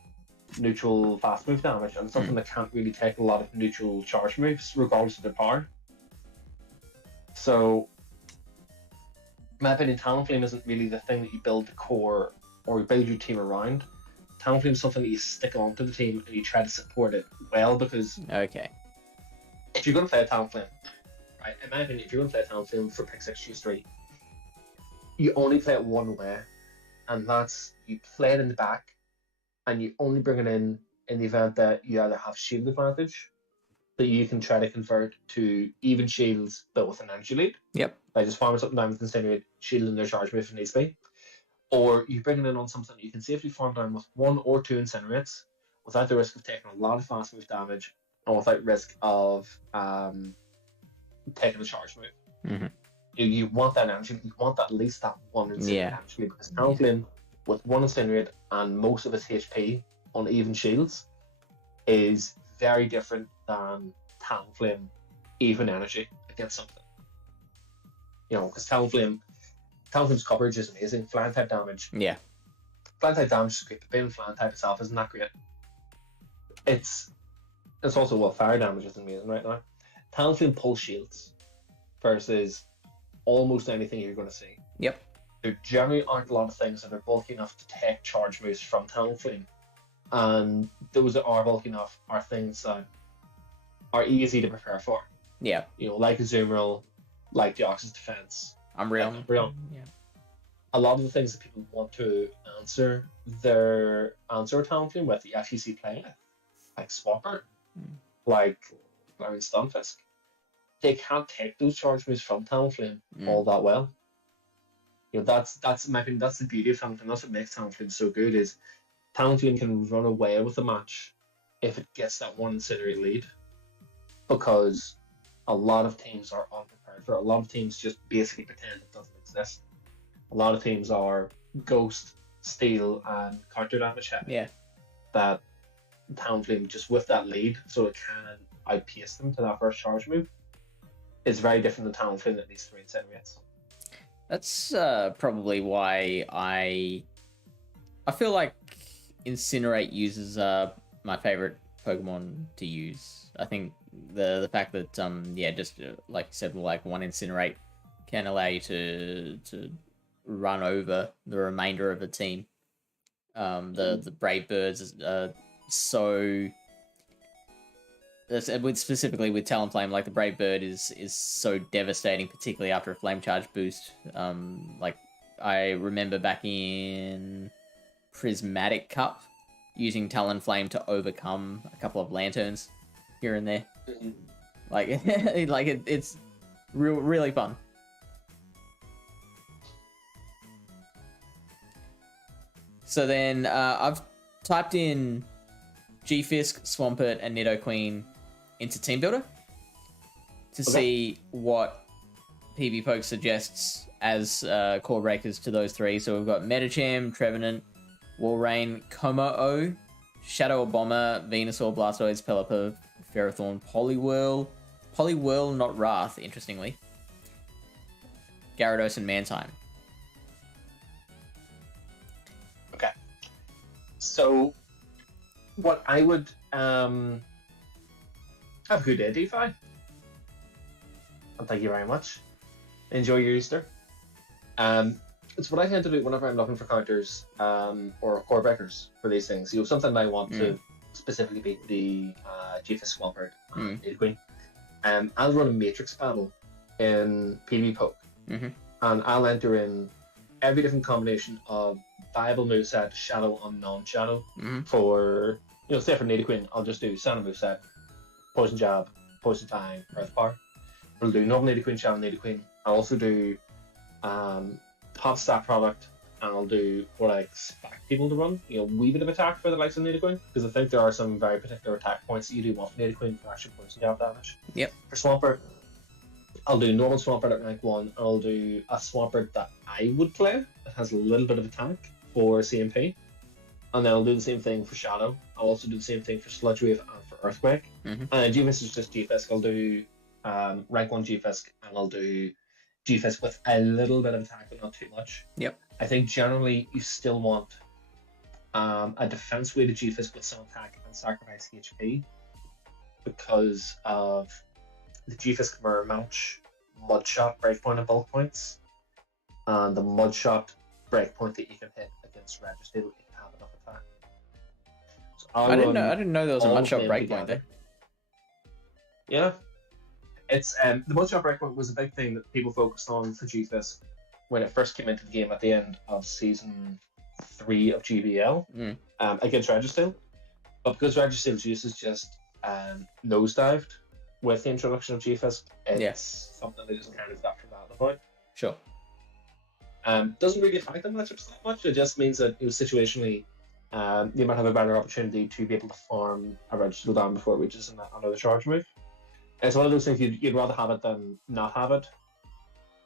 neutral fast move damage, and something that can't really take a lot of neutral charge moves regardless of their power. So in my opinion, Talonflame isn't really the thing that you build the core or you build your team around. Talonflame is something that you stick onto the team and you try to support it well, because if you're going to play a Talonflame, right, in my opinion, if you're going to play a Talonflame for pick 6, choose 3, you only play it one way, and that's you play it in the back and you only bring it in the event that you either have shield advantage that you can try to convert to even shields but with an energy lead. By just farming something down with Incinerate, shielding their charge move if needs be. Or you bring it in on something you can safely farm down with 1 or 2 Incinerates without the risk of taking a lot of fast move damage and without risk of taking a charge move. You want that energy, you want at least that one incinerate energy, because Talonflame, with one incinerate and most of its HP on even shields, is very different than Talonflame even energy against something. Because Talonflame's coverage is amazing. Flying type damage. Yeah. Flying type damage is great, but being flying type itself isn't that great. It's also fire damage is amazing right now. Talonflame pulls shields versus almost anything you're going to see. Yep. There generally aren't a lot of things that are bulky enough to take charge moves from Talonflame, and those that are bulky enough are things that are easy to prepare for. Yeah. Like Azumarill, like Deoxys Defense, Umbreon. Yeah. A lot of the things that people want to answer Talonflame with, you actually see playing it, like Swampert, like Stunfisk. They can't take those charge moves from Talonflame all that well. That's my opinion. That's the beauty of Talonflame. That's what makes Talonflame so good. Is Talonflame can run away with the match if it gets that one incinerate lead, because a lot of teams are unprepared for it. A lot of teams just basically pretend it doesn't exist. A lot of teams are Ghost, Steel, and counter damage heavy. Yeah. That Talonflame, just with that lead, so it can outpace them to that first charge move, is very different than Talonflame that needs 3 incinerates. That's probably why I feel like Incinerate uses my favorite Pokemon to use. I think the fact that just like you said, like one Incinerate can allow you to run over the remainder of a team. The Brave Birds so. Specifically with Talonflame, like the Brave Bird is so devastating, particularly after a Flame Charge boost. Like I remember back in Prismatic Cup using Talonflame to overcome a couple of Lanterns here and there. Like it's really fun. So then I've typed in G-Fisk, Swampert, and Nidoqueen into Team Builder to see what PvPoke suggests as core breakers to those three. So we've got Medicham, Trevenant, Walrein, Como-O, Shadow Bomber, Venusaur, Blastoise, Pelipper, Ferrothorn, Poliwhirl, not Wrath, interestingly, Gyarados, and Mantine. Okay. So what I would have a good day, DeFi. And thank you very much. Enjoy your Easter. It's what I tend to do whenever I'm looking for counters or core breakers for these things. Something I want to specifically beat the G-Fisk, Swampert, and Nidoqueen. I'll run a Matrix battle in PvPoke, and I'll enter in every different combination of viable moveset, Shadow and non-Shadow. For say for Nidoqueen, I'll just do Sand moveset, Poison Jab, Poison Fang, Earth Power. I'll do normal Nidoqueen, Shadow Nidoqueen. I'll also do top stat product, and I'll do what I expect people to run. Wee bit of attack for the likes of Nidoqueen, because I think there are some very particular attack points that you do want for Nidoqueen for actual Poison Jab damage. Yep. For Swampert, I'll do normal Swampert at rank 1, and I'll do a Swampert that I would play that has a little bit of attack for CMP. And then I'll do the same thing for Shadow. I'll also do the same thing for Sludge Wave and for Earthquake. And G-Fisk is just G-Fisk. I'll do rank 1 G-Fisk, and I'll do G-Fisk with a little bit of attack, but not too much. Yep. I think generally you still want a defense weighted G-Fisk with some attack and sacrifice HP, because of the G-Fisk Mirror Match, Mudshot, Breakpoint, and Bulk Points, and the Mudshot Breakpoint that you can hit against Registeel if you have enough attack. So I didn't know there was a Mudshot Breakpoint there. Yeah. It's the Mudshot Breakpoint was a big thing that people focused on for G-Fisk when it first came into the game at the end of Season 3 of GBL against Registeel. But because Registeel's use is just nosedived with the introduction of G-Fisk, it's something they just kind of got forgotten about. Sure. Doesn't really affect them that much. It just means that situationally, you might have a better opportunity to be able to farm a Registeel down before it reaches another charge move. It's one of those things you'd rather have it than not have it.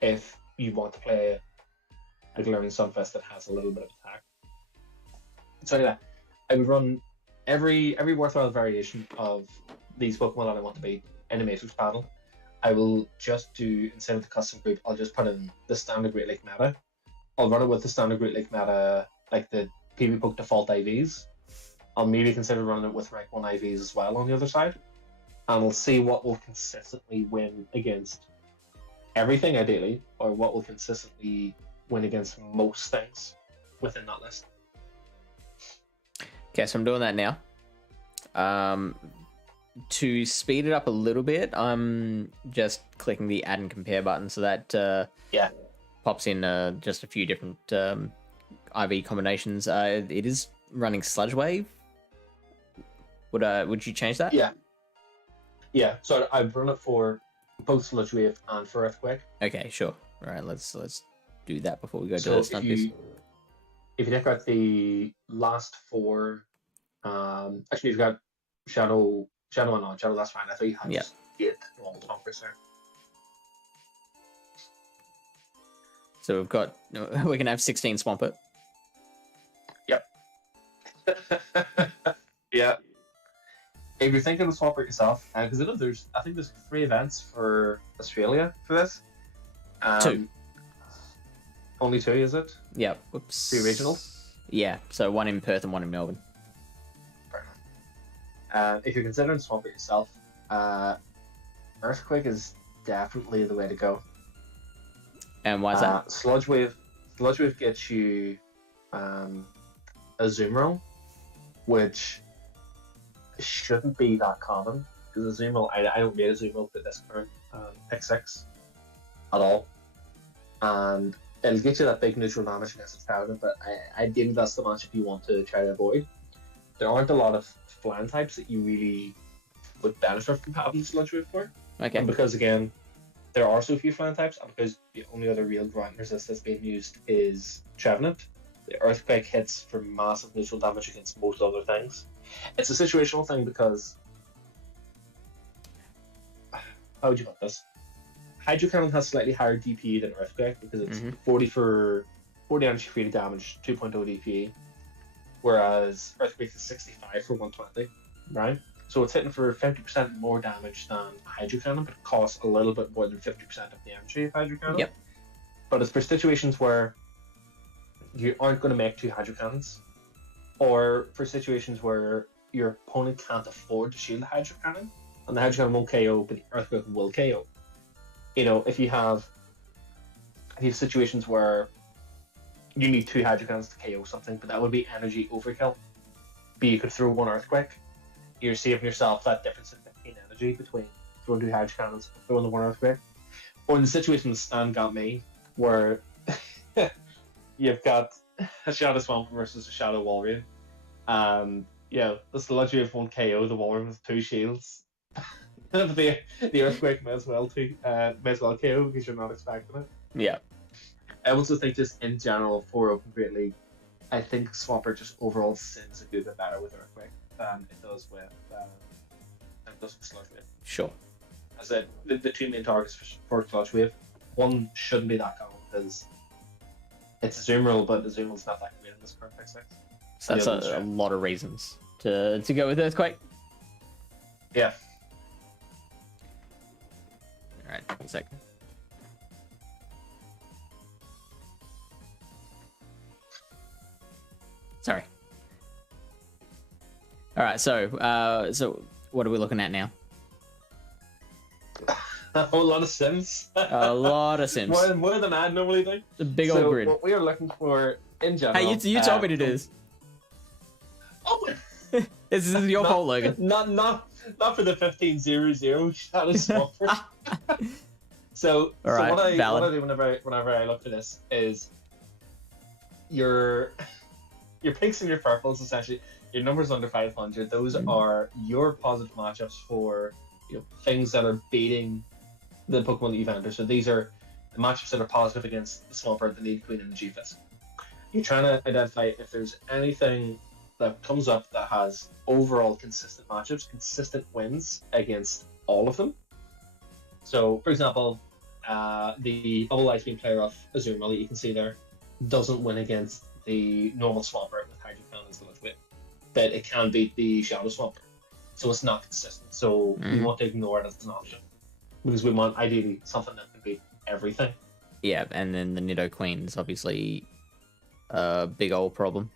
if you want to play a Glaring Sunfest that has a little bit of attack. So yeah, I would run every worthwhile variation of these Pokemon that I want to beat in a Matrix battle. I will just do, instead of the custom group, I'll just put in the standard Great Lake meta. I'll run it with the standard Great Lake meta, like the PB Poke default IVs. I'll maybe consider running it with rank 1 IVs as well on the other side. And we'll see what will consistently win against everything, ideally, or what will consistently win against most things within that list. Okay, so I'm doing that now. To speed it up a little bit, I'm just clicking the add and compare button, so that pops in just a few different IV combinations. It is running Sludge Wave. Would you change that? Yeah. So I've run it for both Sludge Wave and for Earthquake. Okay, sure. All right, let's do that before we go to the stunt piece. If you take out the last four, actually you've got Shadow and non-Shadow. That's fine. I thought you had just 8 normal Stompers there. So we can have 16 Swampert. Yep. Yeah. If you're thinking of Swampert yourself, because I think there's 3 events for Australia for this. 2. Only 2, is it? Yeah. Whoops. 3 regionals. Yeah. So 1 in Perth and 1 in Melbourne. If you're considering Swampert yourself, Earthquake is definitely the way to go. And why is that? Sludge Wave gets you a Azumarill, which shouldn't be that common, because Azumarill, I don't rate Azumarill for this current pick 6 at all. And it'll get you that big neutral damage against its target, but ideally that's the matchup you want to try to avoid. There aren't a lot of flying types that you really would benefit from having Sludge Wave for. Okay. And because again, there are so few flying types, and because the only other real ground resist that's being used is Trevenant, the Earthquake hits for massive neutral damage against most other things. It's a situational thing because, how would you put this? Hydro Cannon has slightly higher DP than Earthquake because it's 40 damage for 80 damage, 2.0 DP, whereas Earthquake is 65 for 120, right? So it's hitting for 50% more damage than Hydro Cannon, but it costs a little bit more than 50% of the energy of Hydro Cannon. Yep. But it's for situations where you aren't going to make 2 Hydro Cannons, or for situations where your opponent can't afford to shield the Hydro Cannon, and the Hydro Cannon won't KO, but the Earthquake will KO. You know, if you have situations where you need 2 Hydro Cannons to KO something, but that would be energy overkill. But you could throw 1 Earthquake. You're saving yourself that difference in 15 energy between throwing 2 Hydro Cannons and throwing the 1 Earthquake. Or in the situation that Stan got me, where you've got a Shadow Swamp versus a Shadow Walrein, and the Sludge Wave won't KO the Walrein with 2 shields. the Earthquake may as well KO because you're not expecting it. Yeah. I also think just in general for Open Great League, I think Swampert just overall sims a good bit better with Earthquake than it does with Sludge Wave. Sure. As the 2 main targets for Sludge Wave, one shouldn't be that common because it's Azumarill, but Azumarill's not that great in this current pick 6. So that's a lot of reasons to go with Earthquake. Yeah. Alright, 1 second. Sorry. All right, so what are we looking at now? A whole lot of sims. A lot of sims. More than I normally do. The big old grid. What we are looking for in general. Hey, you told me to do this. Oh. This is your fault, Logan. Not for the 15-0-0 Shadow Swampert. So what I do whenever I look for this is your pinks and your purples, essentially your numbers under 500. Those are your positive matchups for things that are beating the Pokemon that you've entered. So these are the matchups that are positive against the Swampert, the Lead Queen, and the G-Fist. You're trying to identify if there's anything that comes up that has overall consistent matchups, consistent wins against all of them. So, for example, the Bubble Ice Beam player of Azumarill that you can see there doesn't win against the normal Swampert with Hydrocan as the liquid. That it can beat the Shadow Swampert. So it's not consistent. So we want to ignore it as an option. Because we want, ideally, something that can beat everything. Yeah, and then the Nidoqueen is obviously a big old problem.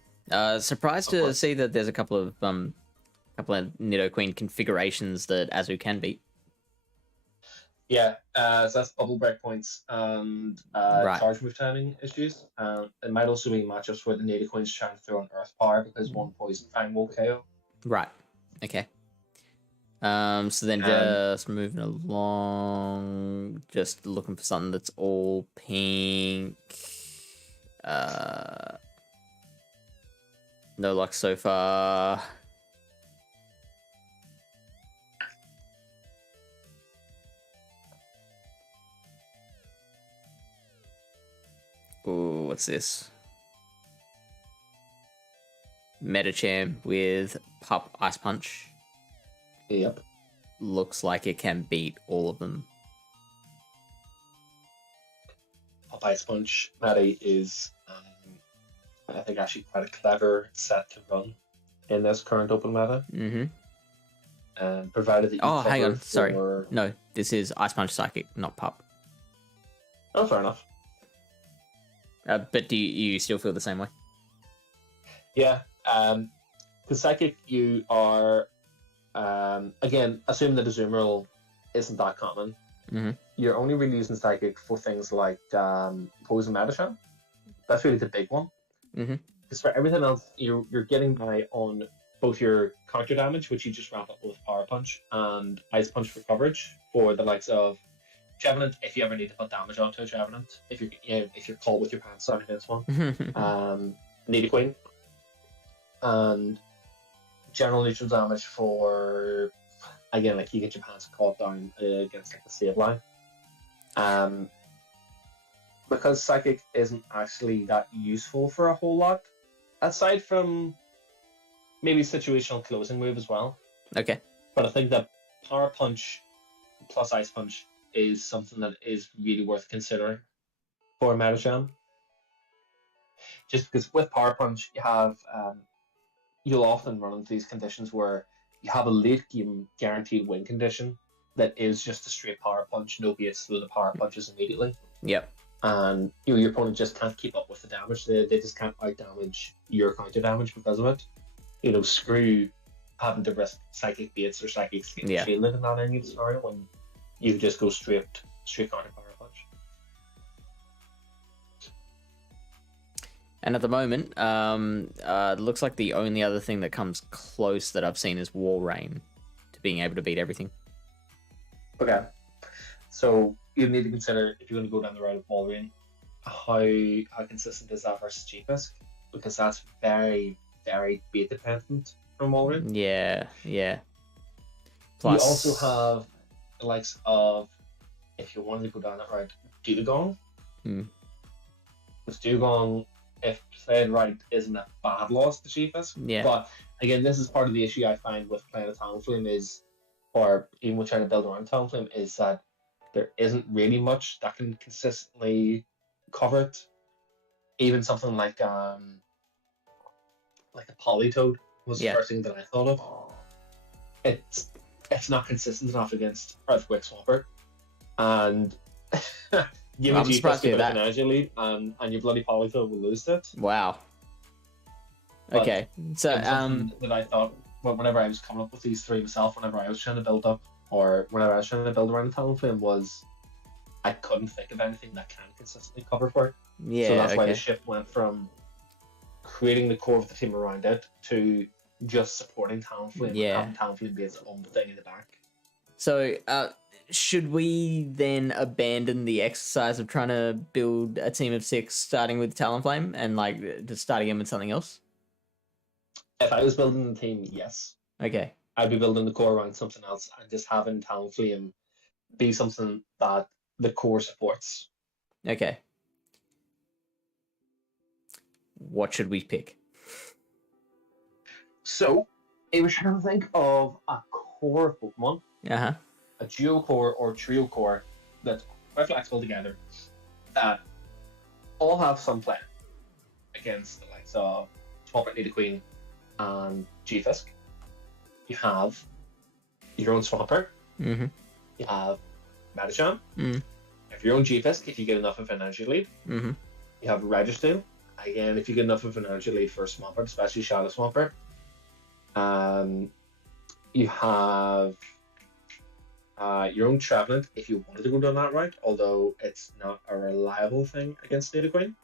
Surprised to see that there's a couple of Nidoqueen configurations that Azu can beat. Yeah, so that's bubble break points and charge move timing issues. It might also be matchups where the Nidoqueen's trying to throw an Earth Power because one Poison Fang will KO. Right. Okay. So then just moving along, just looking for something that's all pink. No luck so far. Ooh, what's this? Metacham with Pup Ice Punch. Yep. Looks like it can beat all of them. Pup Ice Punch, Matty, is, I think, actually quite a clever set to run in this current open meta. Provided that you hang on, sorry. No, this is Ice Punch Psychic, not Pup. Oh, fair enough. But do you still feel the same way? Yeah. Because Psychic, you are, again, assuming that Azumarill isn't that common, you're only really using Psychic for things like Poison Metacham. That's really the big one. Because for everything else, you're getting by on both your counter damage, which you just wrap up with Power Punch, and Ice Punch for coverage for the likes of Trevenant, if you ever need to put damage onto a Trevenant, if you're caught with your pants down against one. Nidoqueen. And general neutral damage for, again, like you get your pants caught down against like the save line. Because Psychic isn't actually that useful for a whole lot, aside from maybe situational closing move as well. Okay. But I think that Power Punch plus Ice Punch is something that is really worth considering for Metacham. Just because with Power Punch, you have you'll often run into these conditions where you have a late game guaranteed win condition that is just a straight Power Punch, no BS through the Power Punches immediately. Yep. And your opponent just can't keep up with the damage. They just can't out damage your counter damage because of it. Screw having to risk Psychic baits or Psychic shielding in that any scenario when you can just go straight counter Power Punch. And at the moment, it looks like the only other thing that comes close that I've seen is Walrein to being able to beat everything. Okay. So you need to consider, if you're going to go down the road of Walrein, how consistent is that versus G-Fisk? Because that's very, very bait dependent from Walrein. Yeah. Plus, you also have the likes of, if you wanted to go down that route, Dugong. Because Dugong, if played right, isn't a bad loss to G-Fisk. Yeah. But again, this is part of the issue I find with playing a Talonflame or even with trying to build around Talonflame, is that there isn't really much that can consistently cover it. Even something like a Politoed was the first thing that I thought of. It's not consistent enough against Earthquake Swampert, and give me G-Fisk give it an energy lead, and your bloody Politoed will lose it. Wow. Okay, so that I thought, whenever I was coming up with these three myself, whenever I was trying to build up, or whenever I was trying to build around the Talonflame, was I couldn't think of anything that can consistently cover for it. Yeah, so that's why the shift went from creating the core of the team around it to just supporting Talonflame and having Talonflame be its own thing in the back. So, should we then abandon the exercise of trying to build a team of 6 starting with Talonflame and just start again with something else? If I was building the team, yes. Okay. I'd be building the core around something else and just having Talonflame be something that the core supports. Okay. What should we pick? So, I was trying to think of a core Pokemon, a duo core or trio core that quite flexible together, that all have some play against the likes of Swampert, Nido Queen, and G-Fisk. You have your own Swampert. Mm-hmm. You have Metacham. Mm. If your own G-Fisk, if you get enough of an energy lead. Mm-hmm. You have Registeel. Again, if you get enough of an energy lead for a Swampert, especially Shadow Swampert. You have your own Trevenant if you wanted to go down that route, although it's not a reliable thing against Nido Queen.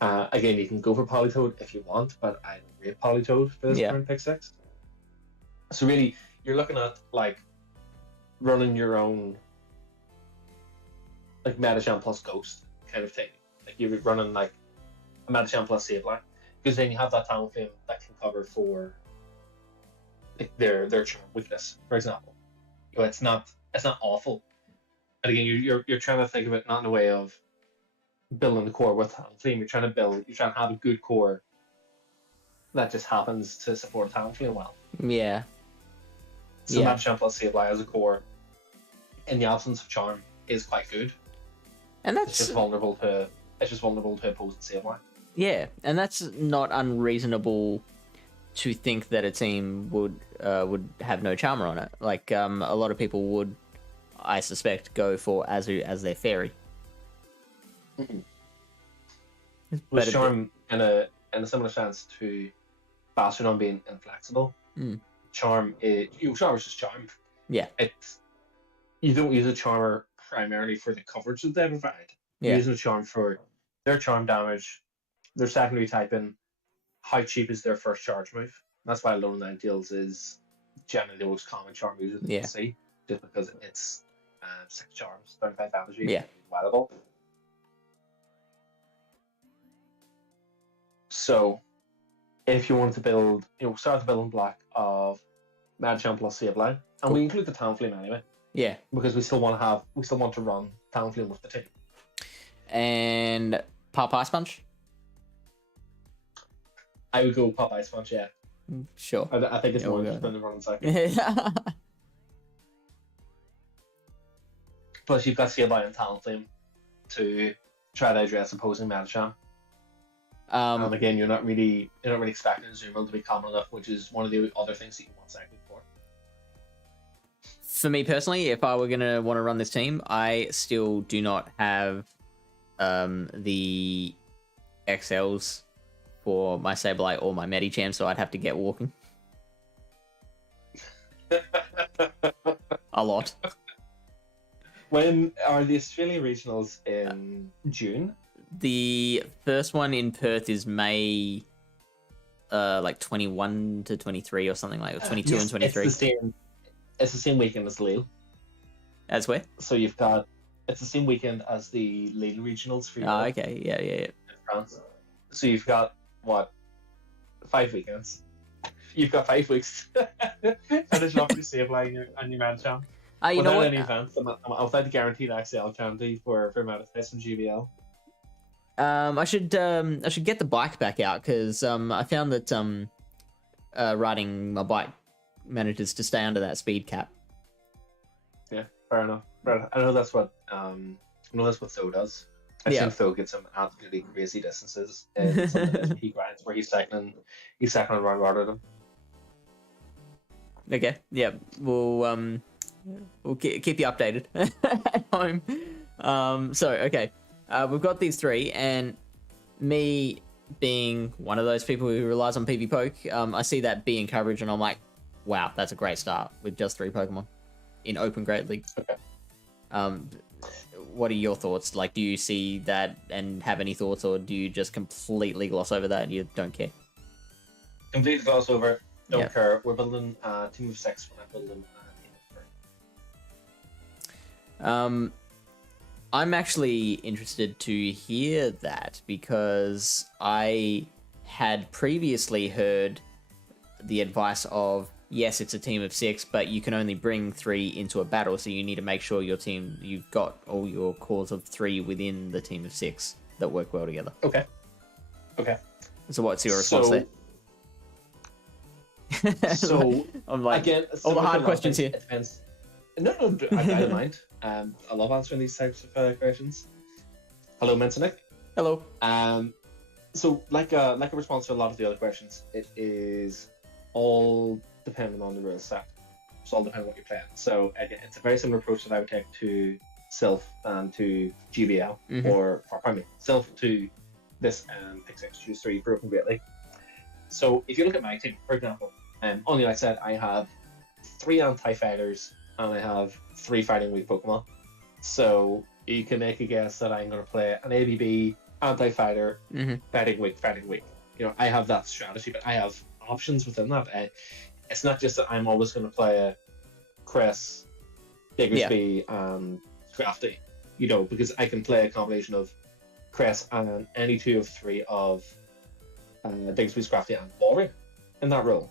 Again, you can go for Politoed if you want, but I don't rate Politoed for this current pick 6. So really, you're looking at like running your own like Metacham plus Ghost kind of thing. Like you're running like a Metacham plus Sableye, because then you have that Talonflame that can cover for like their charm weakness, for example. You know, it's not awful. But again, you're trying to think of it not in a way of building the core with Talonflame. You're trying to have a good core that just happens to support Talonflame well. Yeah. So Metacham plus Sableye as a core, in the absence of charm, is quite good. And that's it's just vulnerable to opposing Sableye. Yeah, and that's not unreasonable to think that a team would have no charmer on it. Like a lot of people would, I suspect, go for Azu as their fairy. Mm-hmm. With charm in a similar sense to Bastardon being inflexible. Charm is charm is just charm. Yeah. You don't use a charmer primarily for the coverage that they provide. You're using a charm for their charm damage, their secondary typing, how cheap is their first charge move. That's why Lone Ninetales is generally the most common charm user that you can see, just because it's 6 charms, 35 damage, wettable. So, if you wanted to build, start the building block of Metacham plus Sableye, and we include the Talonflame anyway. Yeah, because we still want to run Talonflame with the team. And Pop Ice Punch? I would go Pop Ice Punch, yeah. Sure. I think it's more interesting than running second. Plus, you've got Sableye and Talonflame to try to address opposing Metacham. And again, you're not really expecting Azumarill to be common enough, which is one of the other things that you want second for. For me personally, if I were going to want to run this team, I still do not have the XLs for my Sableye or my Medicham, so I'd have to get walking. A lot. When are the Australian regionals in June? The first one in Perth is May, like 21 to 23 or something like that, 22 and 23. It's the same weekend as Lille. As where? So it's the same weekend as the Lille regionals for you. Oh, okay. Yeah. In France. So you've got, 5 weekends? You've got 5 weeks to finish off your Sableye and your Metacham. You know what? Any events, without the guaranteed XL candy for Metacham and GBL. I should get the bike back out, because I found that riding my bike manages to stay under that speed cap. Yeah, fair enough. I know that's what Tho does. I've seen Tho get some absolutely crazy distances in some of the peak rides where he's cycling around Rotterdam. Okay, yeah, we'll keep you updated at home. So okay, we've got these 3, and me being one of those people who relies on PV Poke, I see that B in coverage, and I'm like, wow, that's a great start with just 3 Pokemon in Open Great League. Okay. What are your thoughts? Like, do you see that and have any thoughts, or do you just completely gloss over that and you don't care? Completely gloss over it. Don't care. We're building a team of 6 when I build them a team of 3. I'm actually interested to hear that, because I had previously heard the advice of, yes, it's a team of 6, but you can only bring 3 into a battle, so you need to make sure you've got all your cores of 3 within the team of 6 that work well together. Okay. So what's your response there? So I'm like, again, all the hard questions here. It depends. No, I don't mind. I love answering these types of questions. Hello, Mentonic. Hello. So like a response to a lot of the other questions, it is all dependent on the rule set. It's all dependent on what you're playing. So again, it's a very similar approach that I would take to Silph and to GBL, or pardon me, Silph to this Pick 6 Choose 3 Broken Great League. So if you look at my team, for example, on the outside I have 3 anti-fighters and I have 3 fighting weak Pokemon. So you can make a guess that I'm going to play an ABB, anti-fighter, fighting weak. You know, I have that strategy, but I have options within that. It's not just that I'm always going to play a Cress, Diggersby, and Scrafty, you know, because I can play a combination of Cress and any 2 of 3 of Diggersby, Scrafty, and Walrein in that role,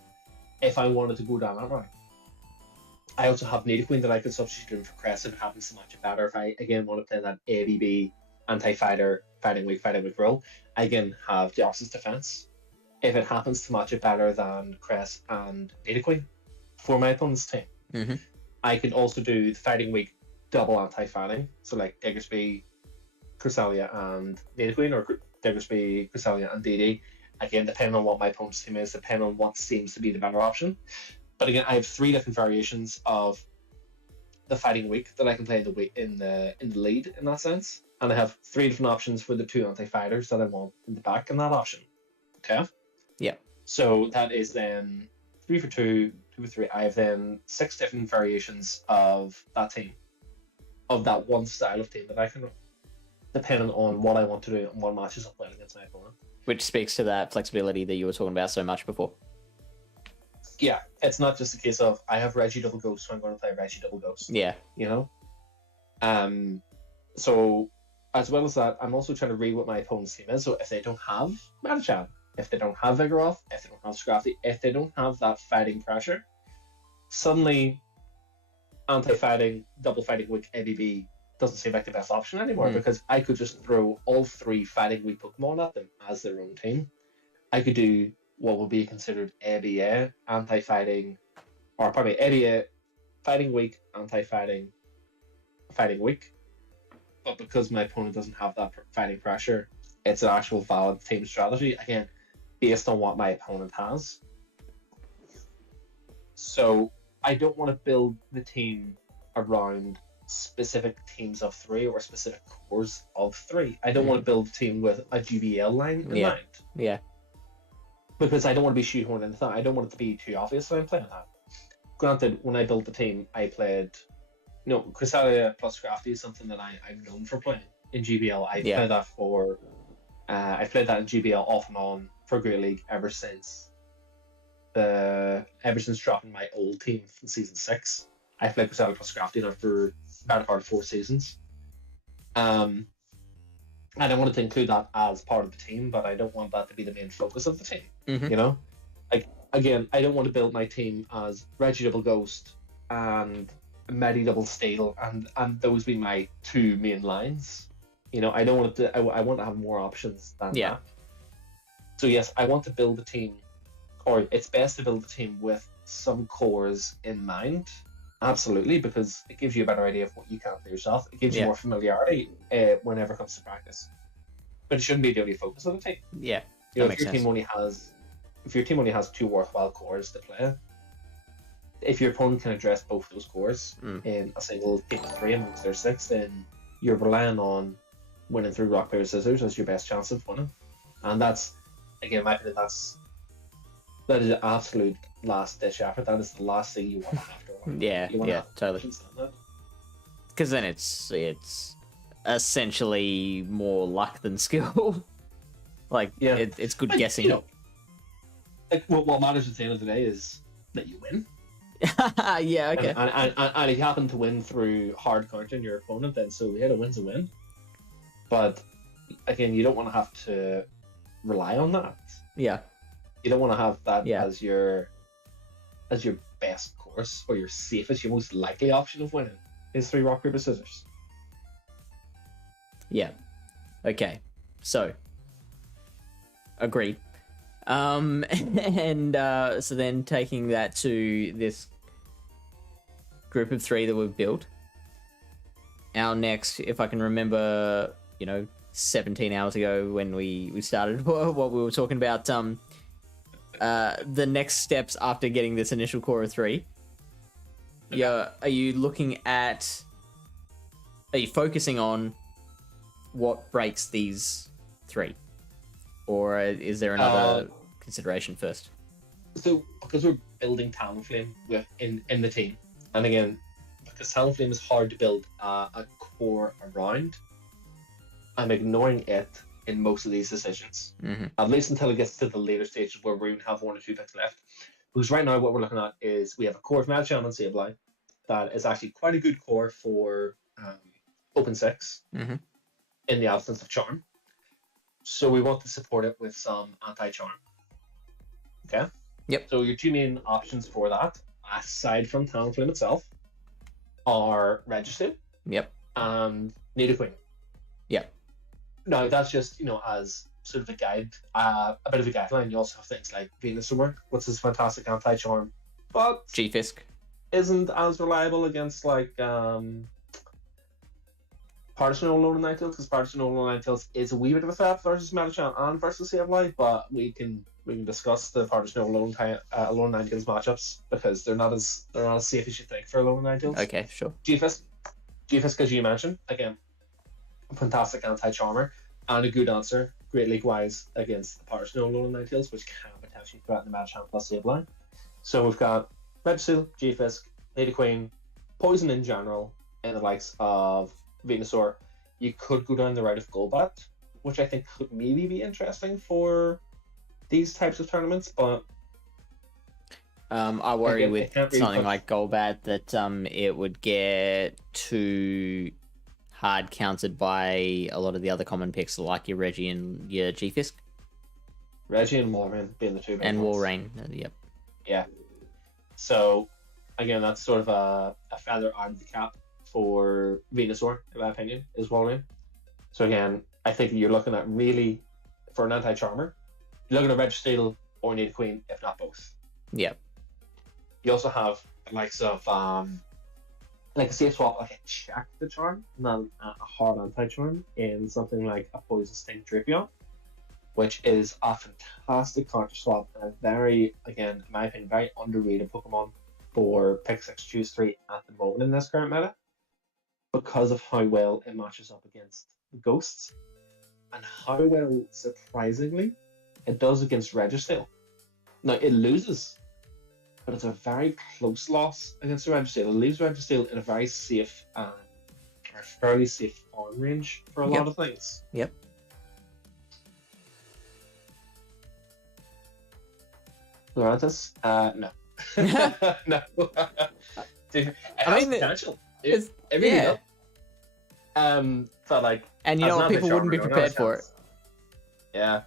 if I wanted to go down that route. I also have Nidoqueen that I could substitute in for Cress if it happens to match it better. If I, again, want to play that ABB, anti-fighter, fighting weak role, I again have the opposite defense if it happens to match it better than Cress and Nidoqueen for my opponent's team. I could also do the fighting weak double anti-fighting, so like Diggersby, Cresselia, and Nidoqueen, or Diggersby, Cresselia, and DD. Again, depending on what my opponent's team is, depending on what seems to be the better option. But again, I have 3 different variations of the fighting weak that I can play in the lead in that sense, and I have 3 different options for the 2 anti-fighters that I want in the back in that option. Okay. Yeah. So that is then 3 for 2, 2 for 3. I have then 6 different variations of that team, of that one style of team that I can run, depending on what I want to do and what matches I'm playing against my opponent. Which speaks to that flexibility that you were talking about so much before. Yeah, it's not just a case of I have Reggie Double Ghost, so I'm going to play Reggie Double Ghost. Yeah. You know? So, as well as that, I'm also trying to read what my opponent's team is. So if they don't have Metachan, if they don't have Vigoroth, if they don't have Scrafty, if they don't have that fighting pressure, suddenly anti-fighting, double fighting weak ABB doesn't seem like the best option anymore, because I could just throw all 3 fighting weak Pokemon at them as their own team. I could do what would be considered ABA, anti-fighting, or pardon me, ABA, fighting weak, anti-fighting, fighting weak. But because my opponent doesn't have that fighting pressure, it's an actual valid team strategy, again, based on what my opponent has. So I don't want to build the team around specific teams of 3 or specific cores of 3. I don't want to build a team with a GBL line in mind. Yeah. Because I don't want to be shoehorned into that. I don't want it to be too obvious that I'm playing that. Granted, when I built the team, I played, Cresselia plus Scrafty is something that I'm known for playing in GBL. I played that for, I played that in GBL off and on for Great League ever since dropping my old team from season 6. I played Cresselia plus Scrafty now for about part of 4 seasons. And I wanted to include that as part of the team, but I don't want that to be the main focus of the team. You know, like, again, I don't want to build my team as Reggie Double Ghost and Medi Double Steel and those be my 2 main lines. You know, I don't want to. I want to have more options than that. So yes, I want to build a team, or it's best to build a team with some cores in mind. Absolutely, because it gives you a better idea of what you can for yourself. It gives you more familiarity whenever it comes to practice. But it shouldn't be the only focus of the team. Yeah, you know, if your team only has 2 worthwhile cores to play, if your opponent can address both those cores in a single team of 3 amongst their 6, then you're relying on winning through rock paper scissors as your best chance of winning. And that's, again, in my opinion, that is an absolute last ditch effort. That is the last thing you want to have to run. Yeah, totally. Because then it's essentially more luck than skill. It's good guessing. You know, like, what matters at the end of the day is that you win. Yeah, okay. And if you happen to win through hard countering your opponent, then so a win's a win. But again, you don't want to have to rely on that. Yeah. You don't want to have that as your best course, or your safest, your most likely option of winning is 3 rock paper scissors. Yeah. Okay. So agreed. And so then taking that to this group of 3 that we've built, our next, if I can remember, 17 hours ago when we started what we were talking about, the next steps after getting this initial core of 3. Okay. Yeah, are you focusing on what breaks these 3? Or is there another consideration first? So, because we're building Talonflame in the team, and again, because Talonflame is hard to build a core around, I'm ignoring it in most of these decisions. Mm-hmm. At least until it gets to the later stages where we have 1 or 2 picks left. Because right now, what we're looking at is we have a core of Machamp and Sableye that is actually quite a good core for Open 6 Mm-hmm. in the absence of Charm. So we want to support it with some anti-Charm. Okay? Yep. So your 2 main options for that, aside from Talonflame itself, are Registeel. Yep. And Nidoqueen. Yep. Now, that's just, as sort of a guide, a bit of a guideline. You also have things like Venusaur, which is fantastic anti-charm, but G-Fisk isn't as reliable against, like, Partisan Alolan Ninetales, because Partisan Alolan Ninetales is a wee bit of a threat versus Metachamp and versus Sableye, but we can discuss the Partisan Alolan Ninetales matchups, because they're not as safe as you think for Alolan Ninetales. Okay, sure. G-Fisk, as you mentioned, again, fantastic anti-charmer and a good answer, Great League wise, against the Partisan Alolan Ninetales, which can potentially threaten the Machamp plus Sableye. So we've got Registeel, G-Fisk, Nidoqueen, Poison in general, and the likes of Venusaur. You could go down the route of Golbat, which I think could maybe be interesting for these types of tournaments, but I worry with really something like Golbat that it would get too hard countered by a lot of the other common picks like your Reggie and your G-Fisk. Reggie and Walrein being the 2 big and ones. Walrein, yep. Yeah. So, again, that's sort of a feather out of the cap for Venusaur, in my opinion, is Walrein. So, again, I think you're looking at really, for an anti-charmer, you're looking at Registeel or Nidoqueen, if not both. Yep. You also have the likes of like a safe swap, like a check the charm, not a hard anti-charm, in something like a Poison Sting Drapion, which is a fantastic counter swap and a very, again, in my opinion, very underrated Pokemon for pick 6, choose 3 at the moment in this current meta, because of how well it matches up against Ghosts, and how well, surprisingly, it does against Registeel. Now, it loses, but it's a very close loss against the Registeel. It leaves Registeel in a very safe or a fairly safe farm range for a lot of things. Yep. Lurantis? No. No. Dude, it I has mean, potential. it's- It really yeah. does. But like, And you as know what? an People wouldn't be anti-charmer, prepared for it. Yeah.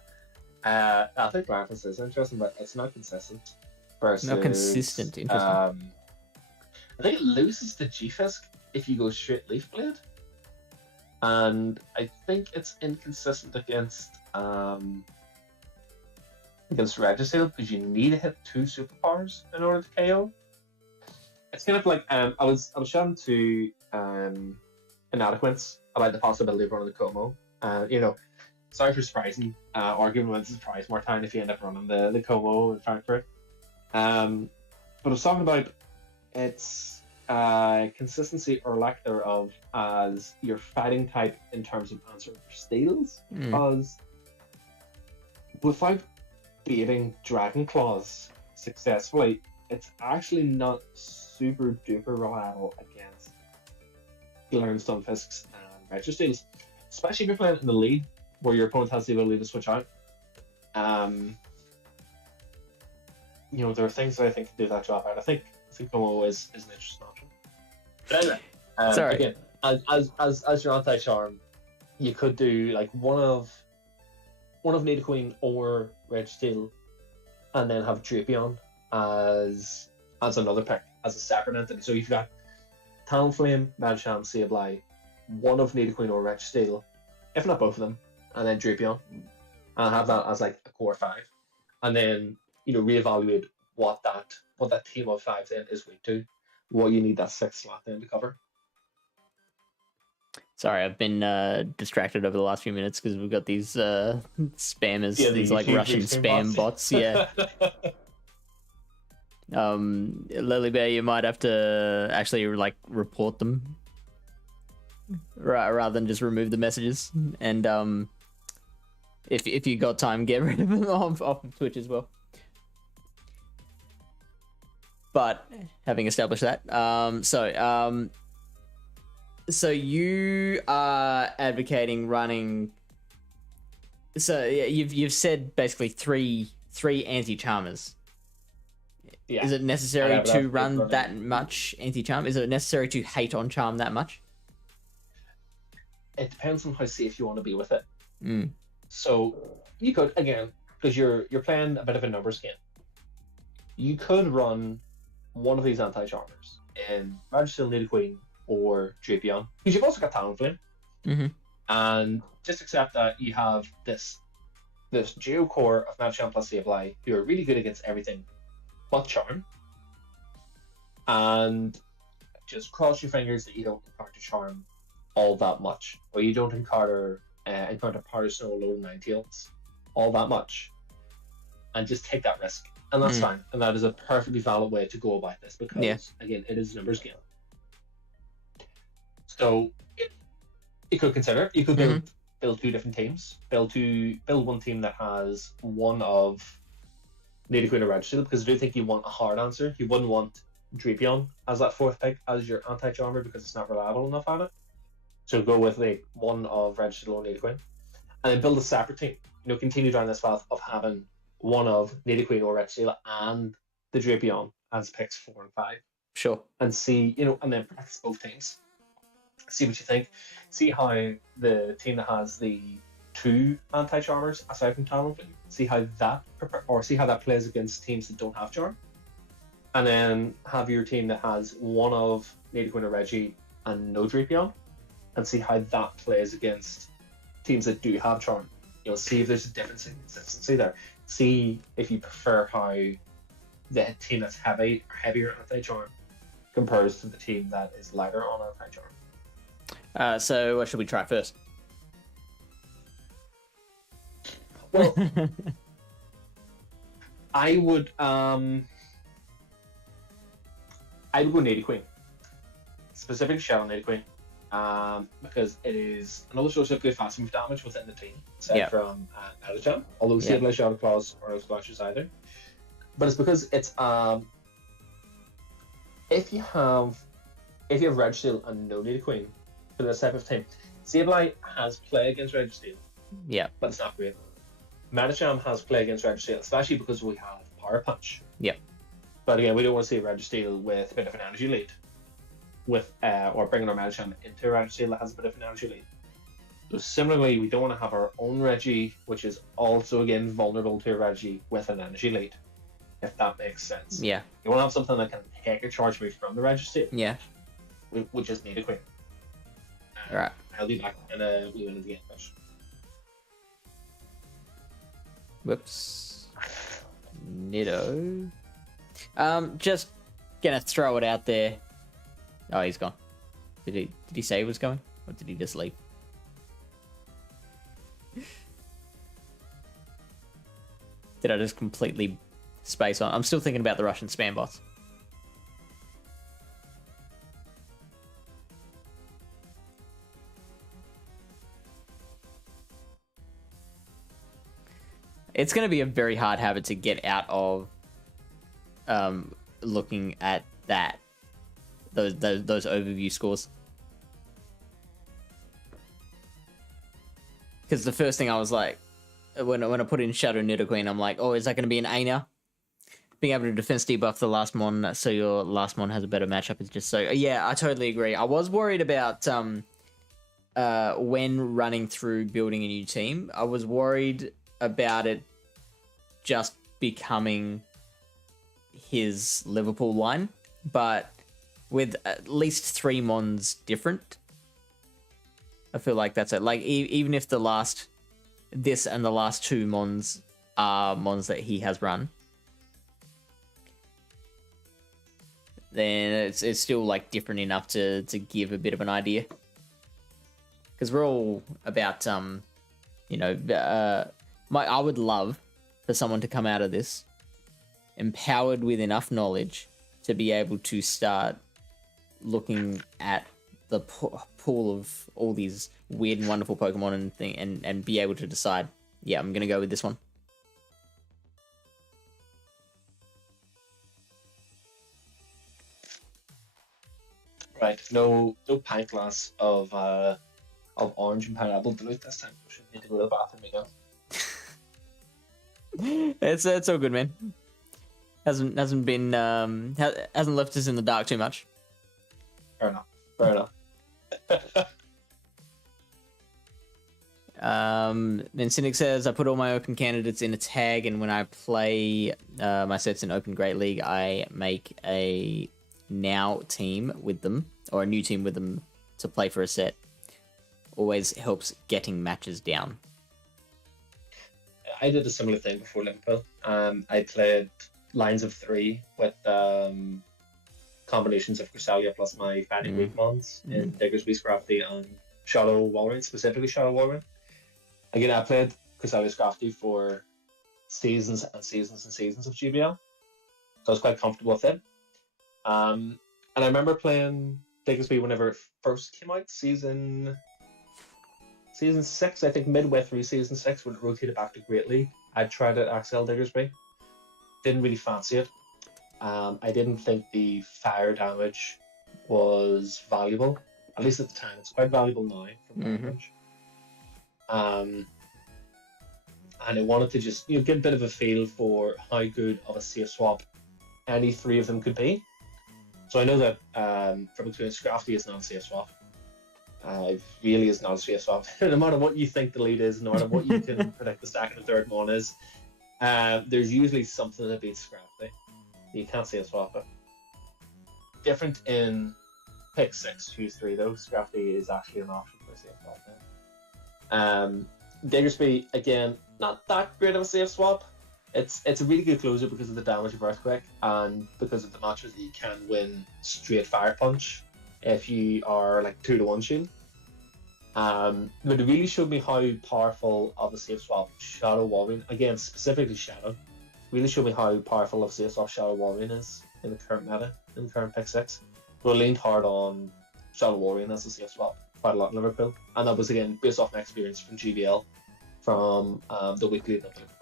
I think Lurantis is interesting, but it's not consistent. Versus, Not consistent, interesting. I think it loses to G-Fisk if you go straight Leaf Blade. And I think it's inconsistent against Registeel because you need to hit 2 superpowers in order to KO. It's kind of like I was chatting to Inadequates about the possibility of running the Como. Sorry for surprising or giving one surprise more time if you end up running the Como in Frankfurt. But I was talking about its consistency or lack thereof as your fighting type in terms of answering for steals, because without baiting Dragon Claws successfully, it's actually not super duper reliable against Galarian Stunfisks and Registeels, especially if you're playing in the lead where your opponent has the ability to switch out. There are things that I think do that job out. I think Como is an interesting option. But anyway, Sorry. Again, as your anti-charm, you could do like one of Nidoqueen or Registeel, and then have Drapion as another pick, as a separate entity. So you've got Talonflame, Machamp, Sableye, one of Nidoqueen or Registeel, if not both of them, and then Drapion, and have that as like a core 5, and then reevaluate what that team of 5 then is weak to, what you need that 6th slot then to cover. Sorry, I've been distracted over the last few minutes because we've got these spammers, Yeah, these like YouTube Russian spam bots. Yeah. Lily Bear, you might have to actually like report them rather than just remove the messages. And if you got time, get rid of them off of Twitch as well. But having established that, so you are advocating running. So yeah, you've said basically three anti-charmers. Yeah. Is it necessary to run that much anti-charm? Is it necessary to hate on charm that much? It depends on how safe you want to be with it. Mm. So you could, again, because you're playing a bit of a numbers game, you could run one of these anti-charmers in Magical Lady Queen or Drapion, because you've also got Talonflame. Mm-hmm. And just accept that you have this duo core of Machamp plus Sableye who are really good against everything but Charm. And just cross your fingers that you don't encounter Charm all that much, or you don't encounter Powder Snow, Low, Ninetales all that much, and just take that risk. And that's fine. And that is a perfectly valid way to go about this because, again, it is a numbers game. So you could consider, you could build two different teams. Build one team that has one of Lady Queen or Registeel, because I do think you want a hard answer. You wouldn't want Drapion as that fourth pick as your anti-charmer because it's not reliable enough at it. So go with like one of Registeel or Lady Queen. And then build a separate team. Continue down this path of having one of Lady Queen or Registeel and the Drapion as picks 4 and 5. Sure. And see, and then practice both teams. See what you think. See how the team that has the 2 anti-charmers aside from Talonflame, see how that plays against teams that don't have charm. And then have your team that has one of Lady Queen or Reggie and no Drapion, and see how that plays against teams that do have charm. See if there's a difference in consistency there. See if you prefer how the team that's heavier anti-charm compares to the team that is lighter on anti-charm. So what should we try first? Well, I would go Lady Queen. Specifically Shadow Lady Queen. Because it is another source of good fast move damage within the team, aside from Medicham, although Sableye, Shadow Claws or no splashes either. But it's because it's if you have Registeel and no Lady Queen for this type of team, Sableye has play against Registeel, but it's not great. Medicham has play against Registeel, especially because we have Power Punch. But again, we don't want to see Registeel with a bit of an energy lead. Or bringing our Medicham into a Registeel that has a bit of an energy lead. So similarly, we don't want to have our own Reggie, which is also again vulnerable to a Reggie with an energy lead, if that makes sense. Yeah. You want to have something that can take a charge move from the Registeel. Yeah. We just need a Queen. Right. I'll be back in a wee minute again. Whoops. Nitto. Just gonna throw it out there. Oh, he's gone. Did he say he was going? Or did he just leave? Did I just completely space on? I'm still thinking about the Russian spam bots. It's going to be a very hard habit to get out of looking at that. Those overview scores. Because the first thing I was like, when I put in Shadow Nidoqueen, I'm like, oh, is that going to be an A now? Being able to defense debuff the last mon, so your last mon has a better matchup is just so... Yeah, I totally agree. I was worried about when running through building a new team. I was worried about it just becoming his Liverpool line, but with at least 3 mons different, I feel like that's it. Like, even if this and the last 2 mons are mons that he has run, then it's still like different enough to give a bit of an idea. because we're all about I would love for someone to come out of this empowered with enough knowledge to be able to start looking at the pool of all these weird and wonderful Pokemon and be able to decide, yeah, I'm gonna go with this one. Right, no pint glass of orange and pineapple dilute this time. We should need to go to the bathroom again. It's all good, man. Hasn't left us in the dark too much. Fair enough. Then Cynic says, I put all my open candidates in a tag, and when I play my sets in Open Great League, I make a now team with them, or a new team with them to play for a set. Always helps getting matches down. I did a similar thing before Liverpool. I played lines of 3 with combinations of Cresselia plus my Fanny Weakmons in Diggersby, Scrafty, and Shadow Walrein, specifically Shadow Walrein. Again, I played Cresselia Scrafty for seasons and seasons and seasons of GBL, so I was quite comfortable with it. And I remember playing Diggersby whenever it first came out, season 6, I think midway through season 6, when it rotated back to Great League. I tried it at XL Diggersby. Didn't really fancy it. I didn't think the fire damage was valuable, at least at the time. It's quite valuable now from damage. And I wanted to just get a bit of a feel for how good of a safe swap any 3 of them could be. So I know that from experience, Scrafty is not a safe swap. It really is not a safe swap. No matter what you think the lead is, no matter what you can predict the second and third one is, there's usually something that beats Scrafty. You can't safe swap it. Different in pick 6, choose 3 though. Scrafty is actually an option for a safe swap now. Diggersby, again, not that great of a safe swap. It's a really good closer because of the damage of Earthquake and because of the matches that you can win straight Fire Punch if you are like 2-1 shield. But it really showed me how powerful of a safe swap Shadow Walrein, again specifically Shadow, really showed me how powerful of a safe swap Shadow Walrein is in the current meta, in the current pick 6. So I leaned hard on Shadow Walrein as a safe swap quite a lot in Liverpool, and that was again based off my experience from GBL from the week leading up to Liverpool.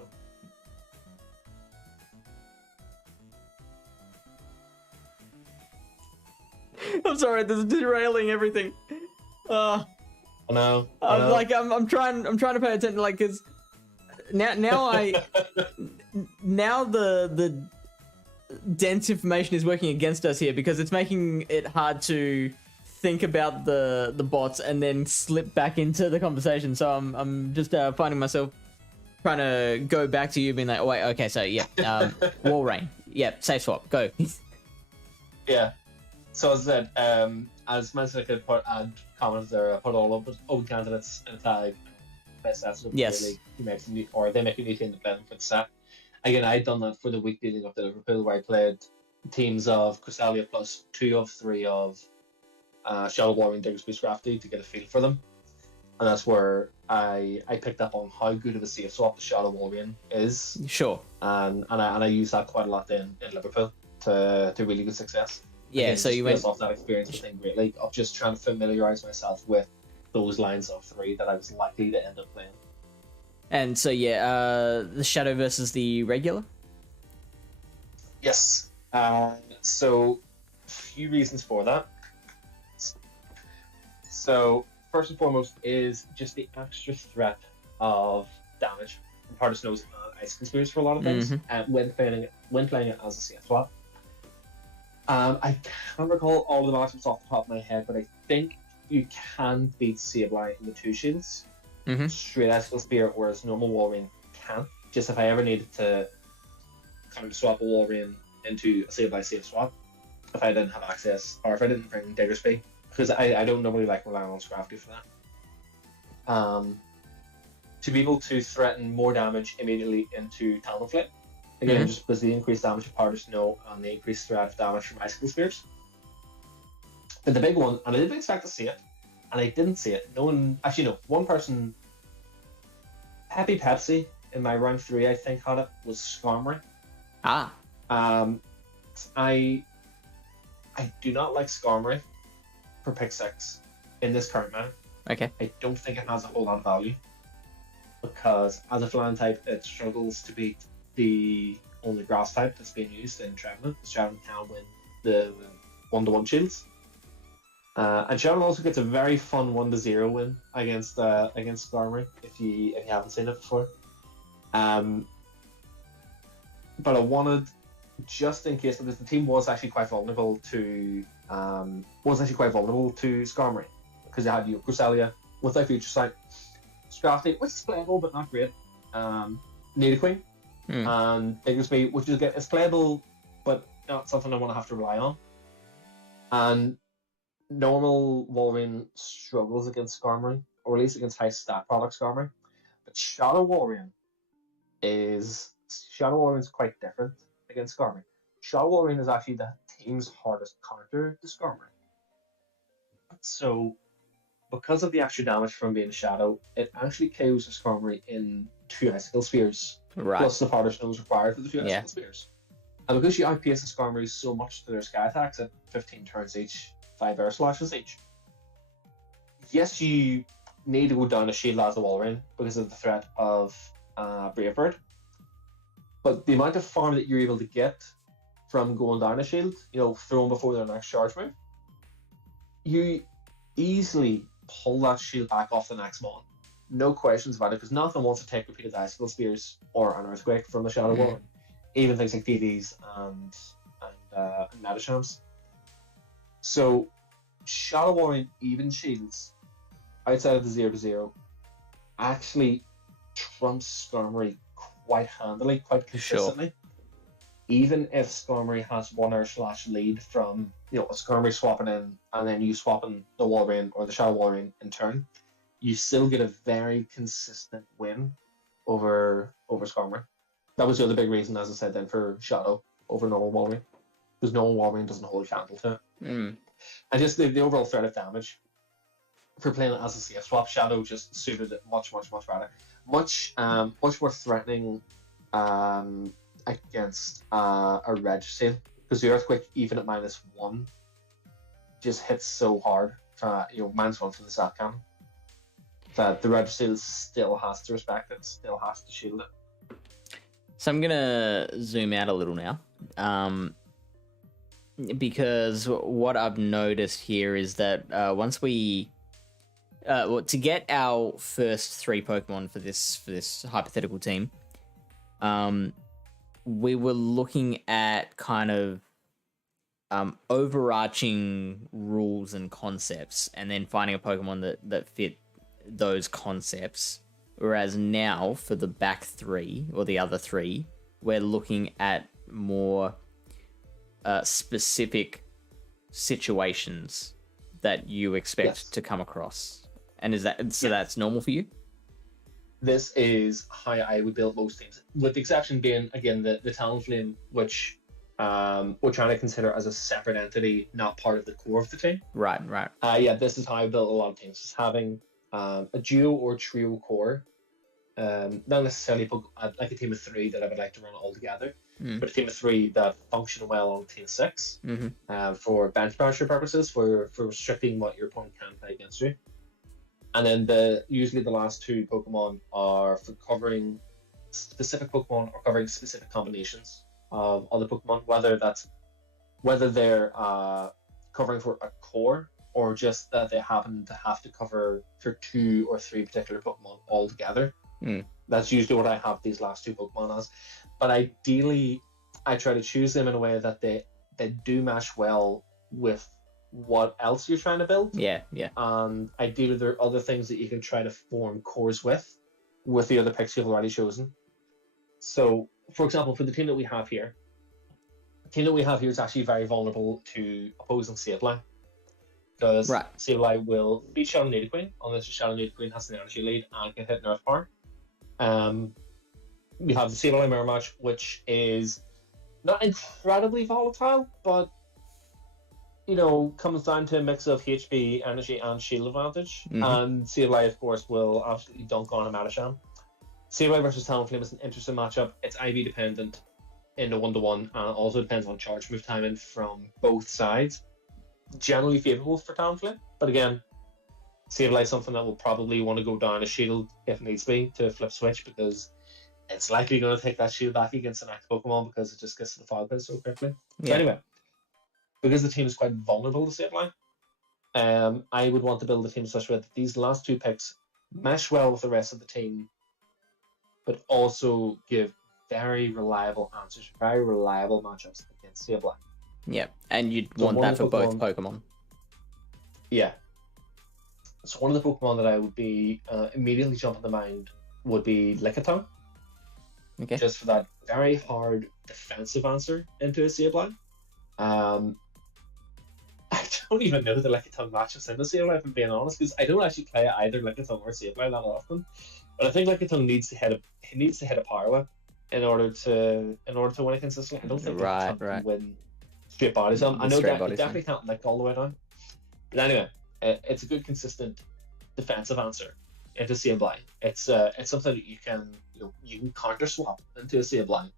I'm sorry, this is derailing everything. I know. I'm trying to pay attention, like, cause now the dense information is working against us here because it's making it hard to think about the bots and then slip back into the conversation. So I'm just finding myself trying to go back to you, being like, oh wait, okay, so yeah, Walrein, yeah, safe swap, go. Yeah. So as I said, as mentioned, I could add comments there. I put all open candidates in a tag. Best sets of yes. The league, they make a new team to play them for the set. Again, I'd done that for the week leading up to Liverpool, where I played teams of Cresselia plus 2 of 3 of Shadow Walrein, Diggersby, Scrafty to get a feel for them, and that's where I picked up on how good of a safe swap the Shadow Walrein is. Sure. And I used that quite a lot in Liverpool to really good success. Yeah, Again, so you went off that experience within Great League of just trying to familiarize myself with those lines of 3 that I was likely to end up playing. And so yeah, the Shadow versus the regular. Yes. So a few reasons for that. So first and foremost is just the extra threat of damage from Part of Snow's Ice Conspiracy for a lot of things, when playing it as a safe swap. I can't recall all the matchups off the top of my head, but I think you can beat Sableye in the 2 shields. Straight Icicle Spear, whereas normal Walrein can't. Just if I ever needed to kind of swap a Walrein into a Sableye safe swap, if I didn't have access, or if I didn't bring Diggersby, because I don't normally like relying on Scrafty for that. To be able to threaten more damage immediately into Talonflame, again, just because the increased damage of Part of Snow and the increased threat of damage from Icicle Spears. But the big one, and I didn't expect to see it, and I didn't see it. No one, actually, no, one person, Happy Pepsi in my round 3, I think, had it, was Skarmory. Ah. I do not like Skarmory for pick 6 in this current meta. Okay. I don't think it has a whole lot of value because as a flying type, it struggles to beat the only grass type that's being used in Trevenant. Trevenant can win the 1-to-1 shields. And Trevenant also gets a very fun 1-to-0 win against Skarmory if you haven't seen it before. But I wanted, just in case, because the team was actually quite vulnerable to Skarmory, because they had Cresselia with their Future Sight, Scrafty, which is playable but not great, Nidoqueen, and Diggersby, which is it's playable but not something I want to have to rely on. And normal Walrein struggles against Skarmory, or at least against high stat product Skarmory, but Shadow Walrein is quite different against Skarmory. Shadow Walrein is actually the team's hardest counter to Skarmory. So, because of the extra damage from being a Shadow, it actually KOs the Skarmory in 2 Icicle Spheres, plus the Powder Snow is required for the 2 Icicle Spheres. And because you outpace the Skarmory so much to their Sky attacks at 15 turns each, 5 Air Slashes each, yes, you need to go down a shield as a Walrein because of the threat of Brave Bird. But the amount of farm that you're able to get from going down a shield, thrown before their next charge move, you easily pull that shield back off the next mon. No questions about it, because nothing wants to take repeated Icicle Spears or an Earthquake from the Shadow Walrein. Even things like DDs and Metachams. So, Shadow Walrein even shields outside of the 0-0 actually trumps Skarmory quite handily, quite consistently. Sure. Even if Skarmory has 1 Air Slash lead from a Skarmory swapping in and then you swapping the Walrein or the Shadow Walrein in turn, you still get a very consistent win over Skarmory. That was the other big reason, as I said then, for Shadow over normal Walrein, because normal Walrein doesn't hold a candle to it. And just the overall threat of damage for playing it as a safe swap, Shadow just suited it much better, much more threatening against a Registeel, because the Earthquake, even at -1, just hits so hard. -1 from the sat cannon that the Registeel still has to respect it, still has to shield it. So I'm gonna zoom out a little now, because what I've noticed here is that once we, to get our first 3 Pokemon for this hypothetical team, we were looking at kind of overarching rules and concepts, and then finding a Pokemon that fit those concepts. Whereas now, for the back 3, or the other 3, we're looking at more specific situations that you expect to come across. And is that so? That's normal for you? This is how I would build most teams, with the exception being, again, the Talonflame, which we're trying to consider as a separate entity, not part of the core of the team. Right. This is how I build a lot of teams, is having a duo or trio core, not necessarily like a team of 3 that I would like to run all together, but a team of 3 that function well on team 6 for bench pressure purposes, for restricting what your opponent can play against you. And then usually the last 2 Pokemon are for covering specific Pokemon or covering specific combinations of other Pokemon, whether they're covering for a core, or just that they happen to have to cover for 2 or 3 particular Pokemon all together. That's usually what I have these last 2 Pokemon as. But ideally, I try to choose them in a way that they do mesh well with what else you're trying to build. Yeah. And ideally, there are other things that you can try to form cores with the other picks you've already chosen. So, for example, for the team that we have here, is actually very vulnerable to opposing Sableye. Because Sableye will beat Shadow Nidoqueen unless Shadow Nidoqueen has an energy lead and can hit Nerf Power. We have the Sableye Mirror Match, which is not incredibly volatile, but comes down to a mix of HP, energy, and shield advantage. Mhm. And Sableye, of course, will absolutely dunk on a Madasham. Sableye versus Talonflame is an interesting matchup. It's IV dependent in the 1-to-1, and it also depends on charge move timing from both sides. Generally favorable for Talonflame, but again, Sableye is something that will probably want to go down a shield if needs be to flip switch, because it's likely going to take that shield back against an active Pokemon because it just gets to the fog pit so quickly. Yeah. So anyway, because the team is quite vulnerable to Sableye, I would want to build a team such that these last two picks mesh well with the rest of the team, but also give very reliable answers, very reliable matchups against Sableye. Yeah, and you'd So want one that of for the both Pokemon. Yeah. So one of the Pokemon that I would be immediately jumping to mind would be Lickitung. Okay. Just for that very hard defensive answer into a Sableye. I don't even know the Lickitung matchups in the Sableye, if I'm being honest, because I don't actually play either Lickitung or Sableye that often. But I think Lickitung needs to hit a Power Whip in order to win it consistently. I don't think Lickitung can win straight body slam. I know that you definitely can't lick all the way down. But anyway, it's a good consistent defensive answer into Sableye. It's something that you can counter swap into a Sableye.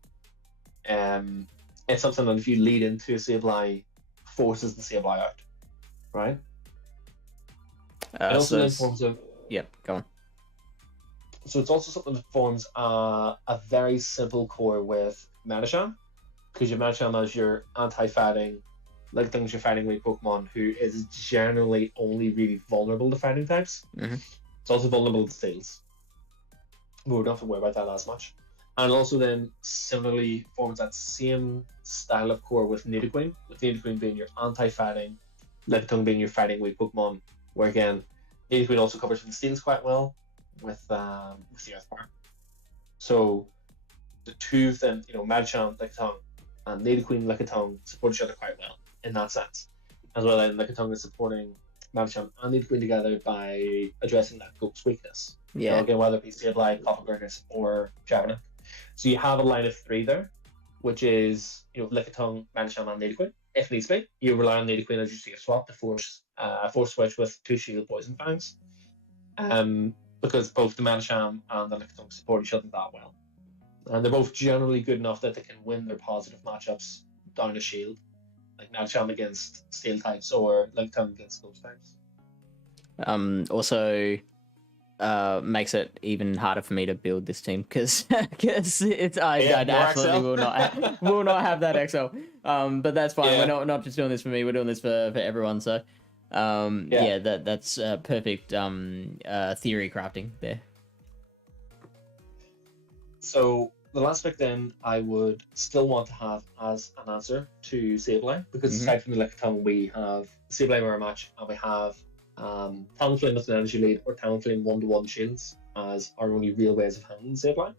It's something that if you lead into a Sableye, forces the Sableye out, right? It also then forms a go on. So it's also something that forms a very simple core with Madasham, because your Madasham has your anti-fighting, like things you're fighting with Pokemon, who is generally only really vulnerable to fighting types. Mm-hmm. It's also vulnerable to steals. We don't have to worry about that as much. And also then similarly forms that same style of core with Nidoqueen, with Nidoqueen being your anti-fighting, Lickitung being your fighting weak Pokemon, where again, Nidoqueen also covers the steals quite well with the Earth Power. So the two of them, Madacham, Lickitung, and Nidoqueen, Lickitung support each other quite well in that sense. As well as Lickitung is supporting Madacham and Nidoqueen together by addressing that Ghost weakness. Yeah. Again, whether it be Sableye, Cofagrigus, or Javana. So you have a line of three there, which is Lickitung, Madacham, and Nidoqueen. If needs be, you rely on Nidoqueen as your safe swap to force switch with 2 Shield Poison Fangs. Because both the Madacham and the Lickitung support each other that well. And they're both generally good enough that they can win their positive matchups down a shield, like Madacham against Steel types or Lickitung against Ghost types. Also, makes it even harder for me to build this team because I absolutely will not have that XL. But that's fine. Yeah. We're not just doing this for me. We're doing this for everyone. So, that's perfect theory crafting there. So the last pick then I would still want to have as an answer to Sableye, because aside from the Lickitung, we have Sableye Mirror Match, and we have Talonflame with an energy lead or Talonflame 1-to-1 shields as our only real ways of handling Sableye.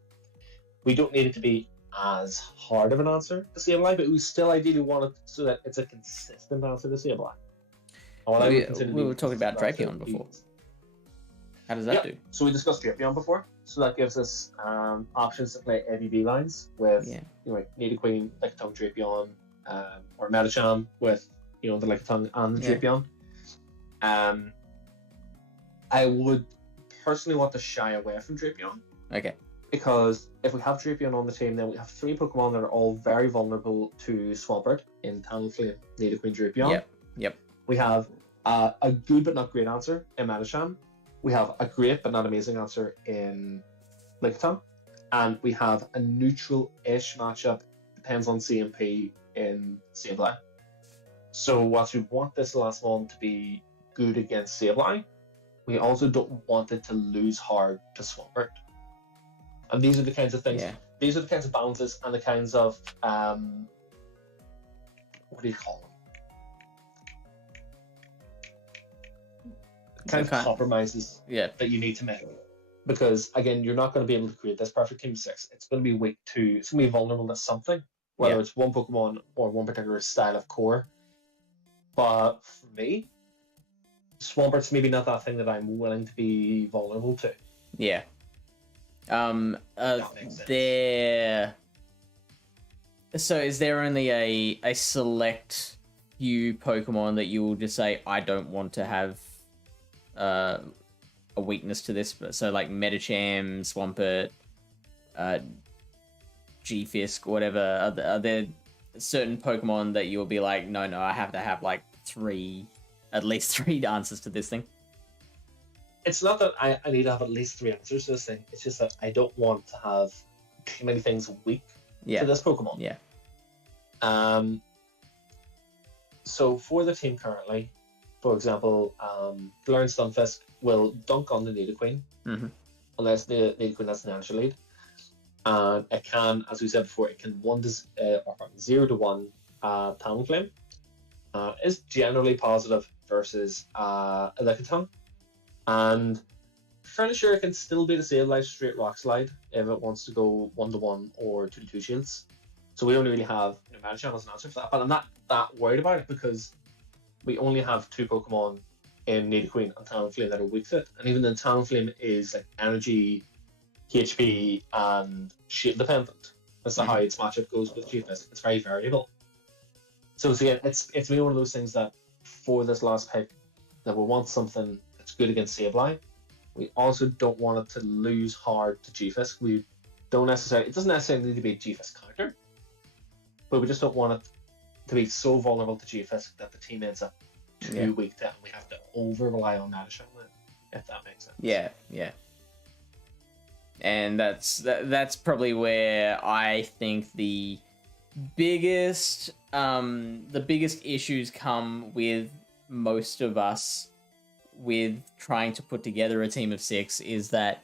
We don't need it to be as hard of an answer to Sableye, but we still ideally want it so that it's a consistent answer to Sableye. We were talking about Drapion before. How does that do? So we discussed Drapion before, so that gives us options to play ABB lines with Nidoqueen, Lickitung, Drapion, or Madacham with the Lickitung and the Drapion. I would personally want to shy away from Drapion. Okay. Because if we have Drapion on the team, then we have 3 Pokemon that are all very vulnerable to Swampert in Talonflame, Nidoqueen, Drapion. Yep. We have a good but not great answer in Madacham. We have a great but not amazing answer in Lickitung. And we have a neutral-ish matchup, depends on CMP, in Sableye. So whilst we want this last one to be good against Sableye, we also don't want it to lose hard to Swampert. And these are the kinds of things, these are the kinds of balances and the kinds of, what do you call them? Kind of compromises that you need to make. Because, again, you're not going to be able to create this perfect team of 6. It's going to be weak to, it's going to be vulnerable to something, whether it's one Pokemon or one particular style of core. But for me, Swampert's maybe not that thing that I'm willing to be vulnerable to. Yeah. So is there only a select few Pokemon that you will just say, I don't want to have a weakness to this. So like Medicham, Swampert, G-Fisk, whatever. Are there certain Pokemon that you'll be like, no, I have to have like at least three answers to this thing? It's not that I need to have at least 3 answers to this thing. It's just that I don't want to have too many things weak to this Pokemon. Yeah. So for the team currently, for example, Learn Stunfisk will dunk on the Nidoqueen, unless the Nidoqueen has an answer lead. And it can, as we said before, it can 0 to 1 Talonflame. Is generally positive versus a Lickitung. And fairly sure it can still be the Sableye straight Rock Slide if it wants to go 1-to-1 or 2-to-2 shields. So we only really have Medicham as an answer for that, but I'm not that worried about it because we only have 2 Pokemon in Nidoqueen and Talonflame that are weak to it, and even then Talonflame is like energy, HP, and shield dependent. That's not how its matchup goes with G-Fisk. It's very variable. So again, it's really one of those things that for this last pick, that we want something that's good against Sableye. We also don't want it to lose hard to G-Fisk. We don't necessarily. It doesn't necessarily need to be a G-Fisk counter, but we just don't want it to be so vulnerable to G-Fisk that the team ends up too weak to it, and we have to over rely on Medicham, if that makes sense. Yeah. And that's probably where I think the biggest issues come with most of us with trying to put together a team of 6 is that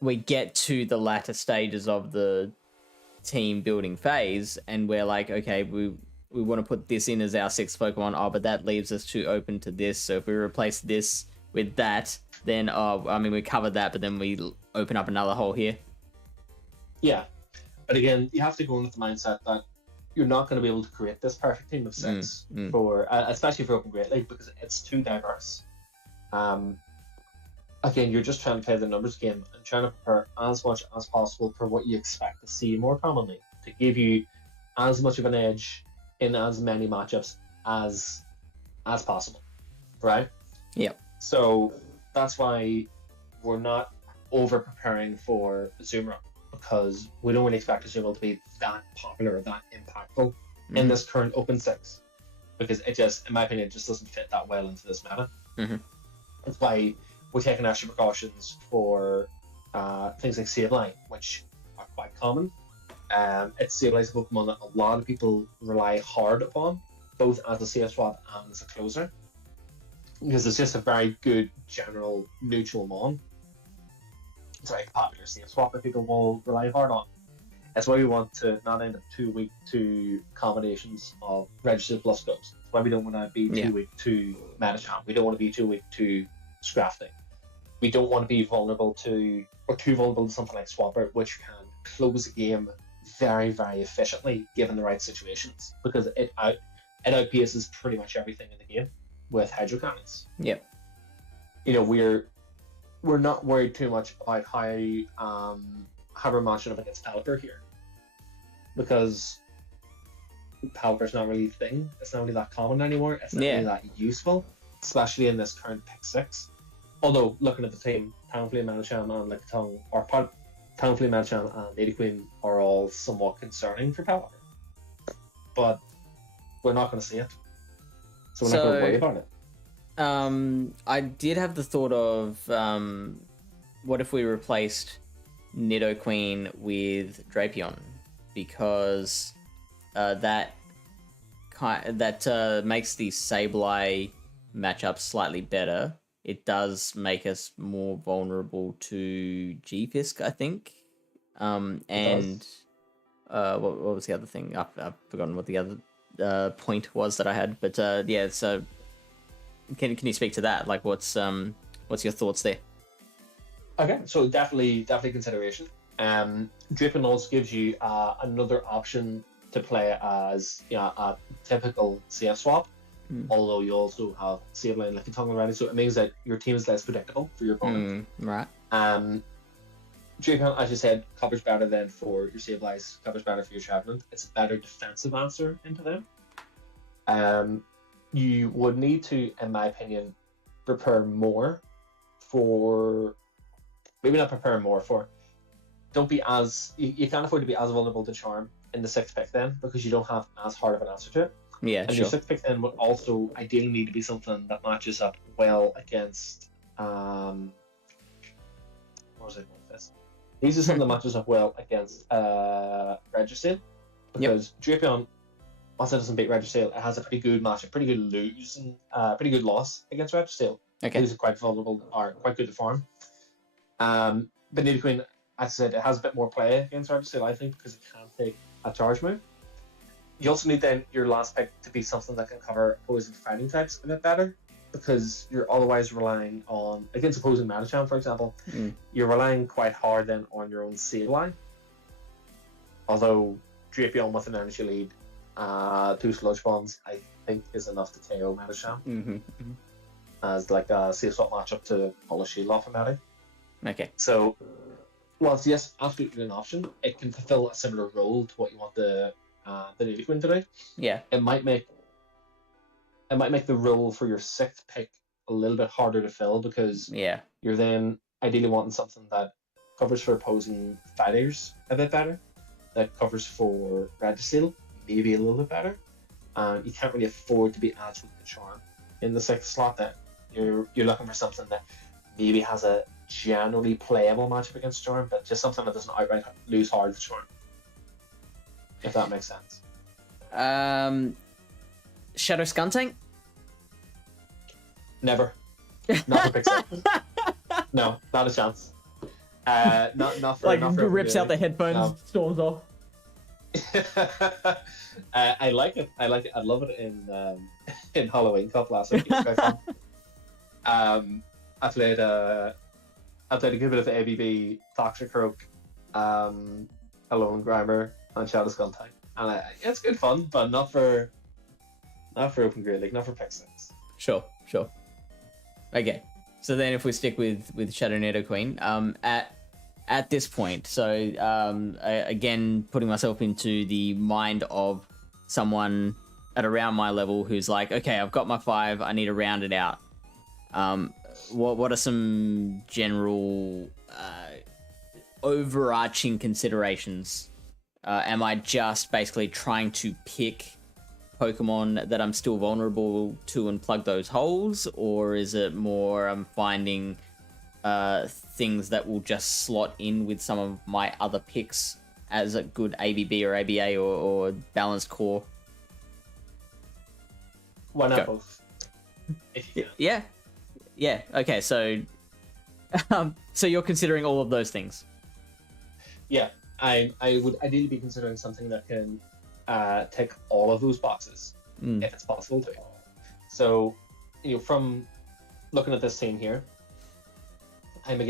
we get to the latter stages of the team building phase and we're like, okay, we want to put this in as our 6th Pokemon, but that leaves us too open to this, so if we replace this with that, then we covered that, but then we open up another hole here. Yeah, but again, you have to go in with the mindset that you're not going to be able to create this perfect team of 6 for, especially for Open Great League, because it's too diverse. Again, you're just trying to play the numbers game and trying to prepare as much as possible for what you expect to see more commonly, to give you as much of an edge in as many matchups as possible, right? Yep. So that's why we're not over preparing for Azumarill, because we don't really expect Azumarill to be that popular or that impactful in this current Open 6, because it just, in my opinion, it just doesn't fit that well into this meta. That's why we're taking extra precautions for things like Sableye, which are quite common. It's Sableye's a Pokemon that a lot of people rely hard upon, both as a safe swap and as a closer, because it's just a very good general neutral mon. It's like a popular safe swap that people will rely hard on. That's why we want to not end up too weak to combinations of registered plus goes. That's why we don't want to be too weak to Medicham. We don't want to be too weak to Scrafting. We don't want to be vulnerable to, or too vulnerable to something like Swampert, which can close a game very, very efficiently given the right situations, because it outpaces pretty much everything in the game with Hydro Cannons. Yep. You know, we're not worried too much about how we're matching up against Pallet here, because Pallet's not really a thing. It's not really that common anymore. It's not really that useful, especially in this current pick 6. Although looking at the team, Talonflame, Medicham, and Lickitung, or Talonflame, Medicham, and Nidoqueen are all somewhat concerning for Pallet, but we're not going to see it, so we're not going to worry about it. I did have the thought of what if we replaced Nidoqueen with Drapion, because that makes the Sableye matchup slightly better. It does make us more vulnerable to G-Fisk, I think. And what was the other thing? I've forgotten what the other point was that I had. But yeah, so can you speak to that? Like, what's your thoughts there? Okay, so definitely consideration. Drapion also gives you another option to play as a typical CF swap. Although you also have Sableye and Lickitung already, so it means that your team is less predictable for your opponent. Right. Drapion, as you said, covers better than for your Sableyes, covers better for your Trevenant. It's a better defensive answer into them. You would need to, in my opinion, prepare more for, maybe not prepare more for, don't be as, you can't afford to be as vulnerable to charm in the 6th pick then, because you don't have as hard of an answer to it. Yeah, and sure. your 6th pick then would also ideally need to be something that matches up well against what was I going with this? These are something that matches up well against Registeel, because Drapion, once it doesn't beat Registeel, it has a pretty good matchup, pretty good pretty good loss against Registeel. Okay. Who's quite vulnerable or quite good to farm. But Nidoqueen, as I said, it has a bit more play against Registeel, I think, because it can take a charge move. You also need then your last pick to be something that can cover opposing fighting types a bit better, because you're otherwise relying on, against opposing Machamp, for example, you're relying quite hard then on your own Sableye. Although Drapion with an energy lead, 2 Sludge Bombs, I think is enough to KO Machamp. As like a safe swap matchup to pull a shield off of Matty. Okay. So, whilst yes, absolutely an option, it can fulfill a similar role to what you want the Nidoqueen to do. Yeah. It might make the role for your 6th pick a little bit harder to fill, because you're then ideally wanting something that covers for opposing fighters a bit better, that covers for Registeel maybe a little bit better. You can't really afford to be as weak to charm in the 6th slot. Then you're looking for something that maybe has a generally playable matchup against charm, but just something that doesn't outright lose hard to charm. If that makes sense. Shadow Skuntank? Never. Not for Pixel. No, not a chance. Not for, like, not for rips out the headphones, storms off. I like it. I love it in Halloween Cup last week. It was quite fun. I played a good bit of ABB, Toxic Croak, Alone Grimer, and Shadow Skuntank, and it's good fun, but not for Open Great League, not for Pick 6. Sure. Okay, so then if we stick with Shadow Nidoqueen, at this point, so again, putting myself into the mind of someone at around my level who's like, okay, I've got my 5, I need to round it out. What are some general overarching considerations? Am I just basically trying to pick Pokemon that I'm still vulnerable to and plug those holes, or is it more I'm finding things that will just slot in with some of my other picks as a good ABB or ABA or balanced core? Why not both? If you can. Yeah. Okay, so so you're considering all of those things. Yeah, I would ideally be considering something that can tick all of those boxes if it's possible to. So, from looking at this team here, I'm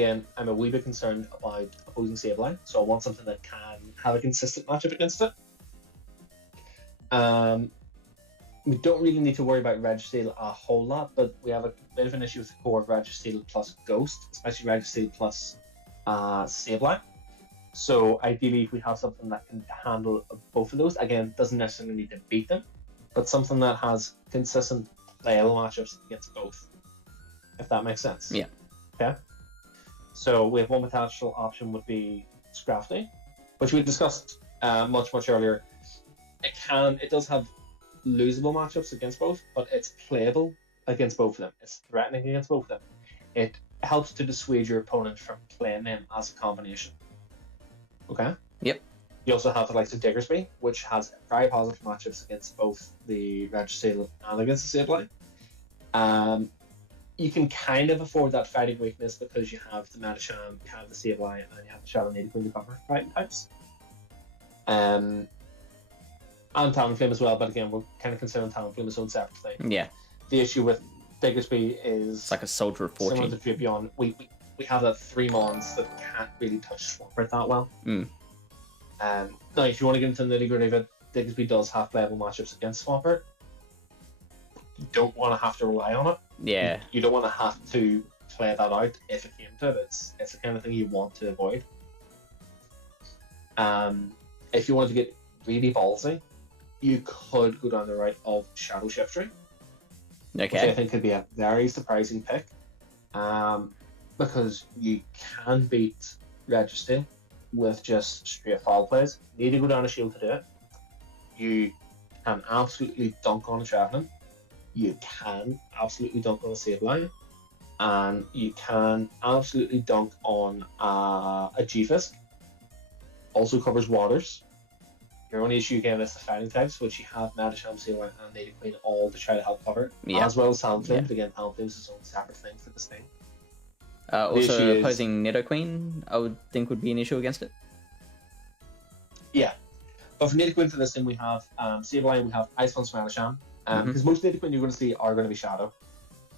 a wee bit concerned about opposing Sableye, so I want something that can have a consistent matchup against it. We don't really need to worry about Registeel a whole lot, but we have a bit of an issue with the core of Registeel plus Ghost, especially Registeel plus Sableye. So ideally, if we have something that can handle both of those, again, doesn't necessarily need to beat them, but something that has consistent playable matchups against both, if that makes sense. Yeah. Okay. So we have one potential option would be Scrafty, which we discussed much earlier. It does have losable matchups against both, but it's playable against both of them. It's threatening against both of them. It helps to dissuade your opponent from playing them as a combination. Okay? Yep. You also have the likes of Diggersby, which has very positive matchups against both the Registeel and against the Sableye. You can kind of afford that fighting weakness because you have the Machamp, you have the Sableye, and you have the Shadow Nidoqueen to cover fighting types. And Talonflame as well, but again, we're kind of considering Talonflame its own separate thing. Yeah. The issue with Diggersby is it's like a Soldier of Fortune. Similar to Drapion, we have that 3 mons that can't really touch Swampert that well. Now, if you want to get into the nitty-gritty of it, Diggersby does have playable matchups against Swampert. You don't want to have to rely on it. Yeah. You don't want to have to play that out if it came to it. It's the kind of thing you want to avoid. If you wanted to get really ballsy, you could go down the route of Shadow Shiftry, which I Okay. think could be a very surprising pick, because you can beat Registeel with just straight foul plays. You need to go down a shield to do it. You can absolutely dunk on a Traveling. You can absolutely dunk on a Save Line. And you can absolutely dunk on a G-Fisk. Also covers waters. Your only issue again is the fighting types, which you have Madisham, Sailor, and Native Queen all to try to help cover, as well as Talonflame. Yeah. But again, Talonflame is its own separate thing for this thing. Also, opposing Nidoqueen, I would think would be an issue against it. Yeah. But for Native Queen for this thing, we have Sableye, we have Ice Punch Madisham. Because most Native Queen you're going to see are going to be Shadow.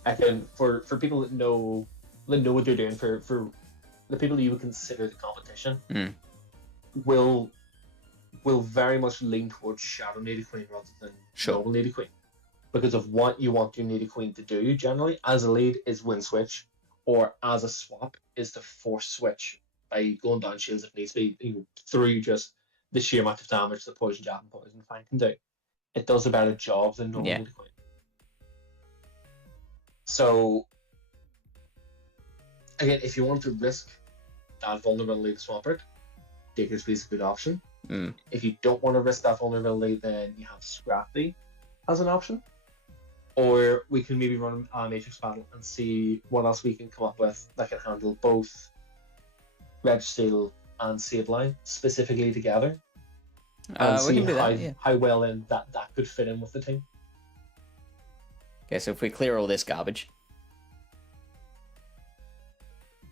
Again, for people that know what they're doing, for the people you would consider the competition, will very much lean towards Shadow Native Queen rather than normal Native Queen, because of what you want your Native Queen to do. Generally, as a lead, is win switch, or as a swap is to force switch by going down shields if needs be, through just the sheer amount of damage that Poison Jab and Poison Fang can do. It does a better job than normal Native Queen. So, again, if you want to risk that vulnerability to Swampert, Diggersby is a good option. If you don't want to risk that vulnerability, then you have Scrafty as an option. Or we can maybe run a Matrix battle and see what else we can come up with that can handle both Registeel and Sableye specifically together. And see how well in that could fit in with the team. Okay, so if we clear all this garbage.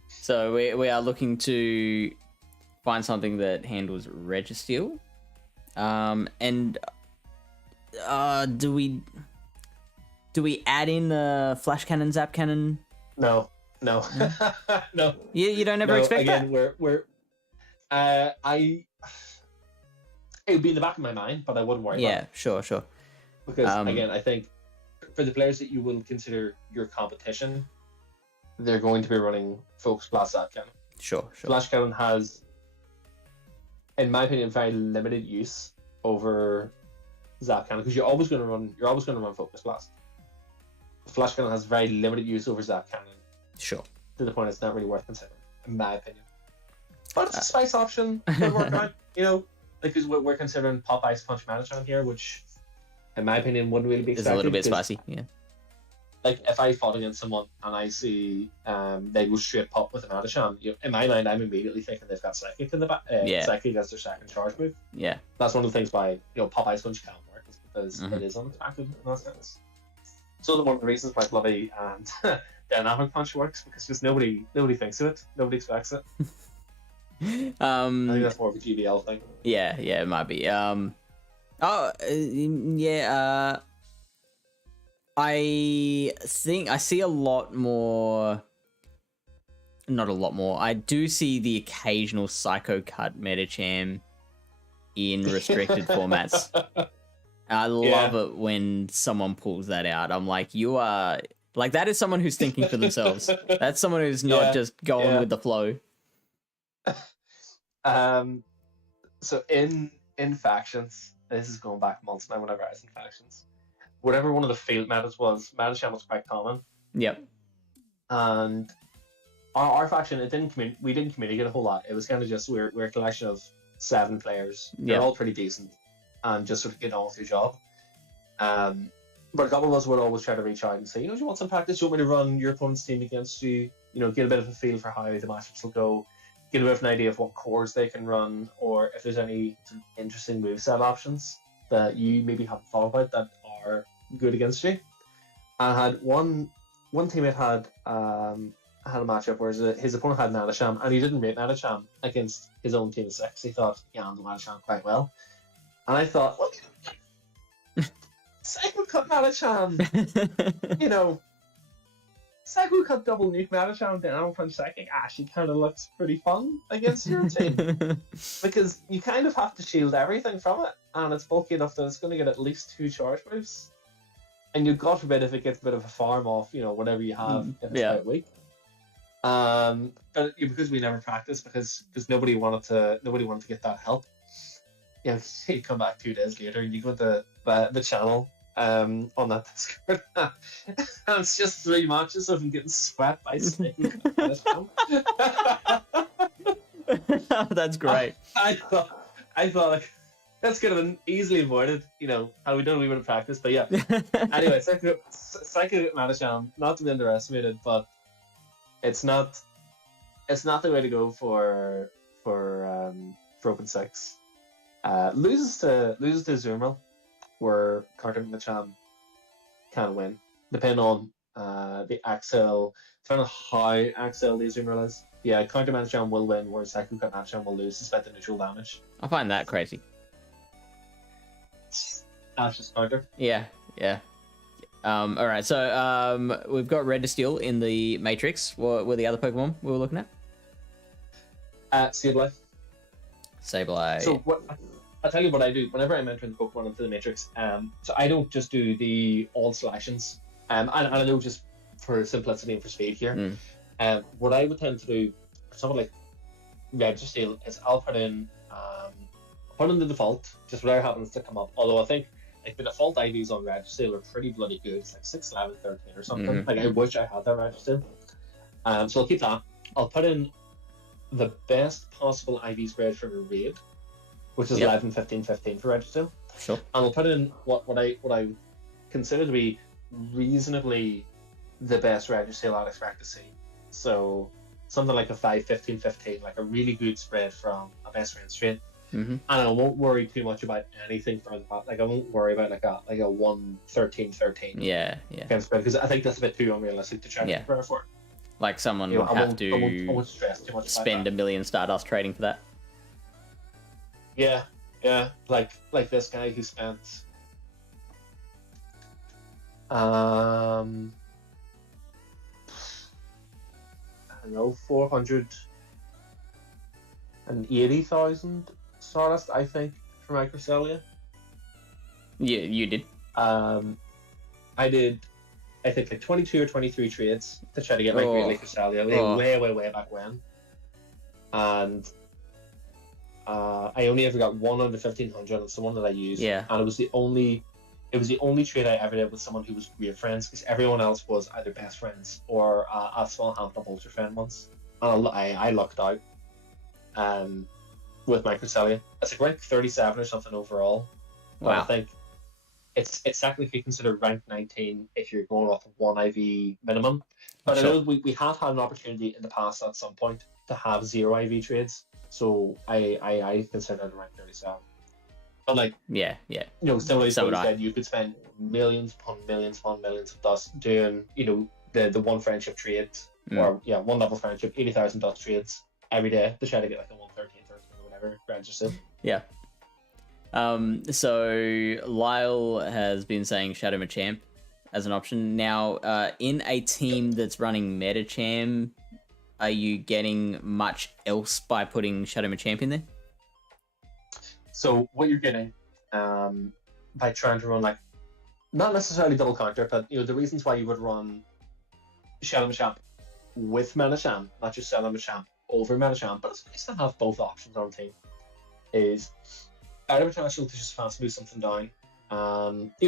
So we are looking to find something that handles Registeel. And do we add in the Flash Cannon, Zap Cannon? No. No. You don't ever expect again, that? It would be in the back of my mind, but I wouldn't worry about it. Sure. Because again, I think for the players that you will consider your competition, they're going to be running Focus Blast Zap Cannon. Sure. Flash Cannon has, in my opinion, very limited use over Zap Cannon, because you're always going to run Focus Blast. Flash Cannon has very limited use over Zap Cannon. Sure. To the point it's not really worth considering, in my opinion. But it's a spice option. Could work out, because we're considering Pop Ice Punch Madisham here, which, in my opinion, wouldn't really be expected. It's a little bit spicy, yeah. Like, if I fought against someone and I see they go straight Pop with a Madisham, in my mind, I'm immediately thinking they've got Psychic in the back. Psychic as their second charge move. Yeah. That's one of the things why Pop Ice Punch can't work, is because it is unexpected in that sense. So one of the reasons why Bloody and Dynamic Punch works, because just nobody thinks of it, nobody expects it. I think that's more of a GBL thing. Yeah, it might be. I think I see a lot more. Not a lot more. I do see the occasional Psycho Cut Metacham in restricted formats. I love it when someone pulls that out. I'm like, you are like, that is someone who's thinking for themselves. That's someone who's not just going with the flow. So in factions, this is going back months now. Whenever I was in factions, whatever one of the field metas was, Madisham was quite common. Yep. And our faction, we didn't communicate a whole lot. It was kind of just we're a collection of 7 players. They're all pretty decent, and just sort of get on with your job. But a couple of us would always try to reach out and say, do you want some practice? Do you want me to run your opponent's team against you? Get a bit of a feel for how the matchups will go. Get a bit of an idea of what cores they can run, or if there's any sort of interesting moveset options that you maybe haven't thought about that are good against you. I had one teammate had a matchup where his opponent had Madisham, and he didn't rate Madisham against his own team of 6. He thought he handled Madisham quite well. And I thought, well, Psycho Cut Madisham! Psycho Cut double nuke Madisham, then Animal Punch Psychic actually kind of looks pretty fun against your team. Because you kind of have to shield everything from it, and it's bulky enough that it's going to get at least 2 charge moves. And God forbid if it gets a bit of a farm off, whatever you have, if it's quite weak. But because we never practiced, because nobody wanted to get that help. Yeah, so you come back 2 days later, you go to the channel on that Discord, and it's just 3 matches of him getting swept by Snake. That's great. I thought like that's could have been easily avoided, had we done a wee bit of practice. But yeah, anyway, Psycho Madasham, not to be underestimated, but it's not the way to go for Open 6. Loses to Zoomerl, where Carter Macham can win, depending on the Axel, depending on how Axel the Zoomerl is. Yeah, Counter Macham will win, whereas Psycho Macham will lose despite the neutral damage. I find that crazy. That's just counter. Yeah. All right, so we've got Red Steel in the Matrix. What were the other Pokemon we were looking at? Sableye. Sableye. So what? I'll tell you what I do whenever I'm entering the Pokemon into the Matrix. So I don't just do the all slashings. And I know just for simplicity and for speed here. What I would tend to do for something like Red Steel is I'll put in the default, just whatever happens to come up. Although I think like the default IVs on Red Steel are pretty bloody good. It's like 6, 11, 13 or something. Like I wish I had that Red Steel. So I'll keep that. I'll put in the best possible IV spread for a raid, which is 11, 15, 15 for Red Steel. Sure. And I'll put in what I consider to be reasonably the best Red Steel I'd expect to see. So something like a 5, 15, 15, like a really good spread from a best friend straight. And I won't worry too much about anything further back. Like I won't worry about like a 1, 13, 13. Yeah. Kind of spread, because I think that's a bit too unrealistic to try to prepare for. Like someone would have to I won't stress too much spend $1 million Stardust trading for that. Yeah. Like this guy who spent I don't know, 480,000 Stardust, I think, for Microcelia. Yeah, you did. I did, I think, like 22 or 23 trades to try to get my Great Microcelia way back when. And I only ever got one on the 1500, and it's the one that I used. Yeah. And it was the only trade I ever did with someone who was great friends, because everyone else was either best friends or a small handful of ultra friend ones. And I lucked out with Microcelia. It's like rank 37 or something overall. But Wow. I think it's technically considered rank 19 if you're going off of 1 IV minimum. But Sure. I know we have had an opportunity in the past at some point to have 0 IV trades. So I consider it rank 37. But like, Yeah. similarly So to would what you I. said, you could spend millions upon millions upon millions of dust doing, the one friendship trades, or one level friendship, 80,000 dust trades every day to try to get like a 113, 13 or whatever registered. Yeah. So Lyle has been saying Shadow Machamp as an option. Now, in a team that's running Metacham, are you getting much else by putting Shadow Machamp in there? So what you're getting by trying to run, like, not necessarily double counter, but the reasons why you would run Shadow Machamp with Metacham, not just Shadow Machamp over Metacham, but it's nice to have both options on the team, is either potential to just fast move something down.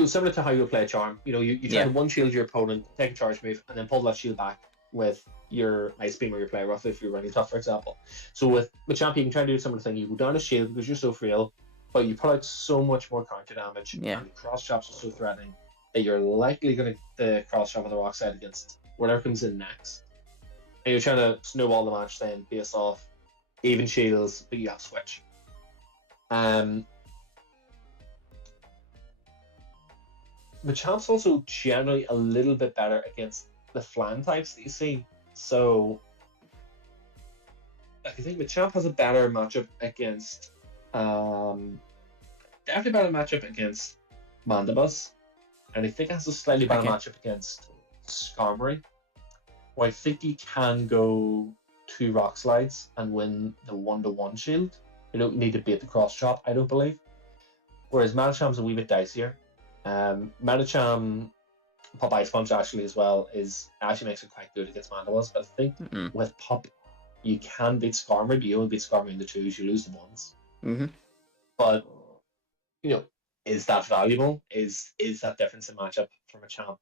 Similar to how you would play a charm. You try to one shield your opponent, take a charge move, and then pull that shield back with your Ice Beam or your Play Rough if you're running tough, for example. So with Machamp, you can try to do similar thing. You go down a shield because you're so frail, but you put out so much more counter damage, and the cross chops are so threatening that you're likely going to cross chop on the rock side against whatever comes in next. And you're trying to snowball the match then based off even shields, but you have switch. Machamp's also generally a little bit better against the flan types that you see. So I think Machamp has a better matchup against definitely better matchup against Mandibus. And I think it has a slightly better matchup against Skarmory. Where I think you can go 2 rock slides and win the 1-to-1 shield. You don't need to bait the cross chop, I don't believe. Whereas Metacham's a wee bit dicier. Metacham Pop Ice Punch actually as well actually makes it quite good against Mandibus, but I think with Pop you can beat Skarmory, but you only beat Skarmory in the 2s, you lose the 1s. But is that valuable? Is that difference in matchup from a champ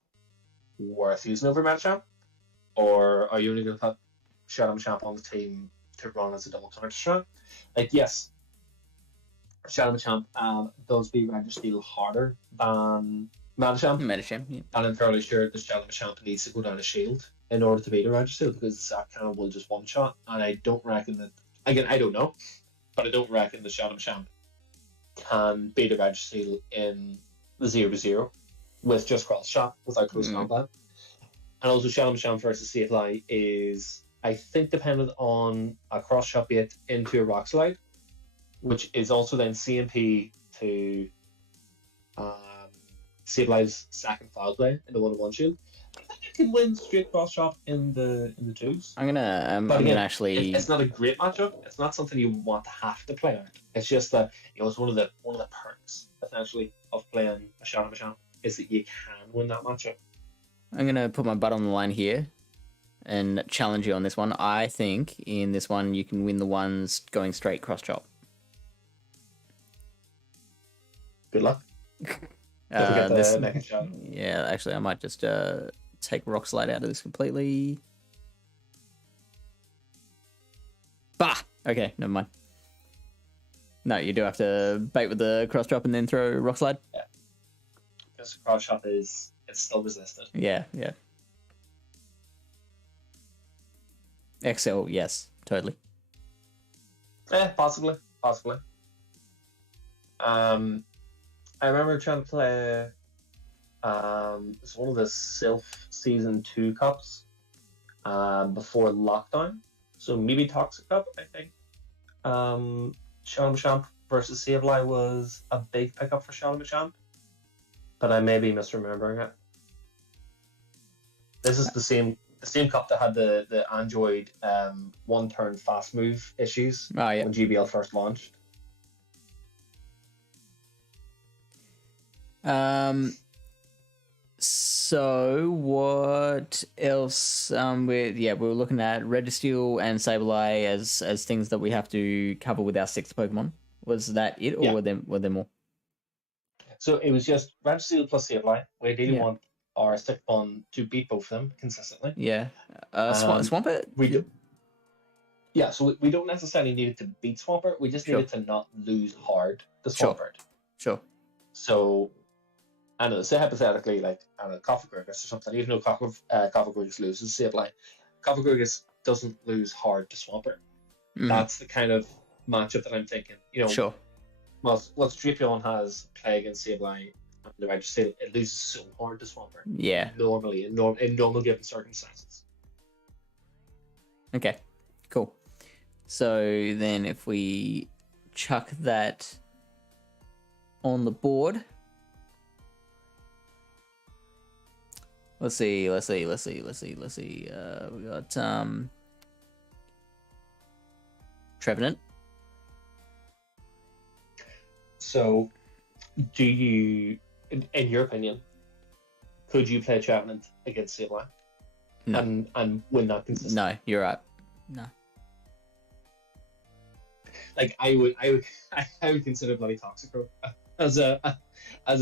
worth using over meta champ? Or are you only going to put Shadow Champ on the team to run as a double counter strat? Like, yes, Shadow Champ does be Registeel harder than Metachamp. Metachamp, yeah. And I'm fairly sure the Shadow Champ needs to go down a shield in order to beat a Registeel, because that kind of will just one shot. And I don't reckon that, again, I don't know, but I don't reckon the Shadow Champ can beat a Registeel in the 0-0 with just cross shot without close combat. And also, Shadow Champ versus Silph is, I think, dependent on a cross shot bait into a rock slide, which is also then CMP to Silph's second foul play in the 1-1 shield. I think you can win straight cross shot in the twos. I'm gonna actually. It's not a great matchup. It's not something you want to have to play out. It's just that it's one of the perks essentially of playing a Shadow Champ is that you can win that matchup. I'm going to put my butt on the line here and challenge you on this one. I think in this one you can win the ones going straight cross chop. Good luck. Yeah, actually I might just take Rock Slide out of this completely. Bah! Okay, never mind. No, you do have to bait with the cross drop and then throw Rock Slide. Yeah. Because the cross chop it's still resisted. Yeah. XL, yes, totally. Yeah, possibly. I remember trying to play it's one of the Silph Season 2 cups before lockdown. So maybe Toxic Cup, I think. Shadow Champ versus Silph was a big pickup for Shadow Champ, but I may be misremembering it. This is the same cup that had the Android one turn fast move issues when GBL first launched. So what else? We were looking at Registeel and Sableye as things that we have to cover with our sixth Pokemon. Was that it, or were there more? So it was just Registeel plus Sableye. We ideally want our sixth one to beat both of them consistently. Yeah. Swampert? We do. Yeah, so we don't necessarily need it to beat Swampert. We just need it to not lose hard to Swampert. Sure. So, I don't know, say hypothetically, like, I don't know, Coffee or something, even though Coffee loses Sableye, Coffee doesn't lose hard to Swampert. That's the kind of matchup that I'm thinking. Sure. Well, Drapion has play against Sableye and the Registeel, it loses so hard to Swampert. Yeah. Normally, in normal given circumstances. Okay, cool. So then if we chuck that on the board. Let's see. We got Trevenant. So, do you, in your opinion, could you play Trevenant against Sableye? No. And win that consistently? No, you're right. No. Like I would consider bloody Toxicroak as a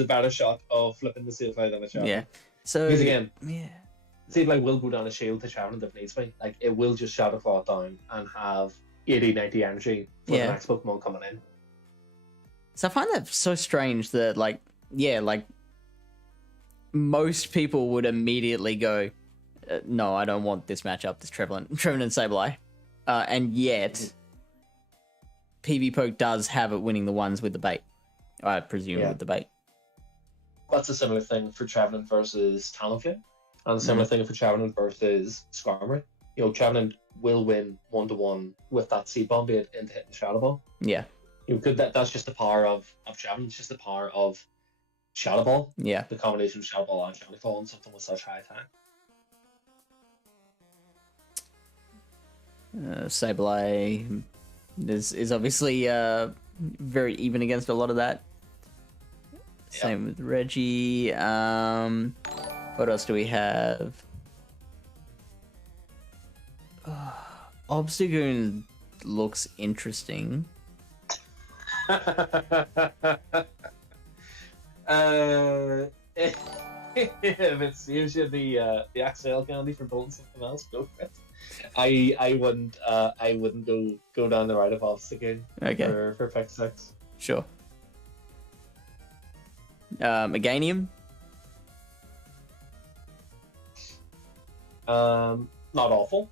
better shot of flipping the Sableye than a Trevenant. Yeah. So because again, Sableye will go down a shield to Trevenant if needs be. Like it will just Shadow Claw down and have 80-90 energy for the next Pokemon coming in. So I find that so strange that like most people would immediately go, no, I don't want this matchup, this Trevenant and Sableye. And yet PV Poke does have it winning the ones with the bait. I presume with the bait. That's a similar thing for Trevenant versus Talonflame, and a similar thing for Trevenant versus Skarmory. Trevenant will win 1-1 with that Seed Bomb bait into hitting Shadow Ball. Yeah. That's just the power of Trevenant. It's just the power of Shadow Ball. Yeah. The combination of Shadow Ball and Shadow Claw and something with such high attack. Sableye is obviously very even against a lot of that. Same with Reggie. What else do we have? Obstagoon looks interesting. If it saves you the XL candy for building something else, go for it. I wouldn't go down the route of Office again Okay, for pick 6. sure. Meganium. Not awful.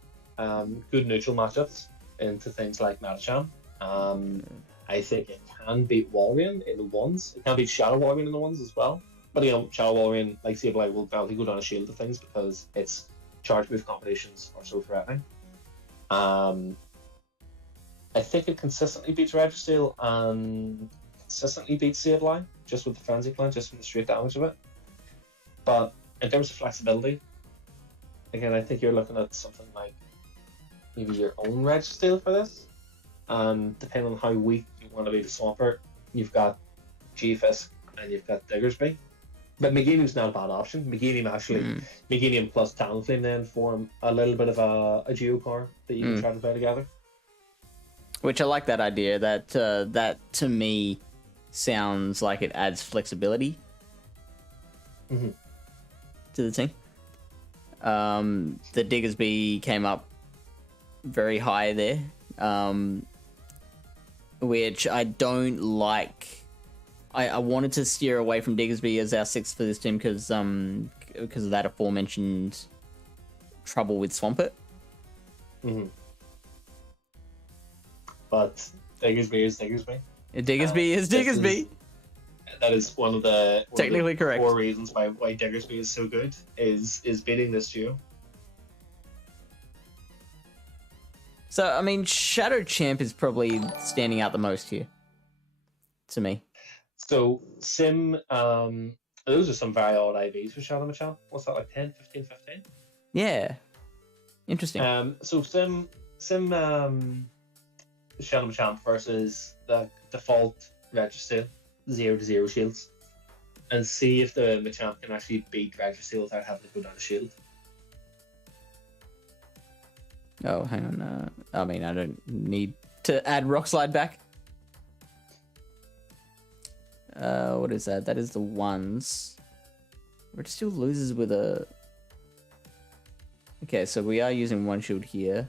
Good neutral matchups into things like Matacham. I think it can beat Walrein in the ones. It can beat Shadow Walrein in the ones as well. But Shadow Walrein, like Sableye, will probably go down a shield to things because its charge move combinations are so threatening. I think it consistently beats Registeel and consistently beats Sableye, just with the Frenzy Plant, just from the straight damage of it. But in terms of flexibility, again, I think you're looking at something like maybe your own Registeel for this. Depending on how weak you want to be the Swampert, you've got G-Fisk and you've got Diggersby. But Meganium's not a bad option. Meganium plus Talonflame then form a little bit of a duo core that you can try to play together. Which I like that idea. That to me sounds like it adds flexibility to the team. The Diggersby came up very high there, which I don't like. I wanted to steer away from Diggersby as our 6th for this team because of that aforementioned trouble with Swampert. But Diggersby is Diggersby. Diggersby is Diggersby. That is one of the Technically correct. 4 reasons why Diggersby is so good is beating this duo. So I mean, Shadow Champ is probably standing out the most here, to me. So Sim, those are some very odd IVs for Shadow Machamp. What's that, like 10, 15, 15? Yeah, interesting. So Sim, Shadow Machamp versus the default Registeel 0-0 shields, and see if the Machamp can actually beat Registeel without having to go down a shield. Oh, hang on. I mean, I don't need to add Rock Slide back. What is that? That is the ones. Registeel loses with a... Okay, so we are using one shield here.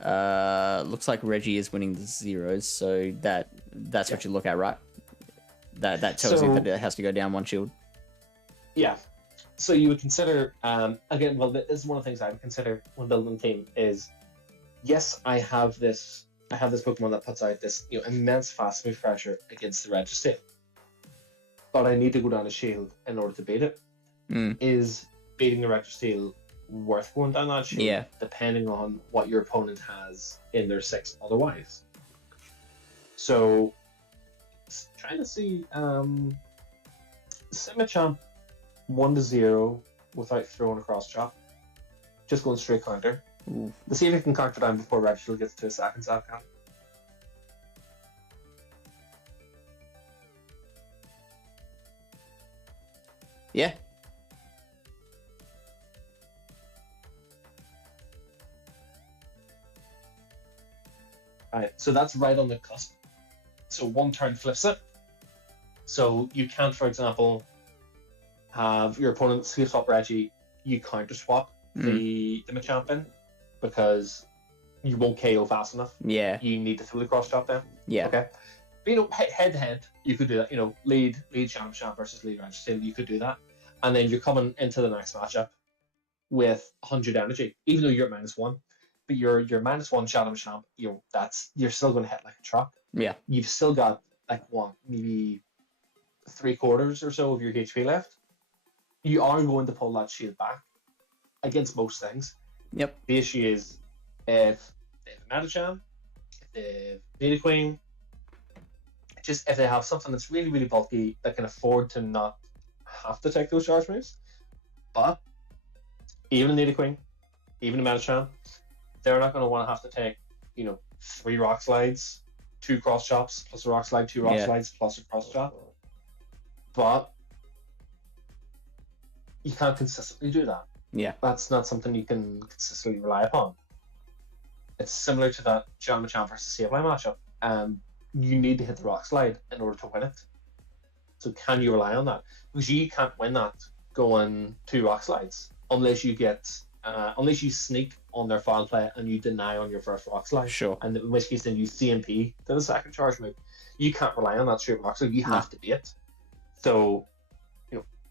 Looks like Reggie is winning the zeros, so that's what you look at, right? That tells you that it has to go down one shield. Yeah. So you would consider, again, well, this is one of the things I would consider when building a team is, yes, I have this Pokemon that puts out this immense fast move pressure against the Registeel, but I need to go down a shield in order to beat it. Is beating the Registeel worth going down that shield? Yeah. Depending on what your opponent has in their 6 otherwise. So, trying to see Simichamp 1-0 without throwing a cross chop. Just going straight counter. Let's see if it can counter down before Registeel gets to a second zap count. Yeah. Alright, so that's right on the cusp. So one turn flips it. So you can't, for example, have your opponent sleep swap Reggie, you counter swap the Machamp in, because you won't KO fast enough. Yeah. You need to throw the cross chop down. Yeah. Okay. But head to head, you could do that. Lead Champ versus lead Registeel, you could do that. And then you're coming into the next matchup with 100 energy, even though you're at -1. But your -1 Shadow Machamp, you're still going to hit like a truck. Yeah. You've still got maybe 3/4 or so of your HP left. You are going to pull that shield back against most things. Yep. The issue is if they have a Medicham, if they have Nidoqueen, just if they have something that's really, really bulky that can afford to not have to take those charge moves. But even a Nidoqueen, even a Medicham, they're not going to want to have to take 3 rock slides, 2 cross chops plus a rock slide, 2 rock slides plus a cross chop. But you can't consistently do that. Yeah. That's not something you can consistently rely upon. It's similar to that John Machamp versus Sableye matchup. You need to hit the rock slide in order to win it. So can you rely on that? Because you can't win that going 2 rock slides unless you sneak on their foul play and you deny on your first rock slide. Sure. And in which case then you CMP to the second charge move. You can't rely on that straight rock slide. You have to be it. So,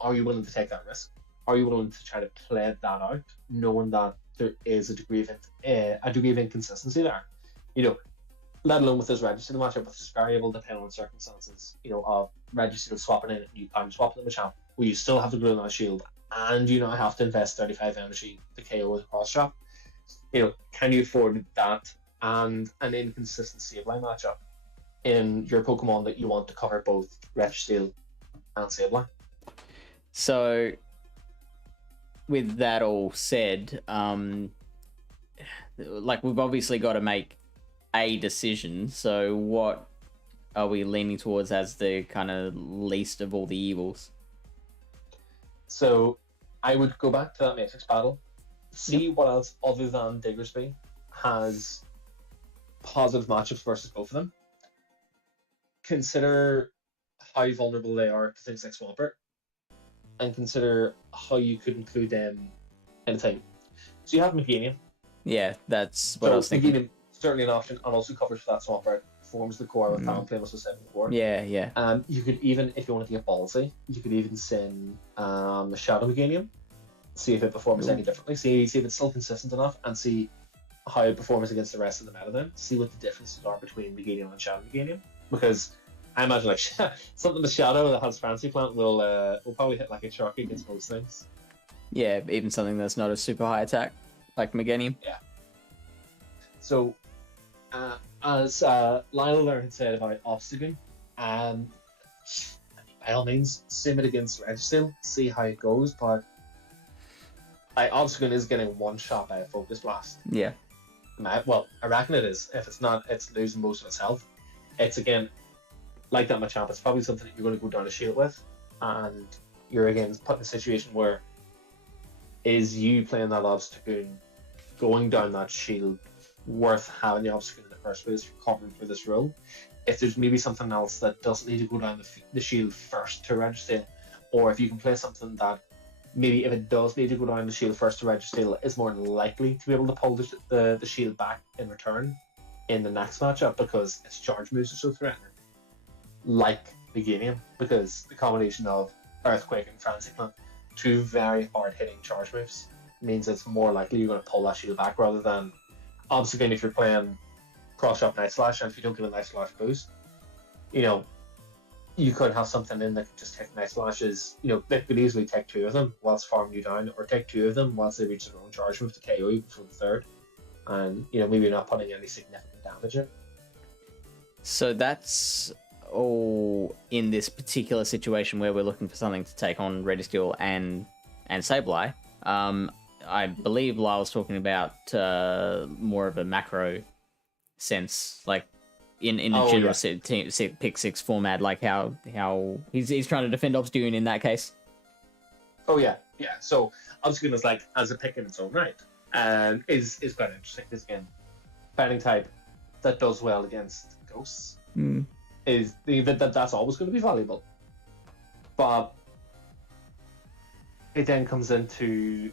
are you willing to take that risk? Are you willing to try to play that out, knowing that there is a degree of inconsistency there? Let alone with this Registeel matchup, with this variable depending on circumstances, of Registeel swapping in and you time swapping the Machamp, where you still have to glue on a shield and you now have to invest 35 energy to KO with a cross chop. Can you afford that and an inconsistency of line matchup in your Pokemon that you want to cover both Registeel and Sableye? So, with that all said, we've obviously got to make a decision. So, what are we leaning towards as the kind of least of all the evils? So, I would go back to that Matrix battle, see what else other than Diggersby has positive matchups versus both of them. Consider how vulnerable they are to things like Swampert, and consider how you could include them in a team. So you have Meganium. Yeah, that's what I was thinking. Meganium, certainly an option, and also covers for that Swampert, forms the core with Talonflame, as was said before. Yeah. You could even, if you wanted to get ballsy, you could even send Shadow Meganium, see if it performs any differently, see if it's still consistent enough, and see how it performs against the rest of the meta then, see what the differences are between Meganium and Shadow Meganium, because I imagine like something with Shadow that has Fancy Plant will probably hit like a truck against most things. Yeah, even something that's not a super high attack, like Meganium. Yeah. So, as Lionel there had said about Obstagoon, by all means, sim it against Registeel, see how it goes, but Obstagoon is getting one shot by a Focus Blast. Yeah. Well, I reckon it is. If it's not, it's losing most of its health. It's again, like that Machamp, it's probably something that you're going to go down a shield with, and you're again put in a situation where is you playing that Obstagoon, going down that shield, worth having the Obstagoon in the first place for covering for this role? If there's maybe something else that doesn't need to go down the shield first to Registeel, or if you can play something that maybe if it does need to go down the shield first to Registeel, is more likely to be able to pull the shield back in return in the next matchup because its charge moves are so threatening. Like Meganium, because the combination of Earthquake and Fancy Plant, two very hard-hitting charge moves, means it's more likely you're going to pull that shield back rather than Obstagoon if you're playing Cross-Shot Night Slash, and if you don't get a Night Slash boost, you could have something in that could just take Night Slashes, they could easily take 2 of them whilst farming you down, or take 2 of them whilst they reach their own charge move to KO you before the third, and maybe you're not putting any significant damage in. So that's all in this particular situation where we're looking for something to take on Registeel and Sableye. I believe Lyle was talking about more of a macro sense, like in a general pick 6 format, like how he's trying to defend Obstagoon in that case. Oh yeah. So Obstagoon is like as a pick in its own right, and is quite interesting because again, fighting type that does well against ghosts is that's always going to be valuable, but it then comes into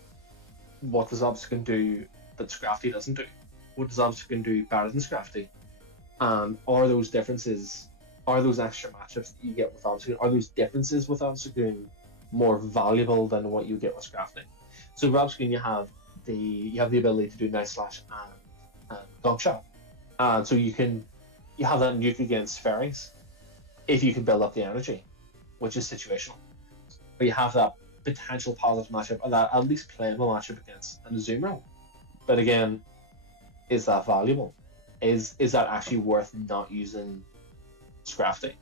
what does Obstagoon do that Scrafty doesn't do? What does Obstagoon do better than Scrafty? Are those differences, are those extra matchups that you get with Obstagoon, are those differences with Obstagoon more valuable than what you get with Scrafty? So with Obstagoon you have the ability to do Night Slash and Gunk Shot. So you have that nuke against fairies if you can build up the energy, which is situational. But you have that potential positive matchup, or that at least playable matchup against an Azumarill. But again, is that valuable? Is that actually worth not using Scrafty,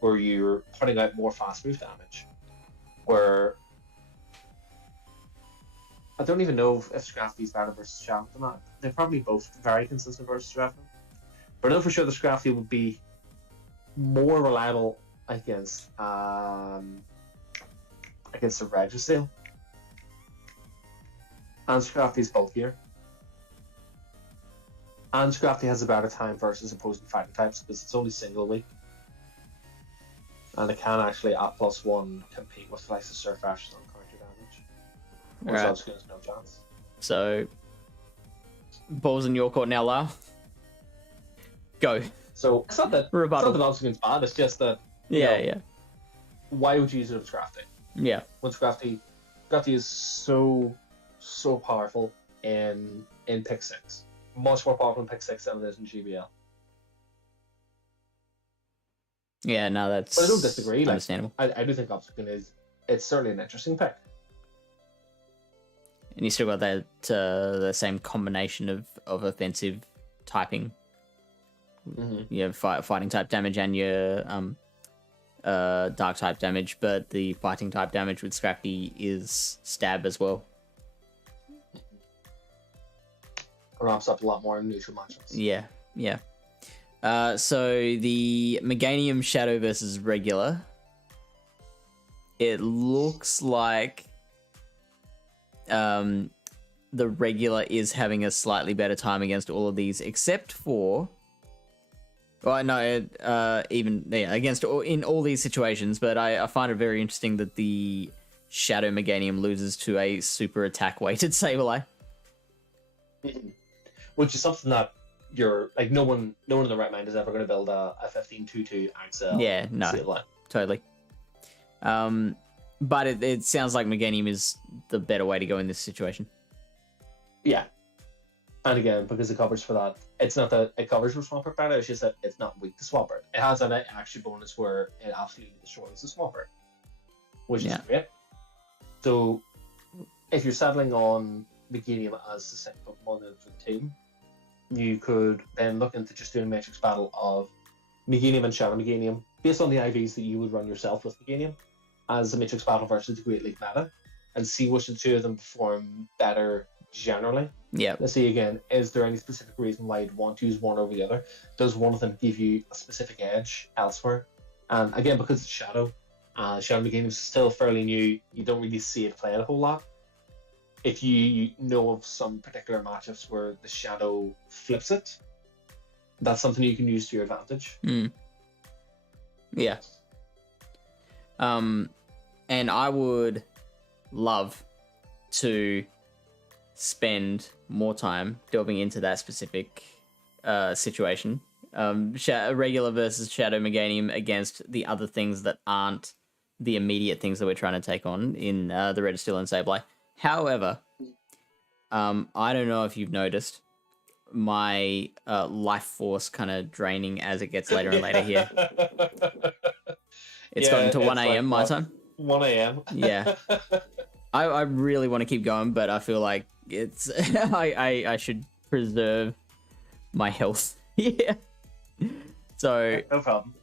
where you're putting out more fast move damage? Where I don't even know if Scrafty's better versus Shaft or not. They're probably both very consistent versus Scrafty. But I know for sure the Scrafty would be more reliable against the Registeel. And Scrafty's bulkier. And Scrafty has a better time versus opposing fighting types because it's only single week. And it can actually, at +1, compete with the likes of Surf Ashes on counter damage. Whereas Right. Obstagoon has no chance. So, ball's in your court now, Lyle. Go. So it's not that Rebuttal. Obstagoon's bad, it's just that Yeah. why would you use it with Scrafty? Yeah. When Scrafty is so powerful in pick 6. Much more powerful in pick 6 than it is in GBL. Yeah, no, that's But I don't disagree. understandable. I do think Obstagoon it's certainly an interesting pick. And you still got that the same combination of offensive typing. Mm-hmm. You have fighting type damage and your dark type damage, but the fighting type damage with Scrafty is stab as well. Ramps up a lot more in neutral matchups. Yeah. So the Meganium Shadow versus regular. It looks like the regular is having a slightly better time against all of these, except for. Well, no, against in all these situations. But I find it very interesting that the Shadow Meganium loses to a super attack weighted Sableye. Which is something that you're like no one in the right mind is ever going to build a 15-2-2 Axel. Yeah, no, Sableye. Totally. But it sounds like Meganium is the better way to go in this situation. Yeah. And again, because it covers for that, it's not that it covers for Swampert better, it's just that it's not weak to Swampert. It has an action bonus where it absolutely destroys the Swampert, which is great. So, if you're settling on Meganium as the second Pokemon in the team, you could then look into just doing a Matrix battle of Meganium and Shadow Meganium, based on the IVs that you would run yourself with Meganium, as a Matrix battle versus the Great League meta, and see which of the two of them perform better generally. Yeah. Let's see again, is there any specific reason why you'd want to use one over the other? Does one of them give you a specific edge elsewhere? And again, because it's Shadow Meganium is still fairly new, you don't really see it played a whole lot. If you know of some particular matchups where the Shadow flips it, that's something you can use to your advantage. Yeah. And I would love to spend more time delving into that specific situation. Regular versus Shadow Meganium against the other things that aren't the immediate things that we're trying to take on in the Red Steel and Sableye. However, I don't know if you've noticed my life force kind of draining as it gets later and later here. It's gotten to 1 a.m. my time. 1 a.m. Yeah. I really want to keep going, but I feel like it's I should preserve my health. Yeah. So no problem.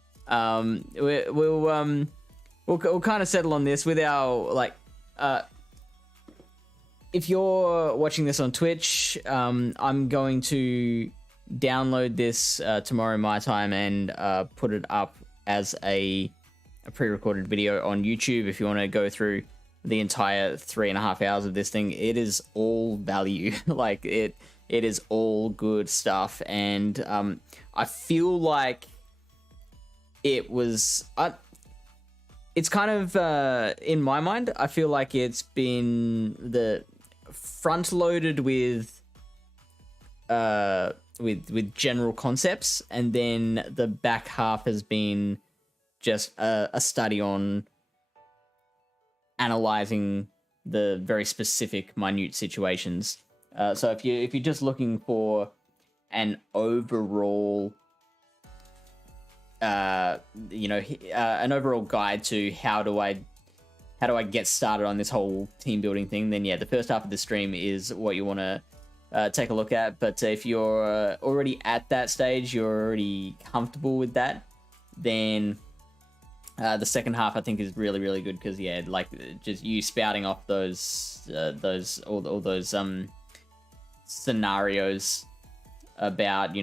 We'll kind of settle on this with our if you're watching this on Twitch, I'm going to download this tomorrow my time and put it up as a pre-recorded video on YouTube. If you want to go through the entire 3.5 hours of this thing, it is all value. Like it is all good stuff, and I feel like it was. It's kind of in my mind, I feel like it's been the front loaded with general concepts, and then the back half has been just a study on analyzing the very specific, minute situations. So if you're just looking for an overall, an overall guide to how do I get started on this whole team building thing, then yeah, the first half of the stream is what you want to take a look at. But if you're already at that stage, you're already comfortable with that, then the second half I think is really, really good, because yeah, like just you spouting off those scenarios about,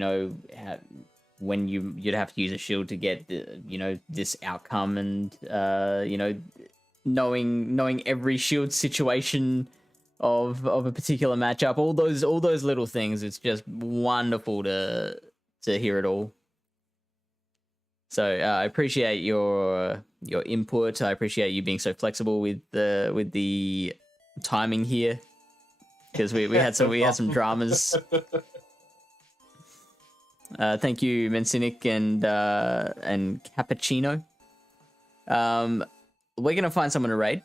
when you'd have to use a shield to get this outcome, and knowing every shield situation of a particular matchup, all those little things. It's just wonderful to hear it all. So I appreciate your input. I appreciate you being so flexible with the timing here, because we had some dramas. Thank you, Mencinic and Cappuccino. We're gonna find someone to raid.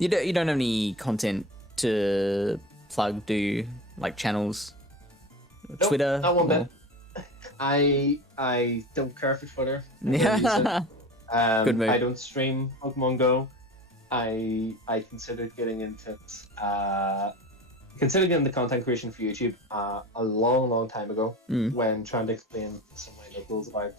You don't have any content to plug, do you? Like channels, nope, Twitter? Not one bit. I don't care for Twitter. Good move. I don't stream Pokemon Go. I considered getting into it. Considered getting the content creation for YouTube a long time ago when trying to explain to some of my locals about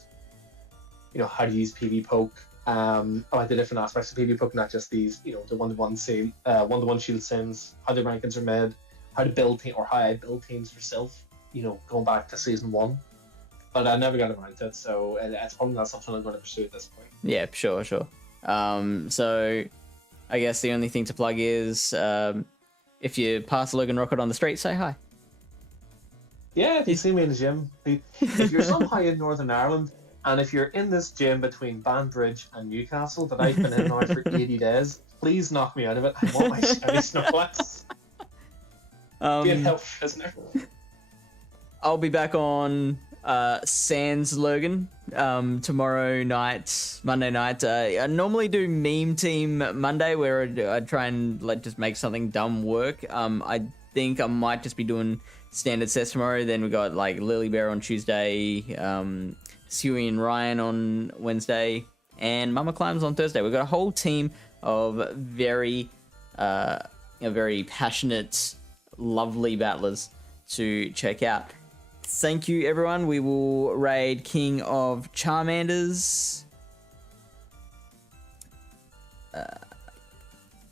how to use PV Poke, about the different aspects of PV Poke, not just these the one-to-one shield sims, how the rankings are made, how to build or how I build teams for Silph, going back to season 1. But I never got around to it, so it's probably not something I'm going to pursue at this point. Yeah, sure. So I guess the only thing to plug is if you pass LurganRocket on the street, say hi. Yeah, if you see me in the gym, if you're somehow in Northern Ireland, and if you're in this gym between Banbridge and Newcastle that I've been in now for 80 days, please knock me out of it. I want my shiny Snorlax. Be a health prisoner. I'll be back on Sans Lurgan tomorrow night, Monday night. I normally do Meme Team Monday, where I try and just make something dumb work. I think I might just be doing standard sets tomorrow. Then we got like Lily Bear on Tuesday, Suey and Ryan on Wednesday, and Mamaclimbs on Thursday. We've got a whole team of very passionate, lovely battlers to check out. Thank you, everyone. We will raid King of Charmanders.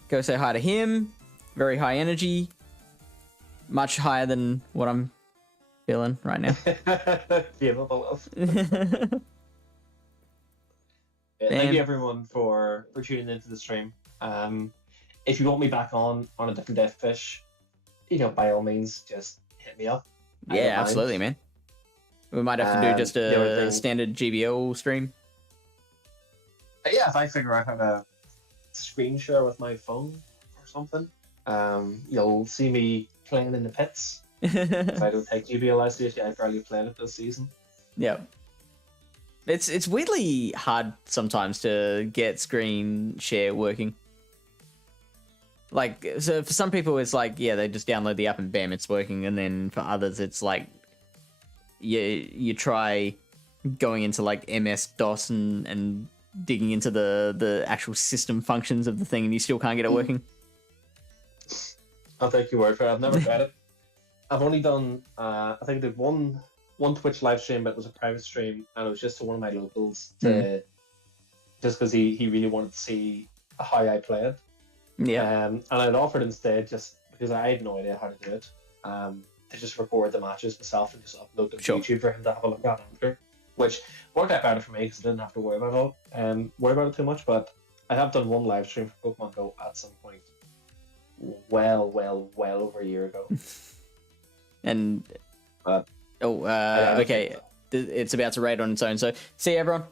Go say hi to him. Very high energy. Much higher than what I'm feeling right now. Thank you, everyone, for tuning into the stream. If you want me back on a different death fish, by all means, just hit me up. Yeah, absolutely, man. We might have to do just a standard GBL stream. Yeah, if I figure out how to screen share with my phone or something, you'll see me playing in the pits. I don't take GBL as seriously. I barely played it this season. Yeah. It's weirdly hard sometimes to get screen share working. Like, so for some people it's like, yeah, they just download the app and bam, it's working. And then for others it's like, you try going into like MS-DOS and digging into the actual system functions of the thing and you still can't get it working. I'll take your word for it. I've never tried it. I've only done, I think I did one Twitch live stream, but it was a private stream, and it was just to one of my locals, just because he really wanted to see how I played. Yeah. And I'd offered instead, just because I had no idea how to do it, to just record the matches myself and just upload them to YouTube for him to have a look at after, which worked out better for me because I didn't have to worry about it too much. But I have done one live stream for Pokemon Go at some point, well over a year ago. And okay, it's about to raid on its own. So see you, everyone.